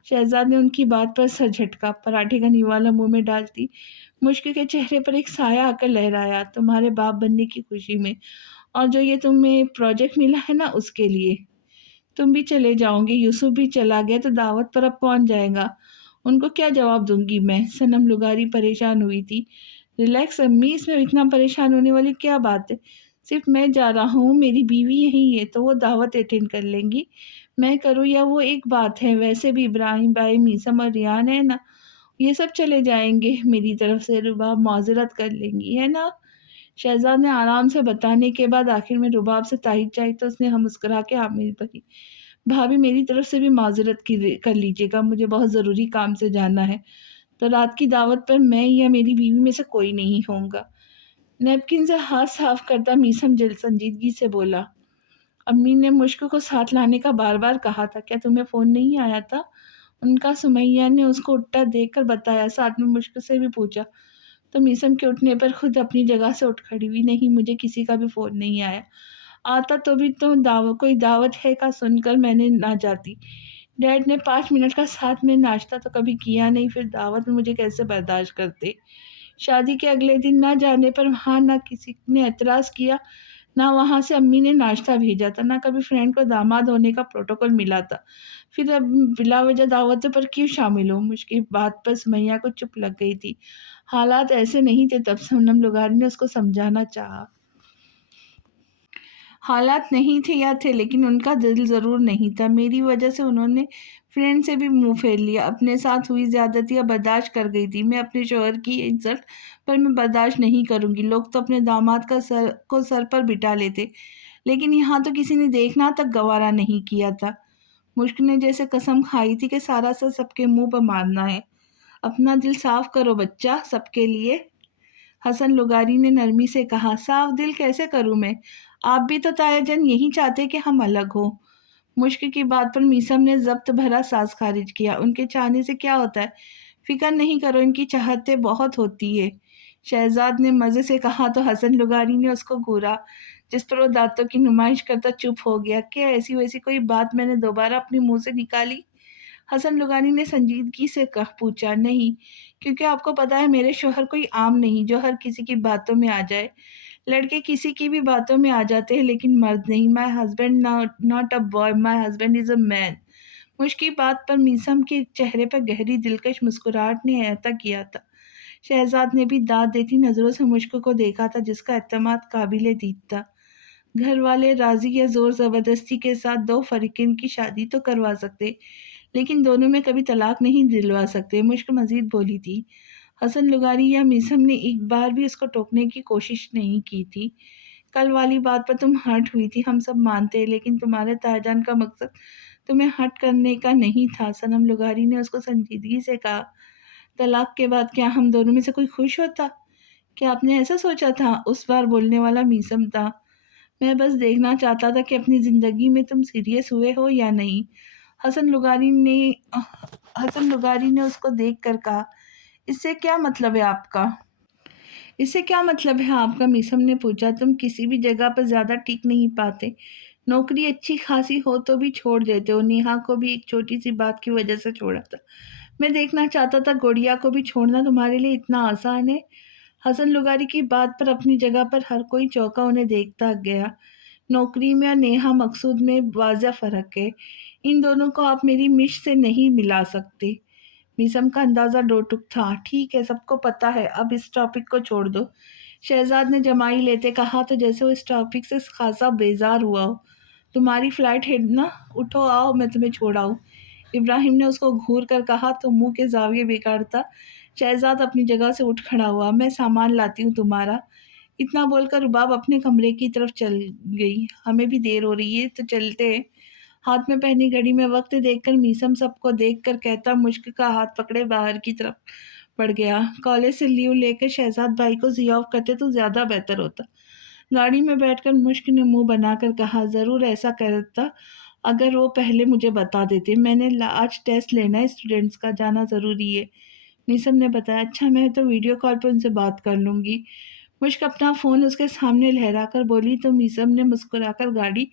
شہزاد نے ان کی بات پر سر جھٹکا۔ پراٹھے کا نوالا منہ میں ڈالتی مشک کے چہرے پر ایک سایہ آ کر لہرایا۔ تمہارے باپ بننے کی خوشی میں، اور جو یہ تمہیں پروجیکٹ ملا ہے نا اس کے لیے۔ تم بھی چلے جاؤ گے، یوسف بھی چلا گیا تو دعوت پر اب کون جائے گا؟ ان کو کیا جواب دوں گی میں؟ صنم لغاری پریشان ہوئی تھی۔ ریلیکس امی، اس میں اتنا پریشان ہونے والی کیا بات ہے؟ صرف میں جا رہا ہوں، میری بیوی یہیں ہے تو وہ دعوت اٹینڈ کر لیں گی، میں کروں یا وہ ایک بات ہے۔ ویسے بھی ابراہیم بھائی، میسم اور ریان ہے نا، یہ سب چلے جائیں گے، میری طرف سے رباب معذرت کر لیں گی، ہے نا؟ شہزاد نے آرام سے بتانے کے بعد آخر میں رباب سے تائید چاہی تو اس نے ہم مسکرا کے حامل بھری۔ بھابھی، میری طرف سے بھی معذرت کر لیجیے گا، مجھے بہت ضروری کام سے جانا ہے، تو رات کی دعوت پر میں یا میری بیوی میں سے کوئی نہیں ہوں گا۔ نیپکن سے ہاتھ صاف کرتا میسم سنجیدگی سے بولا۔ امی نے مشک کو ساتھ لانے کا بار بار کہا تھا، کیا تمہیں فون نہیں آیا تھا؟ ان کا سمیہ نے اس کو اٹھتا دیکھ کر بتایا، ساتھ میں مشک سے بھی پوچھا۔ تو میسم کے اٹھنے پر خود اپنی جگہ سے اٹھ کھڑی ہوئی، نہیں مجھے کسی کا بھی فون نہیں آیا، آتا تو بھی تو کوئی دعوت ہے کا سن کر میں نے نہ جاتی۔ ڈیڈ نے 5 منٹ کا ساتھ میں ناشتہ تو کبھی کیا نہیں، پھر دعوت میں مجھے کیسے برداشت کرتے؟ شادی کے اگلے دن نہ جانے پر وہاں نہ کسی نے اعتراض کیا، نہ وہاں سے امی نے ناشتہ بھیجا تھا، نہ کبھی فرینڈ کو داماد ہونے کا پروٹوکول ملا تھا، پھر اب بلا وجہ دعوتوں پر کیوں شامل ہوں؟ مشکل بات پر سمیہ کو چپ لگ گئی تھی۔ حالات ایسے نہیں تھے تب، سونم لغاری نے اس کو سمجھانا چاہا۔ حالات نہیں تھے یا تھے، لیکن ان کا دل ضرور نہیں تھا۔ میری وجہ سے انہوں نے فرینڈ سے بھی منہ پھیر لیا، اپنے ساتھ ہوئی زیادتیاں برداشت کر گئی تھی، میں اپنے شوہر کی انسلٹ پر میں برداشت نہیں کروں گی۔ لوگ تو اپنے داماد کو سر پر بٹھا لیتے، لیکن یہاں تو کسی نے دیکھنا تک گوارا نہیں کیا تھا۔ مشک نے جیسے قسم کھائی تھی کہ سارا سر سب کے منہ پر مارنا ہے۔ اپنا دل صاف کرو بچہ، سب کے لیے۔ حسن لغاری نے نرمی سے کہا۔ صاف دل کیسے کروں میں؟ آپ بھی تو تایا جان یہی چاہتے کہ ہم الگ ہوں۔ مشک کی بات پر میسم نے ضبط بھرا سانس خارج کیا۔ ان کے چاہنے سے کیا ہوتا ہے؟ فکر نہیں کرو، ان کی چاہتے بہت ہوتی ہے، شہزاد نے مزے سے کہا تو حسن لغاری نے اس کو گھورا، جس پر وہ دانتوں کی نمائش کرتا چپ ہو گیا۔ کیا ایسی ویسی کوئی بات میں نے دوبارہ اپنے منہ سے نکالی؟ حسن لغانی نے سنجیدگی سے پوچھا۔ نہیں، کیونکہ آپ کو پتا ہے میرے شوہر کوئی عام نہیں جو ہر کسی کی باتوں میں آ جائے۔ لڑکے کسی کی بھی باتوں میں آ جاتے ہیں لیکن مرد نہیں۔ My husband not a boy, my husband is اے مین۔ مجھ کی بات پر میسم کے چہرے پر گہری دلکش مسکراہٹ نے احاطہ کیا تھا۔ شہزاد نے بھی داد دیتی نظروں سے مشک کو دیکھا تھا، جس کا اعتماد قابل دید تھا۔ گھر والے راضی یا زور زبردستی کے ساتھ دو فریقین کی شادی تو کروا سکتے، لیکن دونوں میں کبھی طلاق نہیں دلوا سکتے، مشک مزید بولی تھی۔ حسن لغاری یا میسم نے ایک بار بھی اس کو ٹوکنے کی کوشش نہیں کی تھی۔ کل والی بات پر تم ہرٹ ہوئی تھی، ہم سب مانتے ہیں، لیکن تمہارے تایا جان کا مقصد تمہیں ہرٹ کرنے کا نہیں تھا۔ سونم لغاری نے اس کو سنجیدگی سے کہا۔ طلاق کے بعد کیا ہم دونوں میں سے کوئی خوش ہوتا؟ کیا آپ نے ایسا سوچا تھا؟ اس بار بولنے والا میسم تھا۔ میں بس دیکھنا چاہتا تھا کہ اپنی زندگی میں تم سیریس ہوئے ہو یا نہیں۔ حسن لغاری نے اس کو دیکھ کر کہا۔ اس سے کیا مطلب ہے آپ کا؟ اس سے کیا مطلب ہے آپ کا؟ میسم نے پوچھا۔ تم کسی بھی جگہ پر زیادہ ٹک نہیں پاتے، نوکری اچھی خاصی ہو تو بھی چھوڑ دیتے ہو۔ نیہا کو بھی ایک چھوٹی سی بات کی وجہ سے چھوڑا تھا۔ میں دیکھنا چاہتا تھا گوڑیا کو بھی چھوڑنا تمہارے لیے اتنا آسان ہے؟ حسن لغاری کی بات پر اپنی جگہ پر ہر کوئی چونکا انہیں دیکھتا گیا۔ نوکری میں اور نیہا مقصود میں واضح فرق ہے، ان دونوں کو آپ میری مش سے نہیں ملا سکتے۔ میسم کا اندازہ ڈوٹک تھا۔ ٹھیک ہے، سب کو پتا ہے، اب اس ٹاپک کو چھوڑ دو، شہزاد نے جمائی لیتے کہا تو جیسے وہ اس ٹاپک سے خاصا بیزار ہوا ہو۔ تمہاری فلائٹ ہے نا، اٹھو آؤ میں تمہیں چھوڑاؤں۔ ابراہیم نے اس کو گھور کر کہا تو منہ کے زاویے بگاڑتا شہزاد اپنی جگہ سے اٹھ کھڑا ہوا۔ میں سامان لاتی ہوں تمہارا۔ اتنا بول کر رباب اپنے کمرے کی طرف چل گئی۔ ہمیں بھی دیر ہو رہی ہے تو چلتے ہیں۔ ہاتھ میں پہنی گھڑی میں وقت دیکھ کر میسم سب کو دیکھ کر کہتا مشک کا ہاتھ پکڑے باہر کی طرف بڑھ گیا۔ کالج سے لیو لے کر شہزاد بھائی کو سی آف کرتے تو زیادہ بہتر ہوتا۔ گاڑی میں بیٹھ کر مشک نے منہ بنا کر کہا، ضرور ایسا کرتا اگر وہ پہلے مجھے بتا دیتے۔ میں نے آج ٹیسٹ لینا ہے، اسٹوڈنٹس کا جانا ضروری ہے۔ میسم نے بتایا۔ اچھا، میں تو ویڈیو کال پر ان سے بات کر لوں گی۔ مشک اپنا فون اس کے سامنے لہرا کر بولی تو میسم نے مسکرا کر گاڑی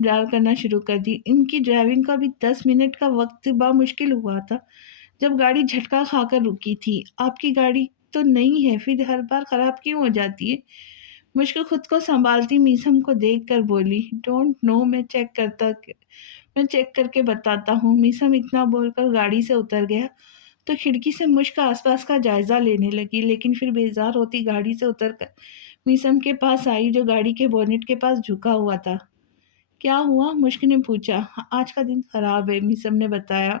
ڈرائیو کرنا شروع کر دی۔ ان کی ڈرائیونگ کا بھی 10 منٹ کا وقت بامشکل ہوا تھا جب گاڑی جھٹکا کھا کر رکی تھی۔ آپ کی گاڑی تو نہیں ہے، پھر ہر بار خراب کیوں ہو جاتی ہے؟ مشکل خود کو سنبھالتی میسم کو دیکھ کر بولی۔ ڈونٹ نو، میں چیک کر کے بتاتا ہوں۔ میسم اتنا بول کر گاڑی سے اتر گیا تو کھڑکی سے مشک آس پاس کا جائزہ لینے لگی، لیکن پھر بیزار ہوتی گاڑی سے اتر کر میسم کے پاس آئی جو گاڑی کے بونٹ کے پاس جھکا ہوا تھا۔ کیا ہوا؟ مشک نے پوچھا۔ آج کا دن خراب ہے، میسم نے بتایا۔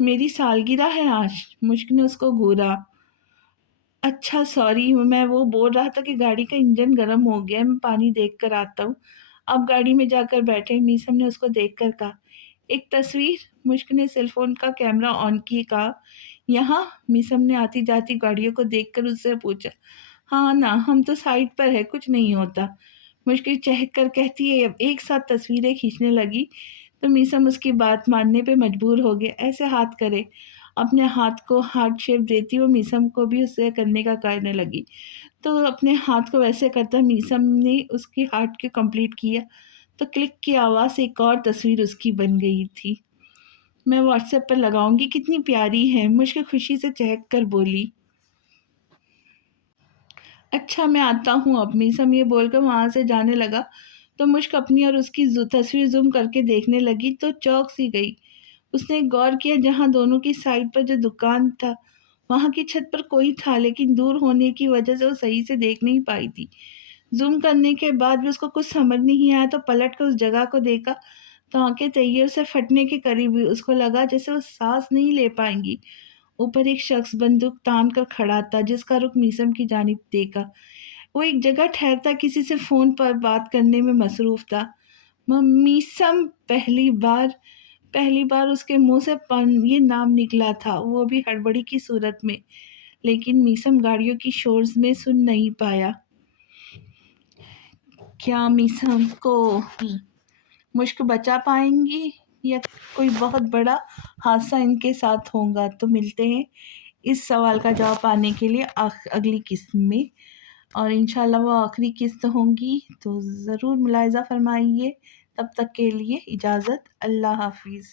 میری سالگرہ ہے آج، مشک نے اس کو گھورا۔ اچھا سوری، میں وہ بول رہا تھا کہ گاڑی کا انجن گرم ہو گیا ہے، میں پانی دیکھ کر آتا ہوں۔ آپ گاڑی میں جا کر بیٹھے، میسم نے اس کو دیکھ کر کہا۔ ایک تصویر؟ مشک نے سیل فون کا کیمرہ آن کی کہا۔ یہاں؟ میسم نے آتی جاتی گاڑیوں کو دیکھ کر اس سے پوچھا۔ ہاں نا، ہم تو سائٹ پر ہے، کچھ نہیں ہوتا، مشکل چہک کر کہتی ہے۔ اب ایک ساتھ تصویریں کھینچنے لگی تو میسم اس کی بات ماننے پہ مجبور ہو گیا۔ ایسے ہاتھ کرے، اپنے ہاتھ کو ہارٹ شیپ دیتی وہ میسم کو بھی اسے کرنے کا کہنے لگی۔ تو اپنے ہاتھ کو ویسے کرتا میسم نے اس کی ہارٹ کے کمپلیٹ کیا تو کلک کی آواز سے ایک اور تصویر اس کی بن گئی تھی۔ میں واٹس ایپ پر لگاؤں گی، کتنی پیاری ہے، مجھ کی خوشی سے چہک کر بولی۔ اچھا میں آتا ہوں اب، میسم یہ بول کر وہاں سے جانے لگا تو مشک اپنی اور اس کی تصویر زوم کر کے دیکھنے لگی تو چوک سی گئی۔ اس نے غور کیا جہاں دونوں کی سائڈ پر جو دکان تھا وہاں کی چھت پر کوئی تھا، لیکن دور ہونے کی وجہ سے وہ صحیح سے دیکھ نہیں پائی تھی۔ زوم کرنے کے بعد بھی اس کو کچھ سمجھ نہیں آیا تو پلٹ کر اس جگہ کو دیکھا تو آنکھیں تیار سے پھٹنے کے قریب ہوئی۔ اس کو لگا جیسے وہ سانس نہیں لے پائیں گی۔ اوپر ایک شخص بندوق تان کر کھڑا تھا جس کا رخ میسم کی جانب دیکھا۔ وہ ایک جگہ ٹھہرتا کسی سے فون پر بات کرنے میں مصروف تھا۔ میسم پہلی بار اس کے منہ سے یہ نام نکلا تھا، وہ بھی ہڑبڑی کی صورت میں، لیکن میسم گاڑیوں کی شورز میں سن نہیں پایا۔ کیا میسم کو مشک بچا پائیں گی یا کوئی بہت بڑا حادثہ ان کے ساتھ ہوگا؟ تو ملتے ہیں اس سوال کا جواب پانے کے لیے اگلی قسط میں، اور انشاءاللہ وہ آخری قسط ہوں گی، تو ضرور ملاحظہ فرمائیے۔ تب تک کے لیے اجازت، اللہ حافظ۔